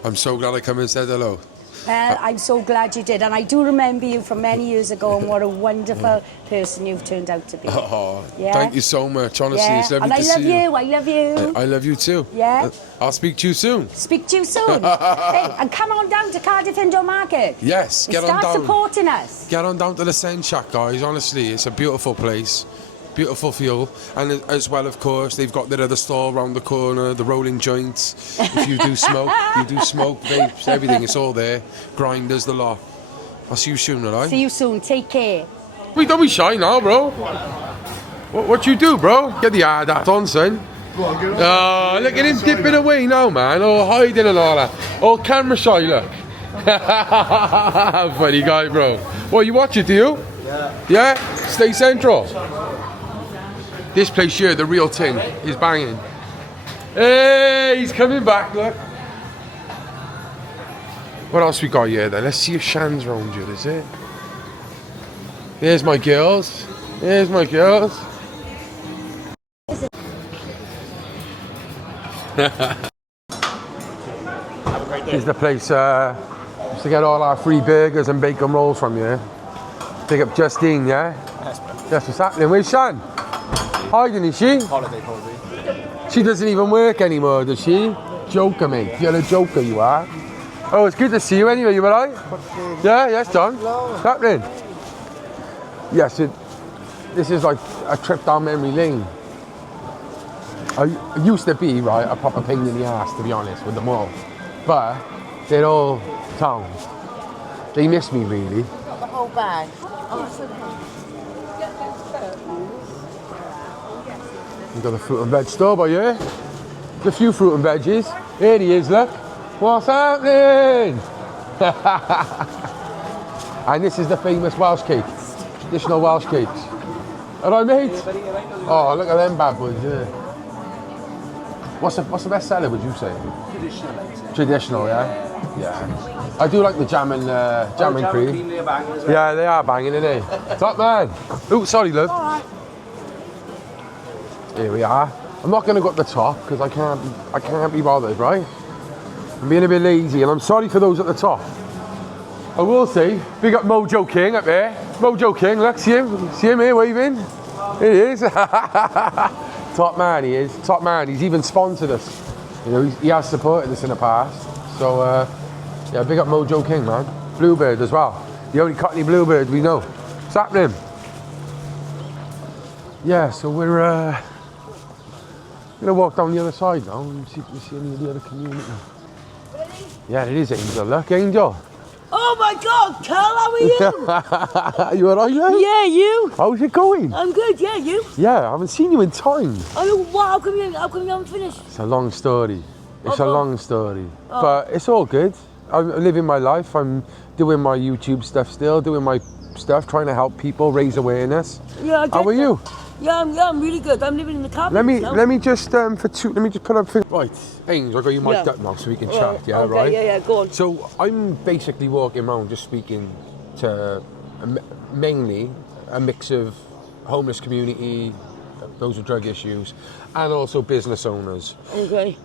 I'm so glad I come and said hello. Well, I'm so glad you did, and I do remember you from many years ago, and what a wonderful person you've turned out to be. Oh, Yeah? thank you so much. Honestly, Yeah, it's lovely and I to love see you. you, I love you. I love you too. Yeah. I'll speak to you soon. Speak to you soon. Hey, and come on down to Cardiff Indoor Market. Yes, And get on start down. supporting us. Get on down to the Send Shack, guys. Honestly, it's a beautiful place. Beautiful feel. And as well, of course, they've got their other store around the corner, the rolling joints. If you do smoke, vapes, everything. It's all there. Grinders, the lot. I'll see you soon, alright? See you soon. Take care. Wait, don't be shy now, bro. What you do, bro? Get the hard hat on, son. Oh, look at him dipping away now, man. Oh, hiding and all that. Oh, camera shy, look. Funny guy, bro. What, you watch it, do you? Yeah. Yeah? Stay Central. This place here, the real thing, is banging. Hey, he's coming back, look. What else we got here then? Let's see if Shan's round you, is it? Here's my girls. Here's my girls. Here's the place to get all our free burgers and bacon rolls from you. Pick up Justine, yeah? That's what's happening. Where's Shan? Hiding, is she? Holiday, probably. She doesn't even work anymore, does she? Joker, mate. You're a joker, you are. Oh, it's good to see you anyway. You alright? Yeah, yes, John. What's happening? Yes, this is like a trip down memory lane. I used to be, right, a proper pain in the ass, to be honest, with them all. But they're all towns. They miss me, really. The whole bag. We've got the fruit and veg store by here. There's a few fruit and veggies. Here he is, look. What's happening? And this is the famous Welsh cake. Traditional Welsh cakes. Alright, mate? Oh, look at them bad boys, yeah. What's the best seller, would you say? Traditional. Traditional, yeah? Yeah. I do like the jam and cream. They're banging as well. Yeah, they are banging, aren't they? Top man. Oh, sorry, love. Alright. Here we are. I'm not going to go up the top because I can't be bothered, right? I'm being a bit lazy, and I'm sorry for those at the top. I will say, big up Mojo King up there. Mojo King, look, see him here waving? Here he is. Top man, he is. Top man. He's even sponsored us. You know, he has supported us in the past. So, yeah, big up Mojo King, man. Bluebird as well. The only Cockney Bluebird we know. What's happening? Yeah, so we're gonna walk down the other side now and see if we see any of the other community. Yeah, it is Angel. Look, Angel. Oh my God, Carl, how are you? You alright, love? Yeah, you? How's it going? I'm good, yeah, you? Yeah, I haven't seen you in time. Oh, wow, how come you haven't finished? It's a long story. It's a Oh, long story. But it's all good. I'm living my life. I'm doing my YouTube stuff still, doing my stuff, trying to help people, raise awareness. Yeah, I get How are you? Yeah, I'm really good. I'm living in the cabin. Let me just put up right. Angel, I got you mic'd Yeah. up now so we can chat, yeah, okay, right? Yeah, go on. So I'm basically walking around just speaking to mainly a mix of homeless community, those with drug issues, and also business owners. Okay.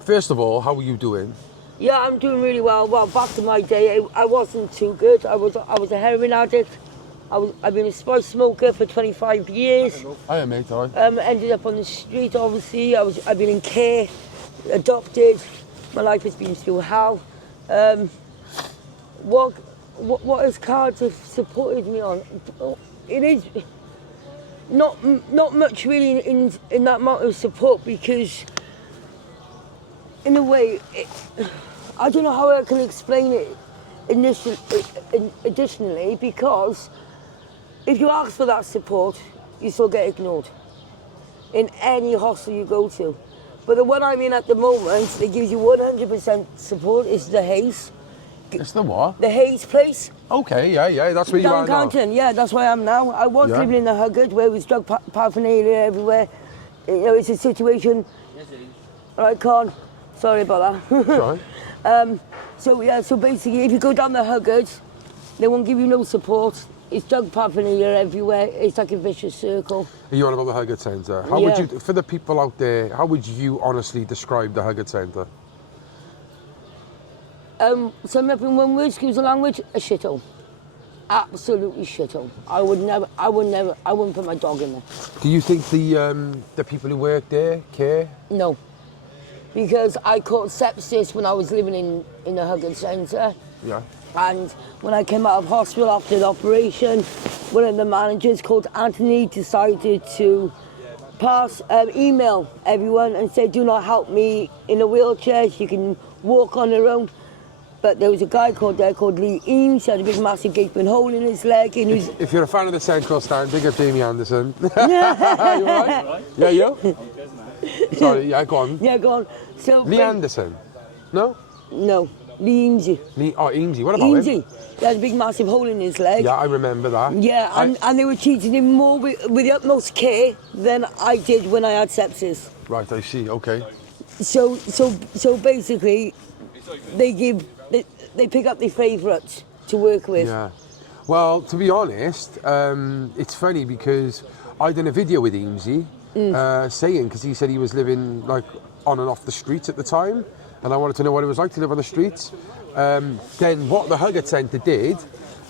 First of all, how are you doing? Yeah, I'm doing really well. Well, back in my day, I wasn't too good. I was a heroin addict. I've been a spice smoker for 25 years. Hi, mate. All right. Ended up on the street, obviously. I've been in care, adopted. My life has been through hell. What has Cardiff supported me on? It is not much really in that amount of support, because in a way, I don't know how I can explain it additionally, because if you ask for that support, you still get ignored in any hostel you go to. But the one I'm in at the moment, they give you 100% support, is the Hayes. It's the what? The Hayes place. Okay, yeah, that's where you are now. Downtown, yeah, that's where I am now. I was Yeah. living in the Huggard, where we drug paraphernalia everywhere. You know, it's a situation. Right, Con. Sorry about that. Sorry. So basically, if you go down the Huggard, they won't give you no support. it's dog paraphernalia everywhere. It's like a vicious circle. Are you on about the Huggard Centre? How would you, for the people out there, how would you honestly describe the Huggard Centre? Sum up in one word, excuse the language, a shithole. Absolutely shithole. I wouldn't put my dog in there. Do you think the people who work there care? No. Because I caught sepsis when I was living in the Huggard Centre. Yeah. And when I came out of hospital after the operation, one of the managers called Anthony decided to email everyone and say, do not help me in a wheelchair, she can walk on her own. But there was a guy called Lee Eames, he had a big massive gaping hole in his leg. And if you're a fan of the Central Stand, big up Jamie Anderson. You all right? Yeah, you? Sorry, yeah, go on. Yeah, go on. So Lee Anderson? No? No, Lee Eamesy. Eamesy, what about him? He had a big massive hole in his leg. Yeah, I remember that. Yeah, and they were treating him more with the utmost care than I did when I had sepsis. Right, I see, okay. So basically, they pick up their favourites to work with. Yeah. Well, to be honest, it's funny because I done a video with Eamesy saying, because he said he was living like on and off the streets at the time, and I wanted to know what it was like to live on the streets. Then what the Huggard Centre did,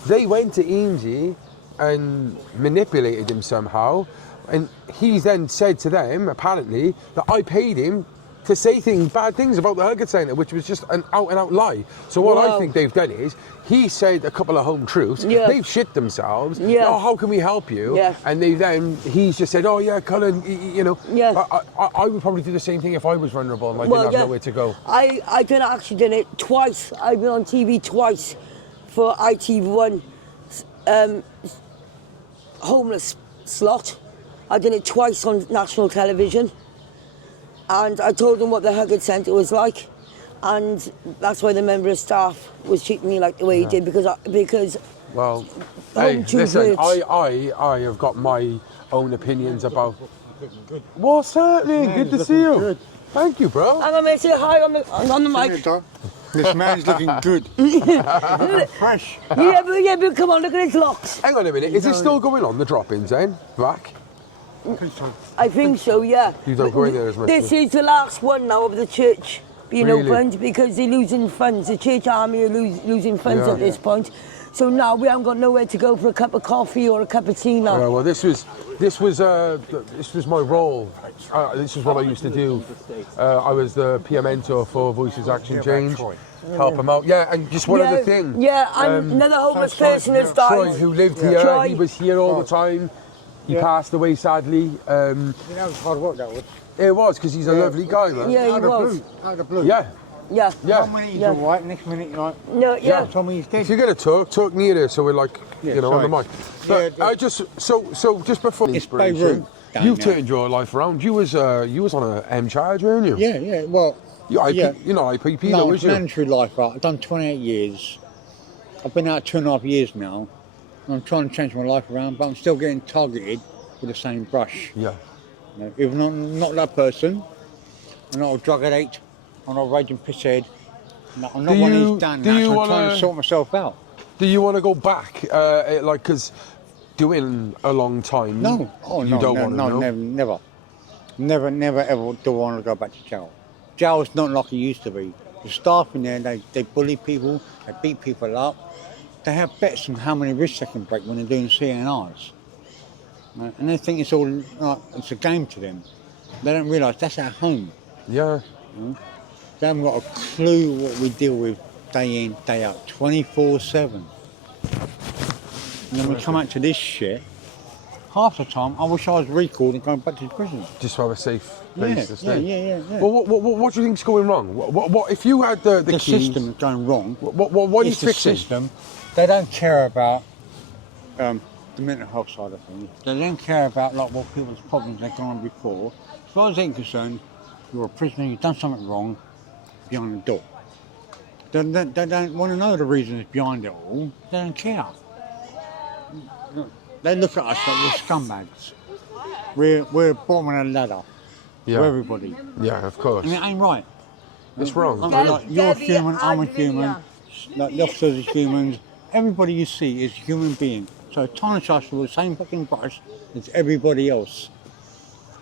they went to Eamesy and manipulated him somehow, and he then said to them, apparently, that I paid him to say bad things about the Huggard Centre, which was just an out-and-out lie. So what I think they've done is, he said a couple of home truths, they've shit themselves, oh, how can we help you? And he's just said, oh yeah, Cullen, you know, I would probably do the same thing if I was vulnerable and I didn't have nowhere to go. I actually done it twice. I've been on TV twice for ITV1 homeless slot. I done it twice on national television. And I told them what the Huggard Centre was like, and that's why the member of staff was treating me like the way he did, because well, hey, listen, I have got my own opinions about. What's happening? Good to see you. Good. Thank you, bro. I'm going to say hi on the mic. This man's looking good. Fresh. Yeah, but come on, look at his locks. Hang on a minute, is it still going on, the drop-ins then? Back? I think so, yeah. You don't go in there as much. This is the last one now of the church being opened because they're losing funds. The church army are losing funds at this point. So now we haven't got nowhere to go for a cup of coffee or a cup of tea now. Well, this was my role. This is what I used to do. I was the peer mentor for Voices Action Change. Help them out. Yeah, and just one other thing. Yeah, and another homeless person has died. Troy, who lived here, he was here all the time. He passed away, sadly. You know, it was hard work, that was. It was, because he's a lovely guy, man. Yeah, he was. Out of the blue. Yeah. Yeah. One minute he's all right, next minute you're like... No, yeah. Tell me he's dead. If you're going to talk near so we're like, you know, on the mic. But I just, so just before the inspiration, you've turned your life around. You was on a M charge, weren't you? Yeah, well... You're not IPP, no, though, was you? Mandatory life, right. I've done 28 years. I've been out 2.5 years now. I'm trying to change my life around, but I'm still getting targeted with the same brush. Yeah. You know, even though I'm not that person, I'm not a drug addict, I'm not a raging pisshead. I'm not one of these done that, so I'm trying to sort myself out. Do you want to go back, because doing a long time, no. You don't want to know? No, never ever do want to go back to jail. Jail's not like it used to be. The staff in there, they bully people, they beat people up. They have bets on how many wrists they can break when they're doing CNRs. And they think it's all it's a game to them. They don't realise that's our home. Yeah. They haven't got a clue what we deal with day in, day out, 24/7. And then we come out to this shit. Half the time, I wish I was recalled and going back to prison. Just to have a safe place to stay. Yeah. Well, what do you think's going wrong? What if you had the keys? System is going wrong. What is the fixing? System. They don't care about the mental health side of things. They don't care about like what people's problems they've gone on before. As far as they're concerned, you're a prisoner, you've done something wrong, behind the door. They don't want to know the reasons behind it all. They don't care. They look at us like we're scumbags. We're bottom of the ladder for everybody. Yeah, of course. And it ain't right. It's wrong. Like, you're a human, I'm a human. Like the officers are humans. Everybody you see is a human being. So tarnish us with the same fucking brush as everybody else.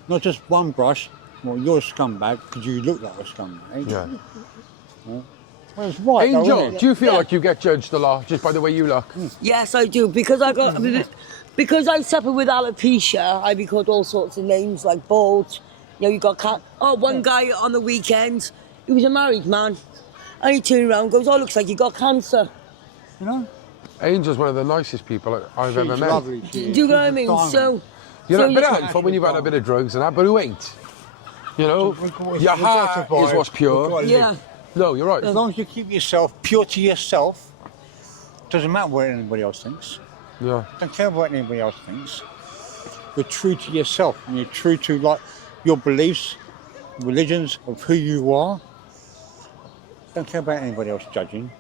Not just one brush. Well, you're a scumbag because you look like a scumbag. Yeah. Well, it's right, though, Angel, isn't it? do you feel like you get judged a lot just by the way you look? Yes, I do, because because I suffer with alopecia. I be called all sorts of names like bald. You know, you got one guy on the weekend, he was a married man, and he turned around and goes, "Oh, looks like you got cancer." You know? Angel's one of the nicest people I've ever met. Lovely. Do you know what I mean? So You're a bit you- handful when you've had a bit of drugs and that, but who ain't? You know, your heart is what's pure. Yeah. No, you're right. As long as you keep yourself pure to yourself, doesn't matter what anybody else thinks. Yeah. Don't care what anybody else thinks. You're true to yourself, and you're true to like your beliefs, religions of who you are. Don't care about anybody else judging.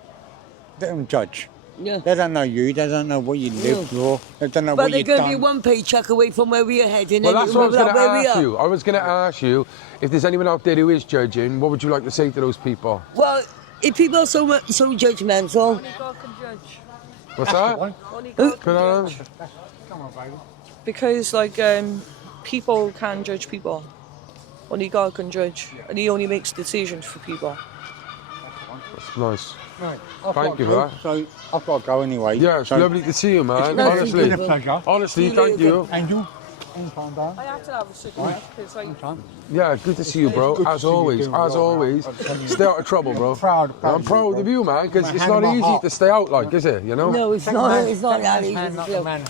Let them judge. Yeah. They don't know you. They don't know what you live for. They don't know But what they're you've going to be done. one paycheck away from where we are heading. Well, that's what I was going to where we ask are. you. I was going to ask you, if there's anyone out there who is judging, what would you like to say to those people? Well, if people are so judgmental, What's that? Put on. Because people can judge people. Only God can judge, and He only makes decisions for people. That's nice. Right. Thank you for that. So I've got to go anyway. Yeah, it's so lovely to see you, man. It's been a Honestly. pleasure. Honestly, thank you. Angel, anytime, darling. I have to have a cigarette because Anytime. Yeah, good to see you, bro. Good to As see you always, doing as well, always. man. Stay out of trouble, bro. Proud I'm proud of you, man, because My it's hand not on my easy heart. to stay out like, is it? You know? no, it's not. It's not that easy. Hand, not the man.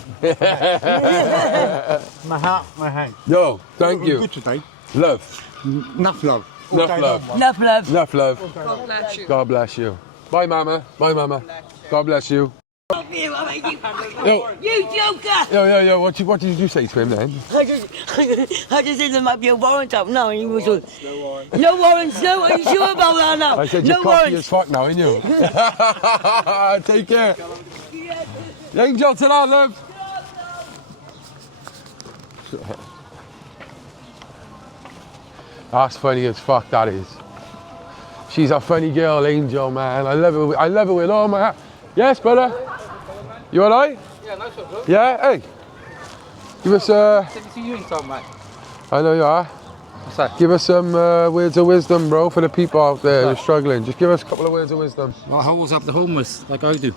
My heart, my hand. Yo, thank you. Good today. Love. Enough love. Enough Okay, love. no, Enough love. Enough love. God bless you. God bless you. Bye, mama. Bye, mama. God bless you. Yo, You joker! yo. What did you say to him then? I just said there might be a warrant up now, and he was like, no warrants, no, are you sure about that now? I said no you're cocky warrants. as fuck now, ain't you? Take care. Angel, ta-ra, love. That's funny as fuck, that is. She's a funny girl, Angel, man. I love her with all my heart. Yes, brother? You alright? Yeah, nice one, bro. Yeah? Hey. Give us Good to see you in town, mate. I know you are. What's that? Give us some words of wisdom, bro, for the people out there who are struggling. Just give us a couple of words of wisdom. Well, I holds up the homeless, like I do.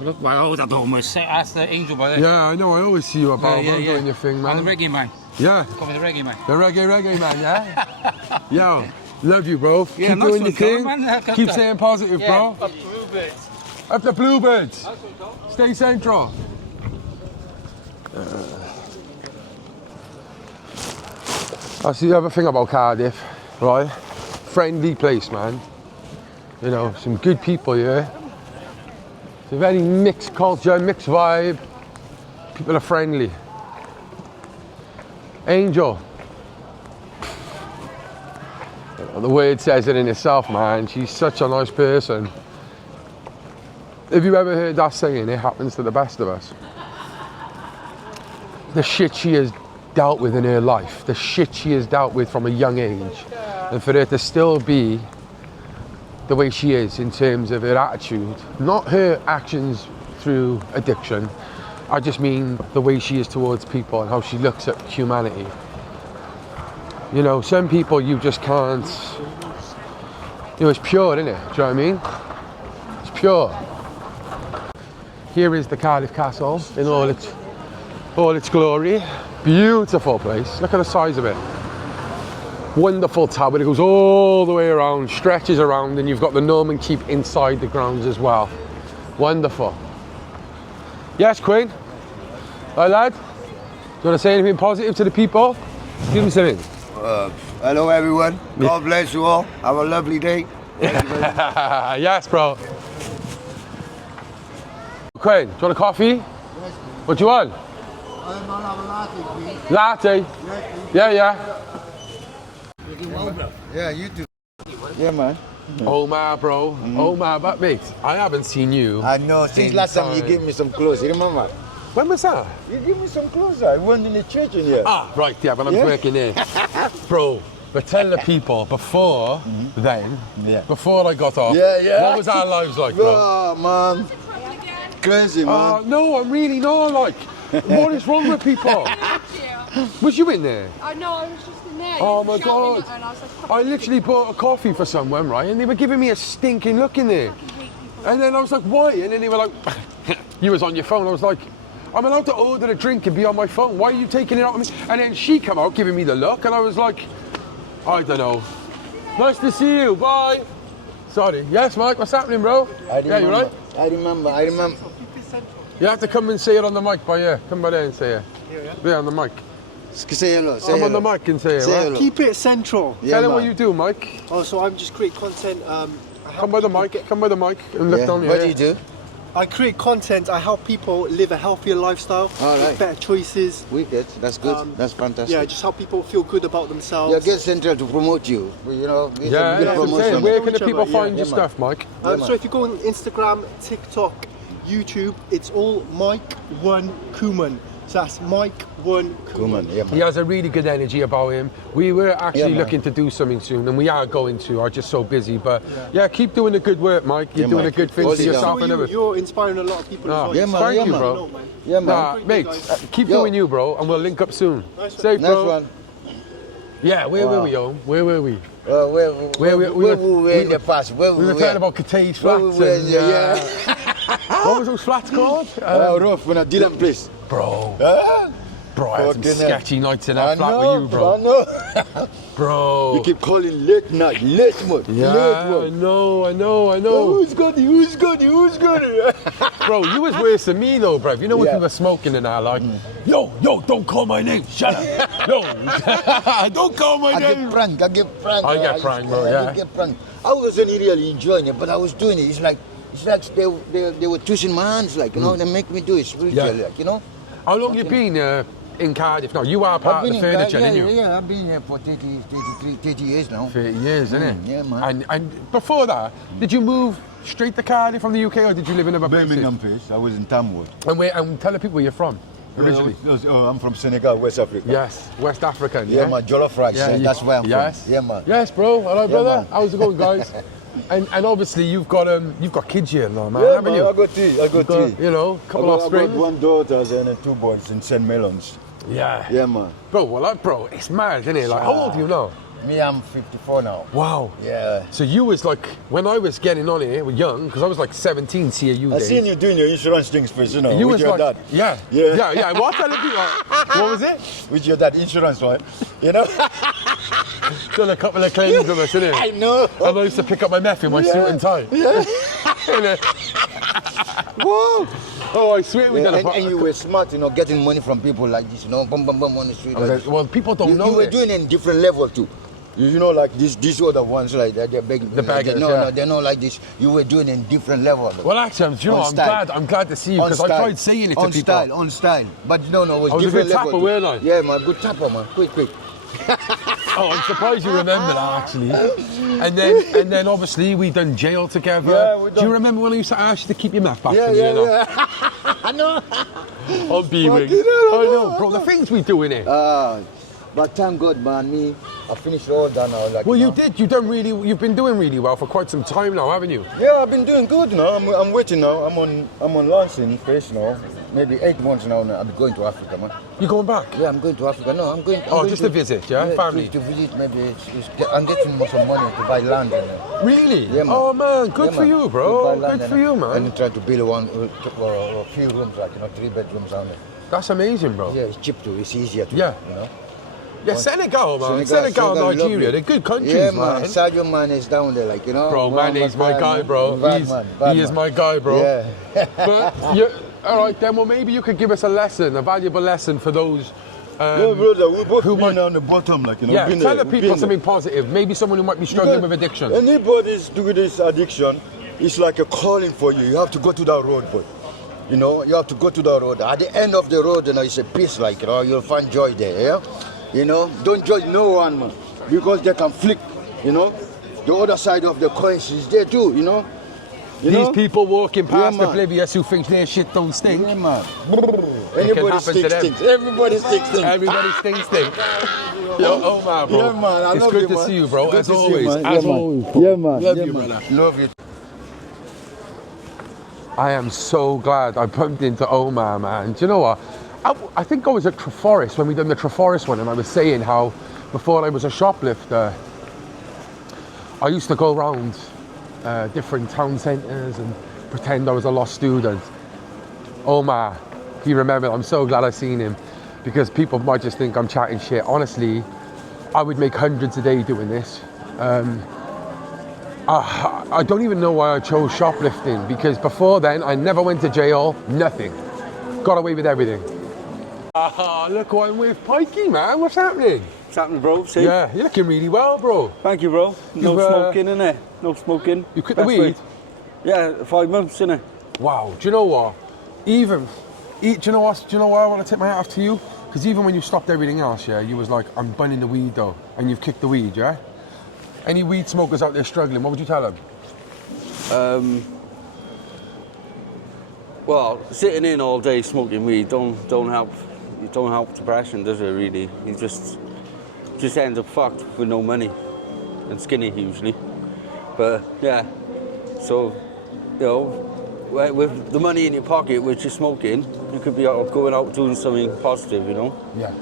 Look, I hold up the homeless. Ask the Angel by that. Yeah, I know. I always see you about doing your thing, man. I'm the reggae man. Yeah. Come with the reggae man. The reggae man, yeah? Yo, love you, bro. Yeah, Keep nice doing one, your thing. man. Keep staying positive, bro. Up the bluebirds. Up the Bluebirds. Stay central. That's the other thing about Cardiff, right? Friendly place, man. You know, some good people here. It's a very mixed culture, mixed vibe. People are friendly. Angel. The word says it in itself, man. She's such a nice person. Have you ever heard that saying, it happens to the best of us? The shit she has dealt with in her life, the shit she has dealt with from a young age, and for her to still be the way she is in terms of her attitude, not her actions through addiction, I just mean the way she is towards people and how she looks at humanity. You know, some people you just can't, you know, it's pure, isn't it? Do you know what I mean? It's pure. Here is the Cardiff Castle in all its glory. Beautiful place. Look at the size of it. Wonderful tower. It goes all the way around, stretches around, and you've got the Norman Keep inside the grounds as well. Wonderful. Yes, Quinn? Hi, lad. Do you want to say anything positive to the people? Give them something. Hello, everyone. God bless you all. Have a lovely day. Yes, bro. Quinn, do you want a coffee? What do you want? I'll have a latte, please. Latte? Yeah. Yeah, you too. Yeah, man. Omar, bro. Omar, but mate, I haven't seen you. I know. Since last time you gave me some clothes, you remember? When was that? You gave me some clothes. I went in the church in here. Ah, right, yeah, when I was working there. Bro, but tell the people, before then, before I got off, what was our lives like, bro? Oh, man. crazy, man. No, I'm really not. Like, what is wrong with people? Was you in there? No, I was just in there. Oh You my were shouting God. and I was like, I literally bought a coffee for someone, right? And they were giving me a stinking look in there. And then I was like, why? And then they were like, you was on your phone. I was like, I'm allowed to order a drink and be on my phone. Why are you taking it out of me? And then she come out giving me the look, and I was like, I don't know. Nice to see you. Bye. Sorry. Yes, Mike. What's happening, bro? Yeah, you right? I remember. You have to come and say it on the mic, by yeah. Come by there and say it. Yeah, on the mic. Say hello. I'm on the mic and say it. Say Right? hello. Keep it central. Tell them what you do, Mike. Oh, so I'm just create content. Come by the mic. Come by the mic and look down here. What do you do? I create content. I help people live a healthier lifestyle, make better choices. Wicked. That's good. That's fantastic. Yeah, just help people feel good about themselves. Yeah, get Central to promote you. You know, get Yeah, some good that's what I'm saying. promotion. Where can the people find your stuff, Mike? So if you go on Instagram, TikTok, YouTube, it's all Mike One Koeman. So that's Mike One Koeman. Yeah, He has a really good energy about him. We were actually man. looking to do something soon, and we are going to. I'm just so busy, but yeah, keep doing the good work, Mike. You're doing a good thing for yourself and everything. You're inspiring a lot of people as well. Yeah, man. Thank Yeah, you, man. bro. Yeah, man. Nah, mate, keep doing you, bro, and we'll link up soon. Safe, Nice bro. one. Yeah, where were we, Owen? Where were we? Where were we in the past? We were talking about Cottage flats. What was those flats called? Rough when I didn't place. Bro. Bro, I had some Fucking sketchy nights in that flat with you, bro. I know. Bro. You keep calling late night, late mode, Yeah, late mode. I know. Who's got it? Bro, you was worse than me though, bro. You know when we were smoking and I like, yo, don't call my name. Shut up. Yo, don't call my I name. get pranked. I get pranked, bro, yeah. I get pranked. I wasn't really enjoying it, but I was doing it. It's like they were twisting my hands, like, you know, they make me do it spiritually, like, you know. How long you been in Cardiff now? You are part of the furniture, didn't you? Yeah, I've been here for 30 years now. 30 years, isn't it? Yeah, man. And before that, did you move straight to Cardiff from the UK, or did you live in other places? Birmingham place. I was in Tamworth. And tell the people where you're from originally. I'm from Senegal, West Africa. Yes, West African. Yeah, man, jollof rice. Yeah, that's where I'm from. Yeah, man. Yes, bro. Hello, brother. man. How's it going, guys? And obviously you've got kids here now, man, Yeah, haven't man, you? I got three. You know, a couple of I got springs. one daughter and 2 boys in St. Melons. Yeah. Yeah, man. Bro, it's mad, isn't it? Like, how old are you now? Me, I'm 54 now. Wow. Yeah. So you was like, when I was getting on here, young, because I was like 17 CAU I days. seen you doing your insurance things first, you know, You with was your like, dad. Yeah. What kind of people? What was it? With your dad, insurance, right? You know? Done a couple of claims with us, innit? I know. And I used to pick up my meth in my suit and tie. Yeah. Whoa! Oh, I swear we done a and you were smart, you know, getting money from people like this, you know, bum on the street. Like this. Well, people don't know You were this. doing it in different level too. You know, like these other ones, like that, they're begging. The beggars, No, they're not like this. You were doing it in different level. Well, actually, do you know, I'm glad to see you, because I tried saying it to people. On style. But no, it was I was a different good level. tapper, weren't I? Yeah, man, good tapper, man. Quick. Oh, I'm surprised you remember that, actually. And then obviously we done jail together. Yeah, we Do done. you remember when I used to ask you to keep your mouth back Yeah. I know. On B-Wing. Fucking hell, I know, bro, the things we do in it. But thank God, man, I finished all that now. Like, Well, you did. You've been doing really well for quite some time now, haven't you? Yeah, I've been doing good now. I'm waiting now. I'm on launching phase now. Maybe 8 months now. I'm going to Africa, man. You going back? Yeah, I'm going to Africa. No, I'm going. Just to visit, yeah? Family? To visit, maybe. I'm getting some money to buy land. Really? Yeah, man. Oh man, good Yeah, for man. you, bro. To buy land, Good for you, man. And try to build a few rooms, like 3 bedrooms down there. That's amazing, bro. Yeah, it's cheap too. It's easier to. Yeah. You know. Yeah, Senegal, man. Senegal, Nigeria, lovely. they're good countries, yeah, man. Sadio Mane is down there, like, you know. Bro, Mane's my guy, bro. He is my guy, bro. Yeah. But, all right, then, well, maybe you could give us a valuable lesson for those yeah, brother, we both been on the bottom, like, you know. Yeah, been tell there, the people been something positive. Maybe someone who might be struggling with addiction. Anybody's doing this addiction, it's like a calling for you. You have to go to that road, but you know, you have to go to that road. At the end of the road, you know, it's a peace, like, you know, you'll find joy there, yeah? You know, don't judge no one, man, because they can flick, you know. The other side of the coin is there too, you know. These people walking past man. oblivious who think their shit don't stink. Yeah, man. It can Everybody happen to them. stinks. Everybody stinks. Everybody stinks. Yo, oh man, bro. Yeah, man, I it's love good you, to man. see you, bro. Good As to see you, always. man. As Yeah, man. always. Yeah, man. Love Yeah, you, man. brother. Love you. I am so glad I bumped into Omar, man. Do you know what? I think I was at Treforest when we done the Treforest one, and I was saying how before I was a shoplifter, I used to go around different town centres and pretend I was a lost student. Omar, he remembered. I'm so glad I seen him, because people might just think I'm chatting shit. Honestly, I would make hundreds a day doing this. I don't even know why I chose shoplifting, because before then I never went to jail, nothing. Got away with everything. Look who I'm with, Pikey, man. What's happening? What's happening, bro? See? Yeah, you're looking really well, bro. Thank you, bro. No smoking, innit? No smoking. You quit the weed? Yeah, 5 months, innit? Wow. Do you know what? Do you know what? Do you know why I want to tip my hat off to you? Because even when you stopped everything else, yeah, you was like, I'm bunning the weed though, and you've kicked the weed, yeah? Any weed smokers out there struggling, what would you tell them? Well, sitting in all day smoking weed don't help depression, does it really? You just end up fucked with no money and skinny usually. But yeah, so you know, with the money in your pocket, which you're smoking, you could be going out doing something positive, you know? Yeah.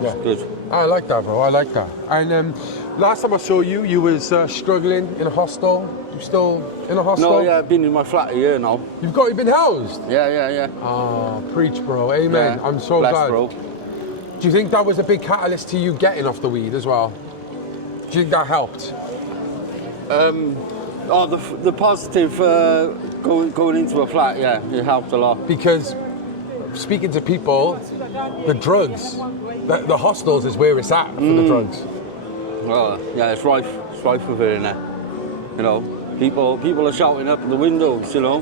Yeah, good. I like that, bro. I like that. And last time I saw you, you was struggling in a hostel. You still in a hostel? No, yeah, I've been in my flat a year now. You've been housed? Yeah. Ah, preach, bro. Amen. Yeah, I'm so blessed, glad. Bro. Do you think that was a big catalyst to you getting off the weed as well? Do you think that helped? The positive going into a flat, yeah, it helped a lot. Because speaking to people, the drugs, the hostels is where it's at for the drugs. Well, yeah, it's rife with it in there. You know, people are shouting up the windows, you know,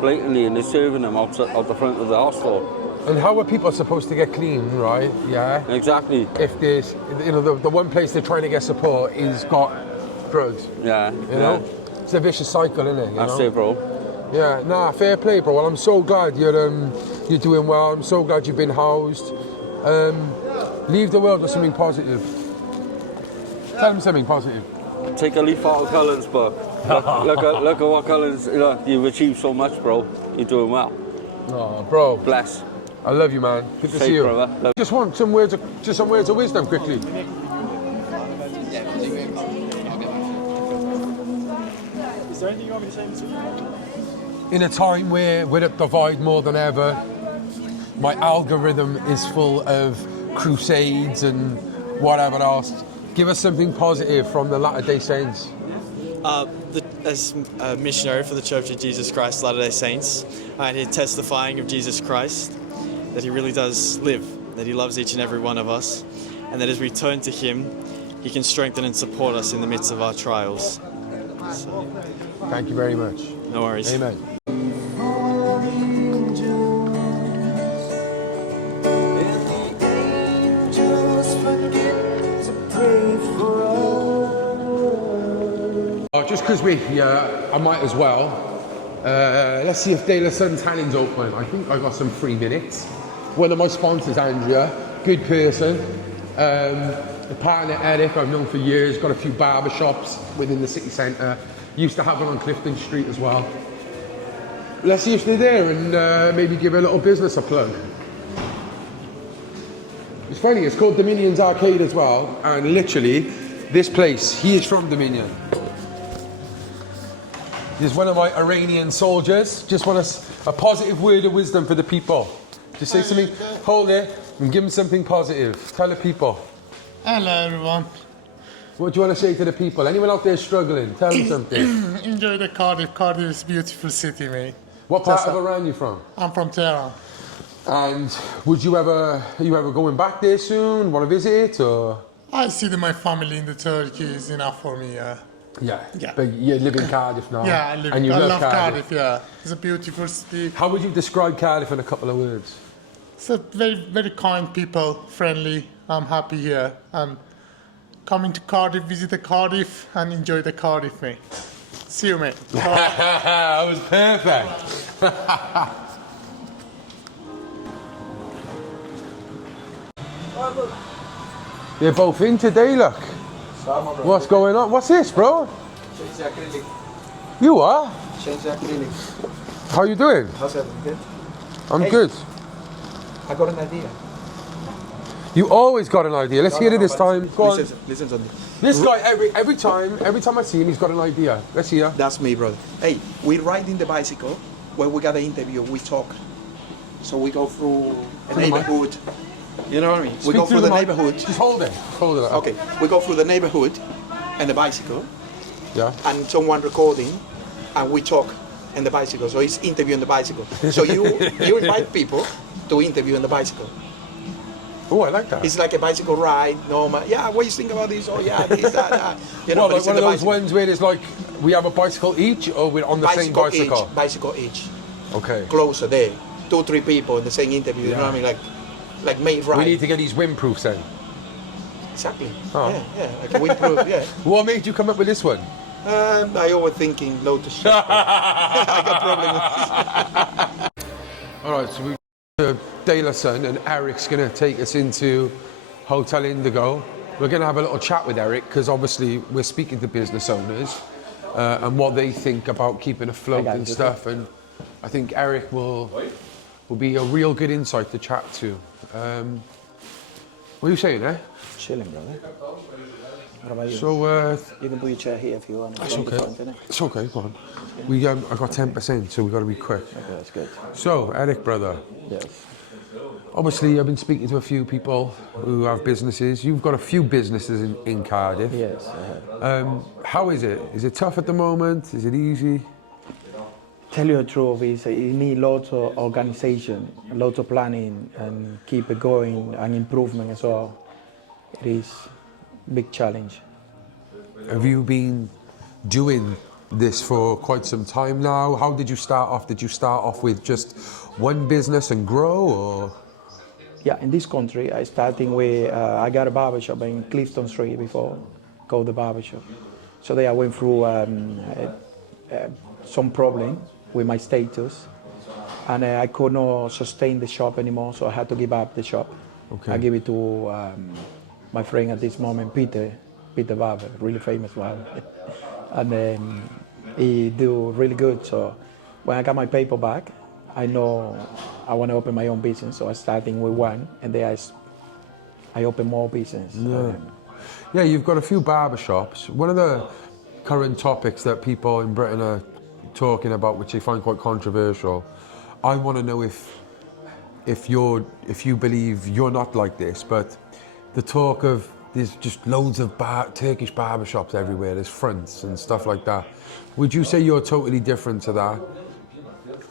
blatantly, and they're serving them out the front of the hostel. And how are people supposed to get clean, right? Yeah. Exactly. If there's, you know, the one place they're trying to get support is got drugs. Yeah. You know, it's a vicious cycle, isn't it? That's it, bro. Yeah. Nah, fair play, bro. Well, I'm so glad you're doing well. I'm so glad you've been housed. Leave the world with something positive. Tell them something positive. Take a leaf out of Cullen's book. Look at what Cullen's. You know, you've achieved so much, bro. You're doing well. Oh, bro. Bless. I love you, man. Good to see you. Brother. Just want some words of wisdom, quickly. Is there anything you want me to say? In a time where we're at divide more than ever, my algorithm is full of crusades and whatever else. Give us something positive from the Latter-day Saints. As a missionary for the Church of Jesus Christ Latter-day Saints, and here testifying of Jesus Christ, that he really does live, that he loves each and every one of us, and that as we turn to him, he can strengthen and support us in the midst of our trials. So, thank you very much. No worries. Amen. Just because we're here, I might as well. Let's see if De La Sun's Tanning's open. I think I got some 3 minutes. One of my sponsors, Andrea, good person. A partner, Eric, I've known for years, got a few barber shops within the city centre. Used to have one on Clifton Street as well. Let's see if they're there and maybe give a little business a plug. It's funny, it's called Dominion's Arcade as well, and literally, this place, he is from Dominion. He's one of my Iranian soldiers. Just want a positive word of wisdom for the people. Just say something, hold it, and give them something positive. Tell the people. Hello everyone. What do you want to say to the people? Anyone out there struggling? Tell them something. Enjoy the Cardiff. Cardiff is a beautiful city, mate. What part of Iran are you from? I'm from Tehran. And are you ever going back there soon? Want to visit or? I see that my family in the Turkey is enough for me. Yeah. But you live in Cardiff now. Yeah, I love Cardiff. Yeah, it's a beautiful city. How would you describe Cardiff in a couple of words? It's a very, very kind people, friendly. I'm happy here. And coming to Cardiff, visit the Cardiff and enjoy the Cardiff, mate. See you, mate. That was perfect. They're both in today, look. What's going on? What's this, bro? Change the acrylic. You are? Change the acrylic. How you doing? How's everything? Good? I'm Hey, good. I got an idea. You always got an idea. Let's hear it this time. Go on. Listen to me. This guy, every time I see him, he's got an idea. Let's hear. That's me, brother. Hey, we ride in the bicycle. When we got an interview, we talk. So we go through a neighborhood. You know what I mean? We go through the neighborhood. Just hold it. Hold it. Okay. We go through the neighborhood and the bicycle. Yeah. And someone recording, and we talk in the bicycle. So it's interview on the bicycle. So you invite people to interview on the bicycle. Oh, I like that. It's like a bicycle ride, normal. Yeah, what do you think about this? Oh, yeah, this, that. You know, Well, but like it's one in of the those bicycle. ones where it's like we have a bicycle each, or we're on the same bicycle. Bicycle each. Okay. Closer there. 2, 3 people in the same interview. You know what I mean? Like made ride. We need to get these windproofs then. Exactly. Oh. Yeah, like a windproof. Yeah. What made you come up with this one? I always thinking load to shit. I got problem with this. All right, so De La Sun and Eric's going to take us into Hotel Indigo. We're going to have a little chat with Eric because obviously we're speaking to business owners and what they think about keeping afloat and stuff. And I think Eric will be a real good insight to chat to. What are you saying, eh? Chilling, brother. What about you? So you can put your chair here if you want. That's okay. It's okay, go on. I got 10%, so we've got to be quick. Okay, that's good. So, Eric, brother. Yes. Obviously, I've been speaking to a few people who have businesses. You've got a few businesses in Cardiff. Yes, I have. How is it? Is it tough at the moment? Is it easy? Tell you the truth, you need lots of organization, lots of planning, and keep it going and improvement as well. It is a big challenge. Have you been doing this for quite some time now? How did you start off? Did you start off with just one business and grow, or? Yeah, in this country, I starting with, I got a barbershop in Clifton Street before, called the barbershop. So there I went through some problem with my status, and I could not sustain the shop anymore, so I had to give up the shop. Okay. I give it to my friend at this moment, Peter Barber, really famous one. And he do really good, so when I got my paper back, I know I want to open my own business, so I starting with one, and then I open more business. Yeah, you've got a few barbershops. One of the current topics that people in Britain are talking about, which they find quite controversial, I want to know if you believe you're not like this, but the talk of there's just loads of Turkish barbershops everywhere, there's fronts and stuff like that. Would you say you're totally different to that?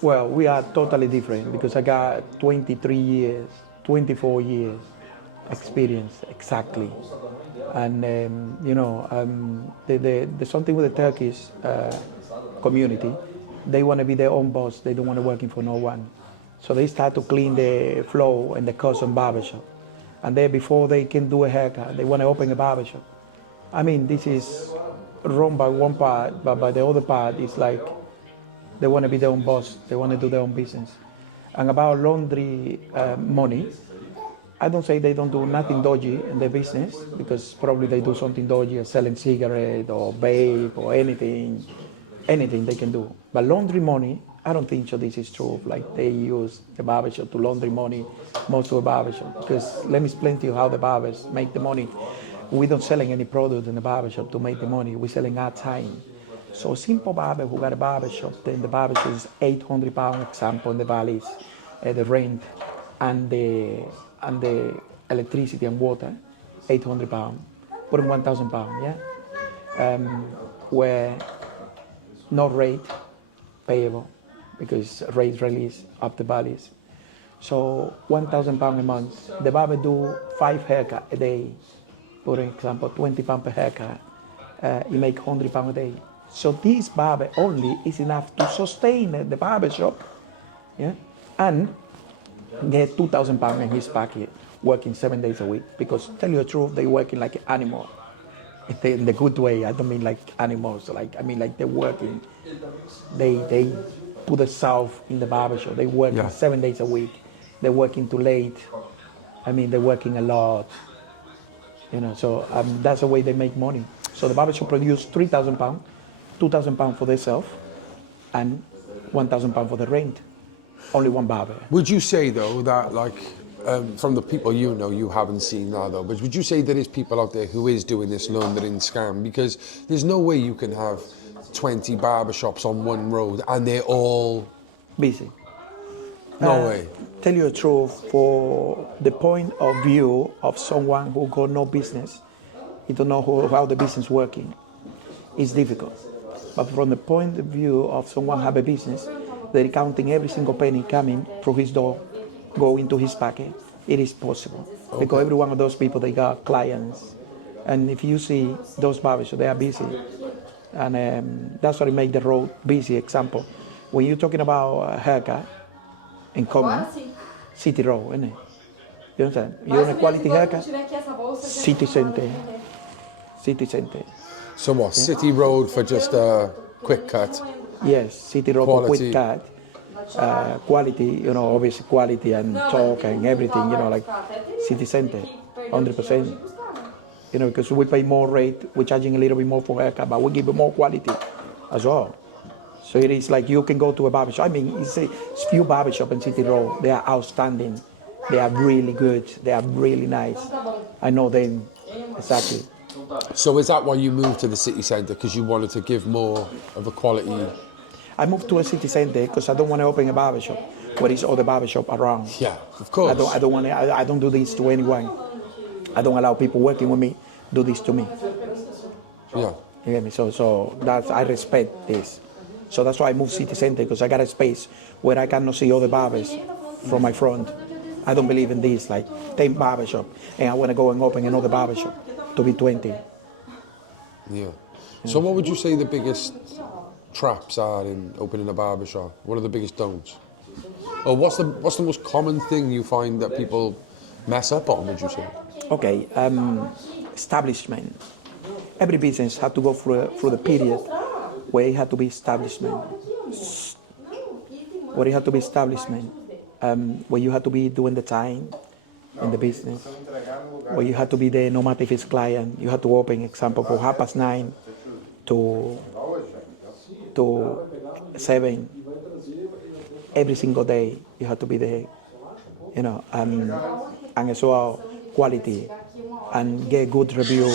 Well, we are totally different because I got 23 years, 24 years experience exactly. And there's something with the Turkish community. They want to be their own boss. They don't want to working for no one. So they start to clean the floor and the custom barbershop. And then before they can do a haircut, they want to open a barbershop. I mean, this is wrong by one part, but by the other part, it's like they want to be their own boss. They want to do their own business. And about laundry money, I don't say they don't do nothing dodgy in their business, because probably they do something dodgy, selling cigarette or vape or anything they can do. But laundry money, I don't think so this is true. Like they use the barbershop to laundry money, most of the barbershop. Because let me explain to you how the barbers make the money. We don't selling any product in the barbershop to make the money. We're selling our time. So simple barber who got a barbershop, then the barbershop is £800 example in the valleys, the rent and the electricity and water, £800, put in £1,000, yeah? Where no rate payable, because rate release up the valleys. So £1,000 a month. The barber do 5 haircuts a day. For example, £20 per haircut. You make £100 a day. So this barber only is enough to sustain the barber shop, yeah, and get £2,000 in his pocket, working 7 days a week. Because tell you the truth, they working like an animal. In the good way. I don't mean like animals. I mean like they're working. They put the south in the barbershop. They work 7 days a week. They're working too late. I mean, they're working a lot. You know, so that's the way they make money. So the barbershop produce £3,000, £2,000 for themselves, and £1,000 for the rent. Only one barber. Would you say though that like from the people you know, you haven't seen that though, but would you say there is people out there who is doing this laundering scam? Because there's no way you can have 20 barbershops on one road and they're all busy. No way. Tell you the truth, for the point of view of someone who got no business, he don't know how the business working, it's difficult. But from the point of view of someone have a business, they're counting every single penny coming through his door, go into his pocket. It is possible. Okay. Because every one of those people, they got clients. And if you see those barbershops, they are busy. And that's what make the road busy. Example, when you're talking about a haircut in common, City Road, isn't it? You understand? You want a quality haircut? City Center. City Center. So what, City Road for just a quick cut? Yes, City Road for Quality. quick cut. Quality, you know, obviously quality and talk and everything, you know, like City Center, 100%. You know, because we pay more rate, we're charging a little bit more for haircut, but we give more quality as well. So it is like you can go to a barbershop. I mean, it's few barbershop in City Road. They are outstanding. They are really good. They are really nice. I know them exactly. So is that why you moved to the city centre? Because you wanted to give more of a quality? I moved to a city centre because I don't want to open a barbershop where there's other barbershop around. Yeah, of course. I don't do this to anyone. I don't allow people working with me do this to me. Yeah. You get me? So that's, I respect this. So that's why I moved city centre, because I got a space where I cannot see other barbers from my front. I don't believe in this, like 10 barbershop, and I want to go and open another barbershop to be 20. Yeah. So what would you say the biggest traps are in opening a barbershop? What are the biggest don'ts? Or what's the most common thing you find that people mess up on, would you say? Okay, establishment. Every business had to go through the period where it had to be establishment. Where it had to be establishment. Where you had to be doing the time in the business. Where you had to be there no matter if it's client. You had to open, example, from 9:30 to 7. Every single day you had to be there. You know, and as well quality and get good review.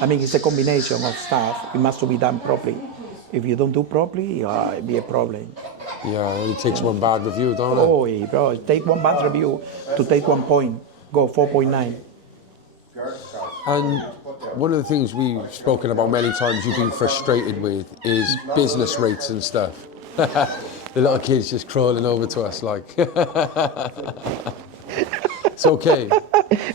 I mean, it's a combination of stuff. It must be done properly. If you don't do properly, it'll be a problem. Yeah, it only takes one bad review, don't it? Oh, bro, take one bad review to take 1 point, go 4.9. And one of the things we've spoken about many times you've been frustrated with is business rates and stuff. The little kid's just crawling over to us like... It's okay.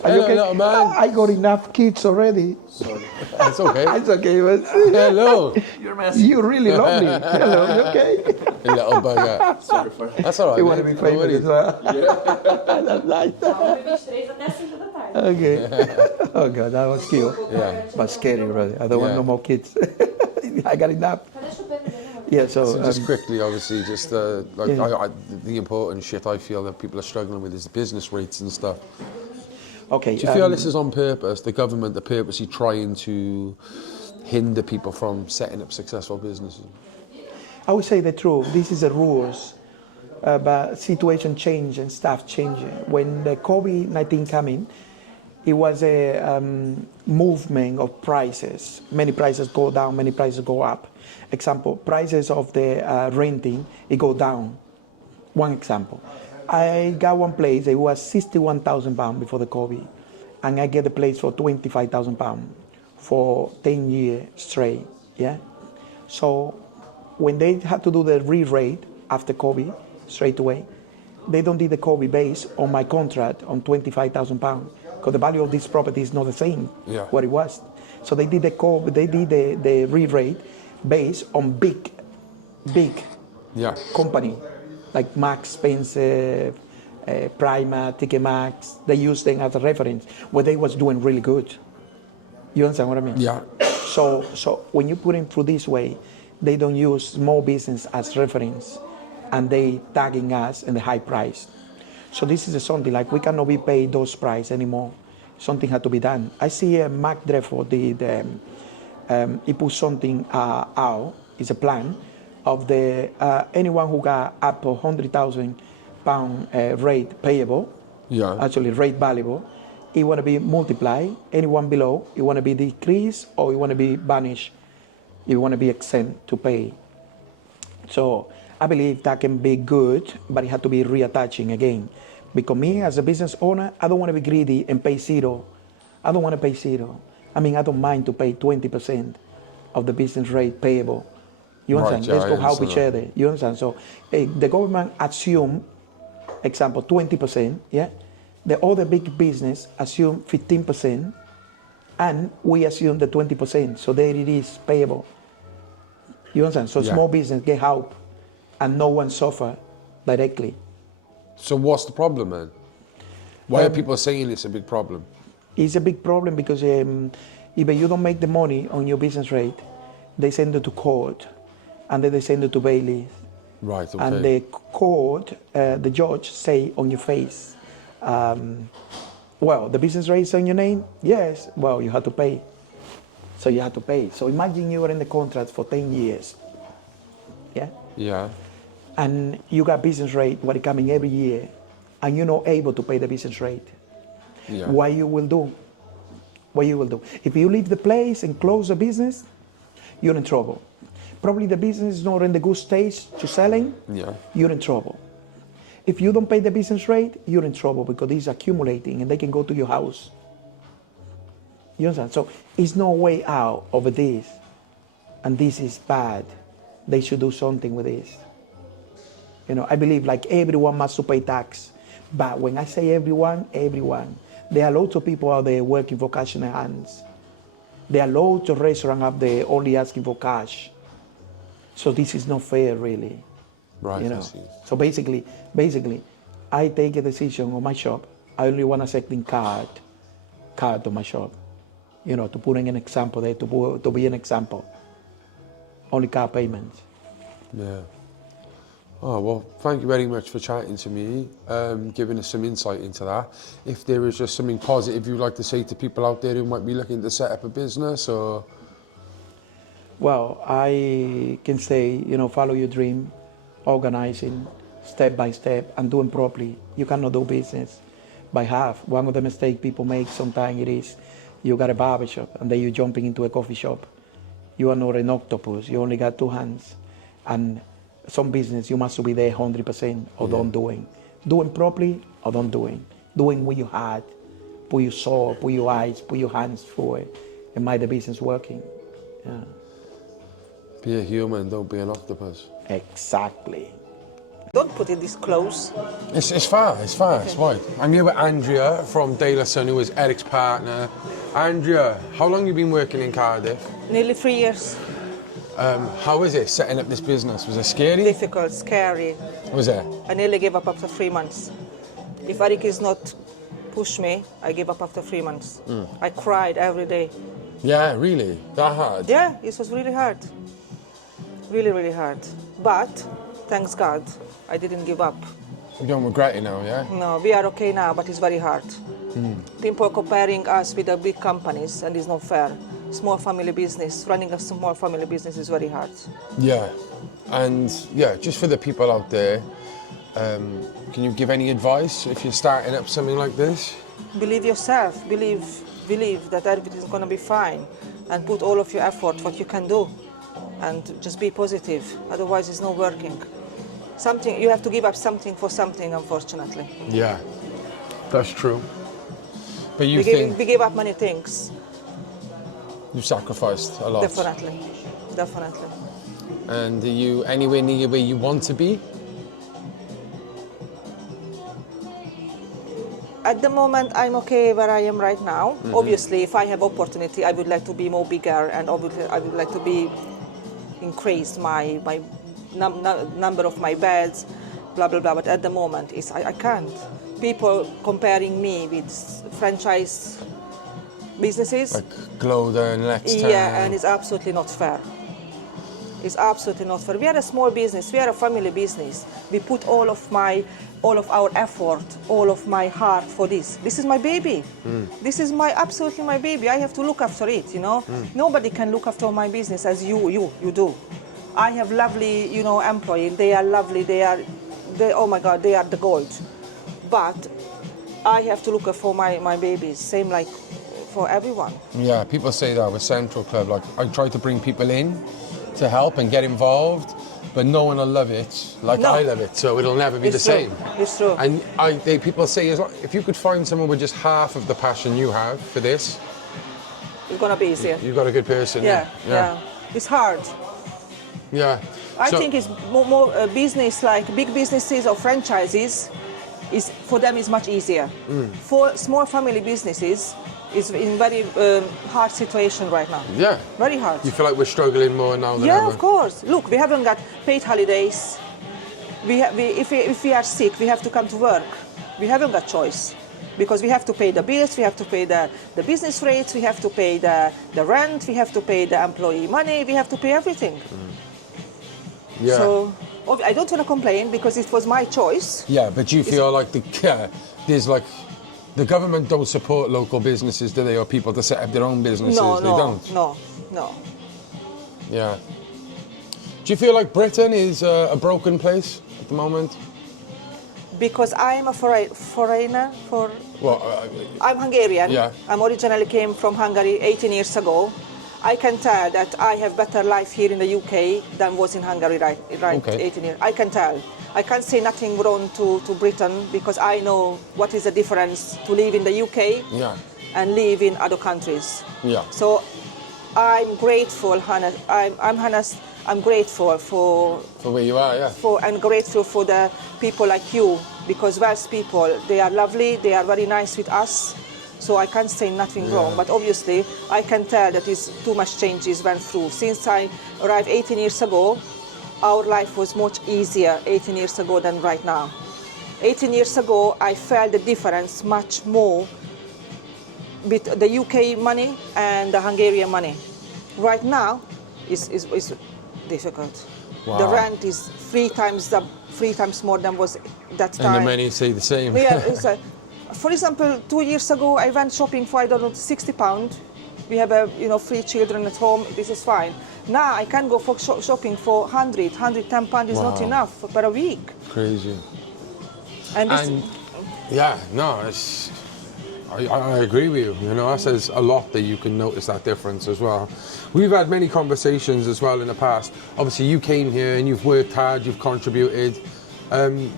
Hello, okay? little man. I got enough kids already. Sorry. It's okay. It's okay. But Hello. You're messy. You really love me. Hello, you okay? A little bugger. Sorry for that. That's all right. You want to be famous as well? That's nice. Okay. Oh God, that was cute. Yeah. But scary, brother. I don't want no more kids. I got enough. Yeah, so just quickly, obviously, just like yeah. the important shit I feel that people are struggling with is the business rates and stuff. Okay. Do you feel this is on purpose? The government are purposely trying to hinder people from setting up successful businesses? I would say the truth. This is the rules, but situation change and stuff changing. When the COVID-19 came in, it was a movement of prices. Many prices go down, many prices go up. Example, prices of the renting, it go down. One example. I got one place, it was £61,000 before the COVID, and I get the place for £25,000 for 10 years straight, yeah? So when they had to do the re-rate after COVID, straight away, they don't do the COVID based on my contract on £25,000, because the value of this property is not the same what it was. So they did the re-rate based on big company, like Max Spencer, Prima, Ticketmax. They used them as a reference where they was doing really good. You understand what I mean? Yeah. So when you put it through this way, they don't use small business as reference, and they tagging us in the high price. So this is something like we cannot be paid those price anymore. Something had to be done. I see Mark Drefford he put something out. It's a plan of the anyone who got up to £100,000 rate payable, actually rate valuable, it want to be multiplied. Anyone below, it want to be decreased or it want to be banished. It want to be exempt to pay. So I believe that can be good, but it had to be reattaching again. Because me as a business owner, I don't want to be greedy and pay zero. I don't want to pay zero. I mean, I don't mind to pay 20% of the business rate payable. You understand? Right, yeah, Let's go I help each understand other. You understand? So the government assume, example, 20%, yeah? The other big business assume 15%, and we assume the 20%. So there it is payable. You understand? So Yeah. small business get help, and no one suffer directly. So what's the problem, man? Why are people saying it's a big problem? It's a big problem because if you don't make the money on your business rate, they send it to court, and then they send it to bailiff. Right, okay. And the court, the judge say on your face, well, the business rate is on your name? Yes. Well, you have to pay. So you have to pay. So imagine you are in the contract for 10 years. Yeah? Yeah. And you got business rate what is coming every year, and you're not able to pay the business rate. Yeah. What you will do? What you will do? If you leave the place and close the business, you're in trouble. Probably the business is not in the good stage to selling, Yeah. you're in trouble. If you don't pay the business rate, you're in trouble because it's accumulating and they can go to your house. You understand? So it's no way out of this. And this is bad. They should do something with this. You know, I believe like everyone must pay tax. But when I say everyone, everyone. There are lots of people out there working for cash in their hands. There are loads of restaurants out there only asking for cash. So this is not fair, really. Right, You I know. see. So basically, I take a decision on my shop. I only want accepting card to my shop. You know, to put in an example there, to be an example. Only card payments. Yeah. Oh, well, thank you very much for chatting to me, giving us some insight into that. If there is just something positive you'd like to say to people out there who might be looking to set up a business or... Well, I can say, you know, follow your dream, organizing step by step and doing properly. You cannot do business by half. One of the mistakes people make sometimes it is you got a barber shop and then you're jumping into a coffee shop. You are not an octopus. You only got two hands. And some business, you must be there 100% or don't doing. Doing properly or don't doing. Doing with your heart. Put your soul, put your eyes, put your hands for it. And make the business working. Yeah. Be a human, don't be an octopus. Exactly. Don't put it this close. It's far, it's fine. I'm here with Andrea from De La Sun, who is Eric's partner. Andrea, how long have you been working in Cardiff? Nearly 3 years. How is it setting up this business? Was it scary? Difficult, scary. Was it? I nearly gave up after 3 months. If Eric is not push me, I gave up after 3 months. I cried every day. Yeah, really? That hard? Yeah, it was really hard. Really, really hard. But, thanks God, I didn't give up. You don't regret it now, yeah? No, we are okay now, but it's very hard. People are comparing us with the big companies, and it's not fair. Small family business, running a small family business is very hard. Yeah. And yeah, just for the people out there, can you give any advice if you're starting up something like this? Believe yourself, believe that everything is going to be fine, and put all of your effort, what you can do, and just be positive. Otherwise, it's not working. You have to give up something for something, unfortunately. Yeah, that's true. But you we give up many things. You've sacrificed a lot. Definitely. And are you anywhere near where you want to be? At the moment, I'm okay where I am right now. Obviously, if I have opportunity, I would like to be more bigger, and obviously, I would like to be increase my number of my beds, blah blah blah. But at the moment, I can't. People comparing me with franchise businesses. Like Gloder and Lextown. Yeah, and it's absolutely not fair. It's absolutely not fair. We are a small business. We are a family business. We put all of our effort, all of my heart for this. This is my baby. This is absolutely my baby. I have to look after it, you know. Nobody can look after my business as you do. I have lovely, you know, employees. They are lovely. They oh my God, they are the gold. But I have to look for my babies. Same like for everyone. Yeah, people say that with Central Club. Like, I try to bring people in to help and get involved, but no one will love it like No. I love it, so it'll never be It's the true. same. It's true. And people say, if you could find someone with just half of the passion you have for this, It's gonna be easier. you've got a good person. Yeah. It's hard. Yeah. I So- think it's more business, like big businesses or franchises, is for them is much easier. Mm. For small family businesses, is in very hard situation right now. Yeah. Very hard. You feel like we're struggling more now than Yeah, ever? of course. Look, we haven't got paid holidays. If we are sick, we have to come to work. We haven't got choice. Because we have to pay the bills, we have to pay the business rates, we have to pay the rent, we have to pay the employee money, we have to pay everything. Yeah. So I don't want to complain because it was my choice. Yeah, but you feel like there's like the government don't support local businesses, do they, or people to set up their own businesses? They don't. No. Yeah. Do you feel like Britain is a broken place at the moment? Because I am a foreigner. Well, I'm Hungarian. Yeah. I originally came from Hungary 18 years ago. I can tell that I have better life here in the UK than was in Hungary right Okay. 18 years. I can tell. I can't say nothing wrong to Britain because I know what is the difference to live in the UK Yeah. and live in other countries. Yeah. So I'm grateful, Hannah. I'm grateful for where you are, yeah. I'm grateful for the people like you, because Welsh people, they are lovely, they are very nice with us, so I can't say nothing Yeah. wrong. But obviously, I can tell that too much changes went through. Since I arrived 18 years ago, our life was much easier 18 years ago than right now. 18 years ago, I felt the difference much more with the UK money and the Hungarian money. Right now, is difficult. Wow. The rent is three times more than was that time. And the many say the same. Yeah, for example, 2 years ago, I went shopping for, I don't know, £60. We have 3 children at home. This is fine. Now I can go for shopping for £110 is not Wow. enough per a week. Crazy. And this, Yeah, no, I agree with you. You know, that says a lot that you can notice that difference as well. We've had many conversations as well in the past. Obviously, you came here and you've worked hard, you've contributed.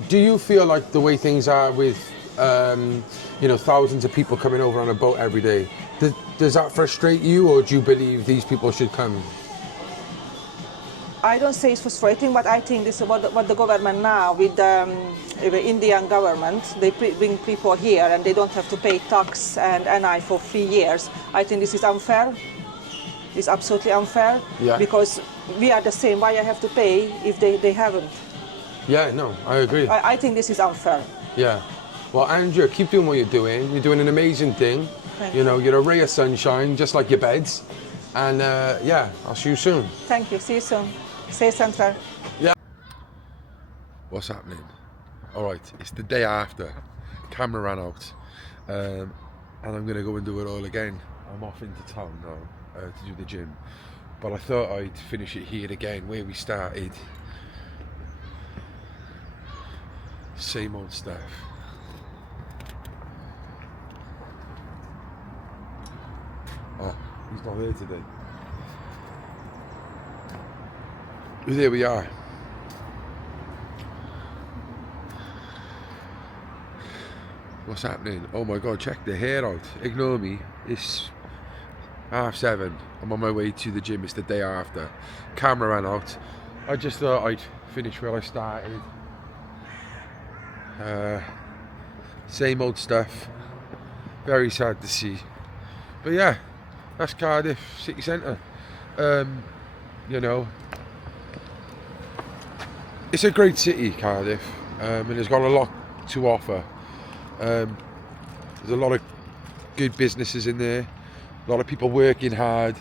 Do you feel like the way things are with, thousands of people coming over on a boat every day, does that frustrate you, or do you believe these people should come? I don't say it's frustrating, but I think this is what the government now, with the Indian government, they bring people here and they don't have to pay tax and NI for 3 years. I think this is unfair. It's absolutely unfair. Yeah. Because we are the same. Why I have to pay if they haven't? Yeah, no, I agree. I think this is unfair. Yeah. Well, Andrea, keep doing what you're doing. You're doing an amazing thing. Thank You're a ray of sunshine, just like your beds. And I'll see you soon. Thank you. See you soon. Stay central. Yeah. What's happening? All right, it's the day after. Camera ran out, and I'm gonna go and do it all again. I'm off into town now to do the gym, but I thought I'd finish it here again, where we started. Same old stuff. Oh, he's not here today. There we are. What's happening? Oh my god, check the hair out. Ignore me. It's 7:30. I'm on my way to the gym. It's the day after. Camera ran out. I just thought I'd finish where I started. Same old stuff. Very sad to see. But yeah, that's Cardiff city centre. It's a great city, Cardiff, and it's got a lot to offer. There's a lot of good businesses in there, a lot of people working hard,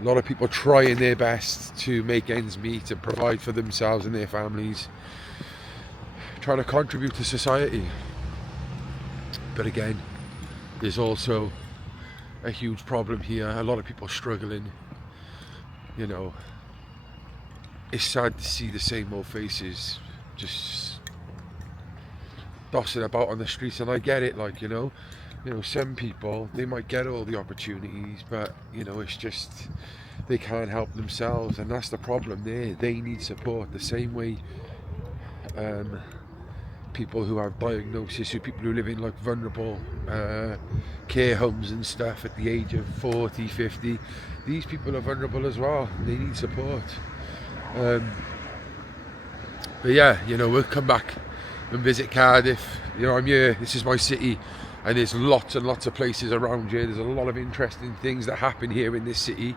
a lot of people trying their best to make ends meet and provide for themselves and their families, trying to contribute to society. But again, there's also a huge problem here, a lot of people struggling, it's sad to see the same old faces just dossing about on the streets, and I get it, like, you know, some people, they might get all the opportunities, but, you know, it's just, they can't help themselves, and that's the problem there. They need support the same way people who have diagnosis, people who live in like vulnerable care homes and stuff at the age of 40, 50, these people are vulnerable as well. They need support. But yeah, you know, we'll come back and visit Cardiff. You know, I'm here, this is my city, and there's lots and lots of places around here. There's a lot of interesting things that happen here in this city,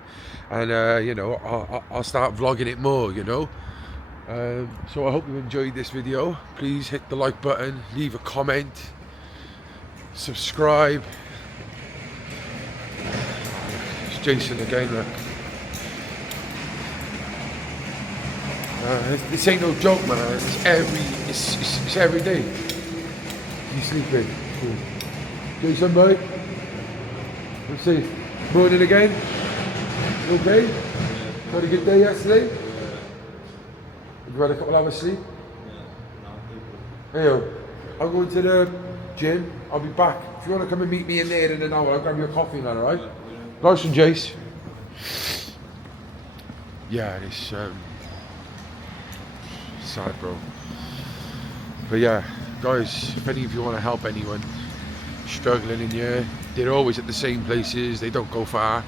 and you know, I'll start vlogging it more, you know. So I hope you enjoyed this video. Please hit the like button, leave a comment, subscribe. It's Jason again, look. This ain't no joke, man. It's every day. You sleeping? Cool. Jason, boy. Let's see. Morning again. You okay? Had a good day yesterday? You had a couple hours sleep? Hey, yo, I'm going to the gym. I'll be back. If you want to come and meet me in there in an hour, I'll grab you a coffee now, alright? Nice one, Jace. Yeah, it's sad, bro. But yeah, guys, if any of you want to help anyone struggling in here, they're always at the same places. They don't go far.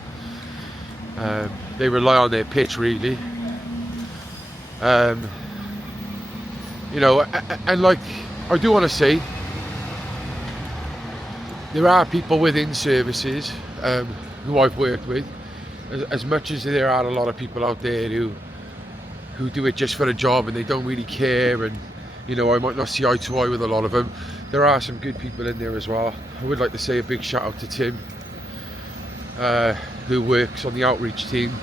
They rely on their pitch, really. You know, and like, I do want to say, there are people within services who I've worked with, as much as there are a lot of people out there who do it just for a job and they don't really care, and you know, I might not see eye to eye with a lot of them. There are some good people in there as well. I would like to say a big shout out to Tim, who works on the outreach team.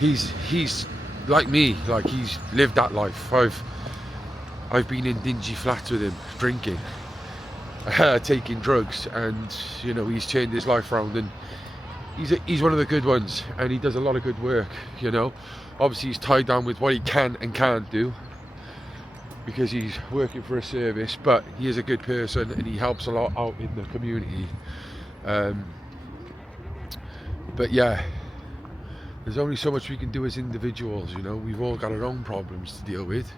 He's like me, like he's lived that life. I've been in dingy flats with him, drinking, taking drugs, and you know, he's turned his life around, and he's one of the good ones, and he does a lot of good work, you know. Obviously he's tied down with what he can and can't do because he's working for a service, but he is a good person and he helps a lot out in the community. But yeah, there's only so much we can do as individuals, you know. We've all got our own problems to deal with.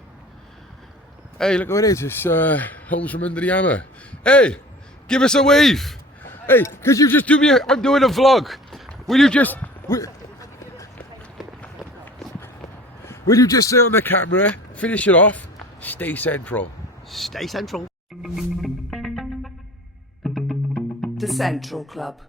Hey, look what it is. It's Homes from Under the Hammer. Hey, give us a wave. Hey, could you just do me I'm doing a vlog. Will you just say on the camera, finish it off, stay central. Stay central. The Central Club.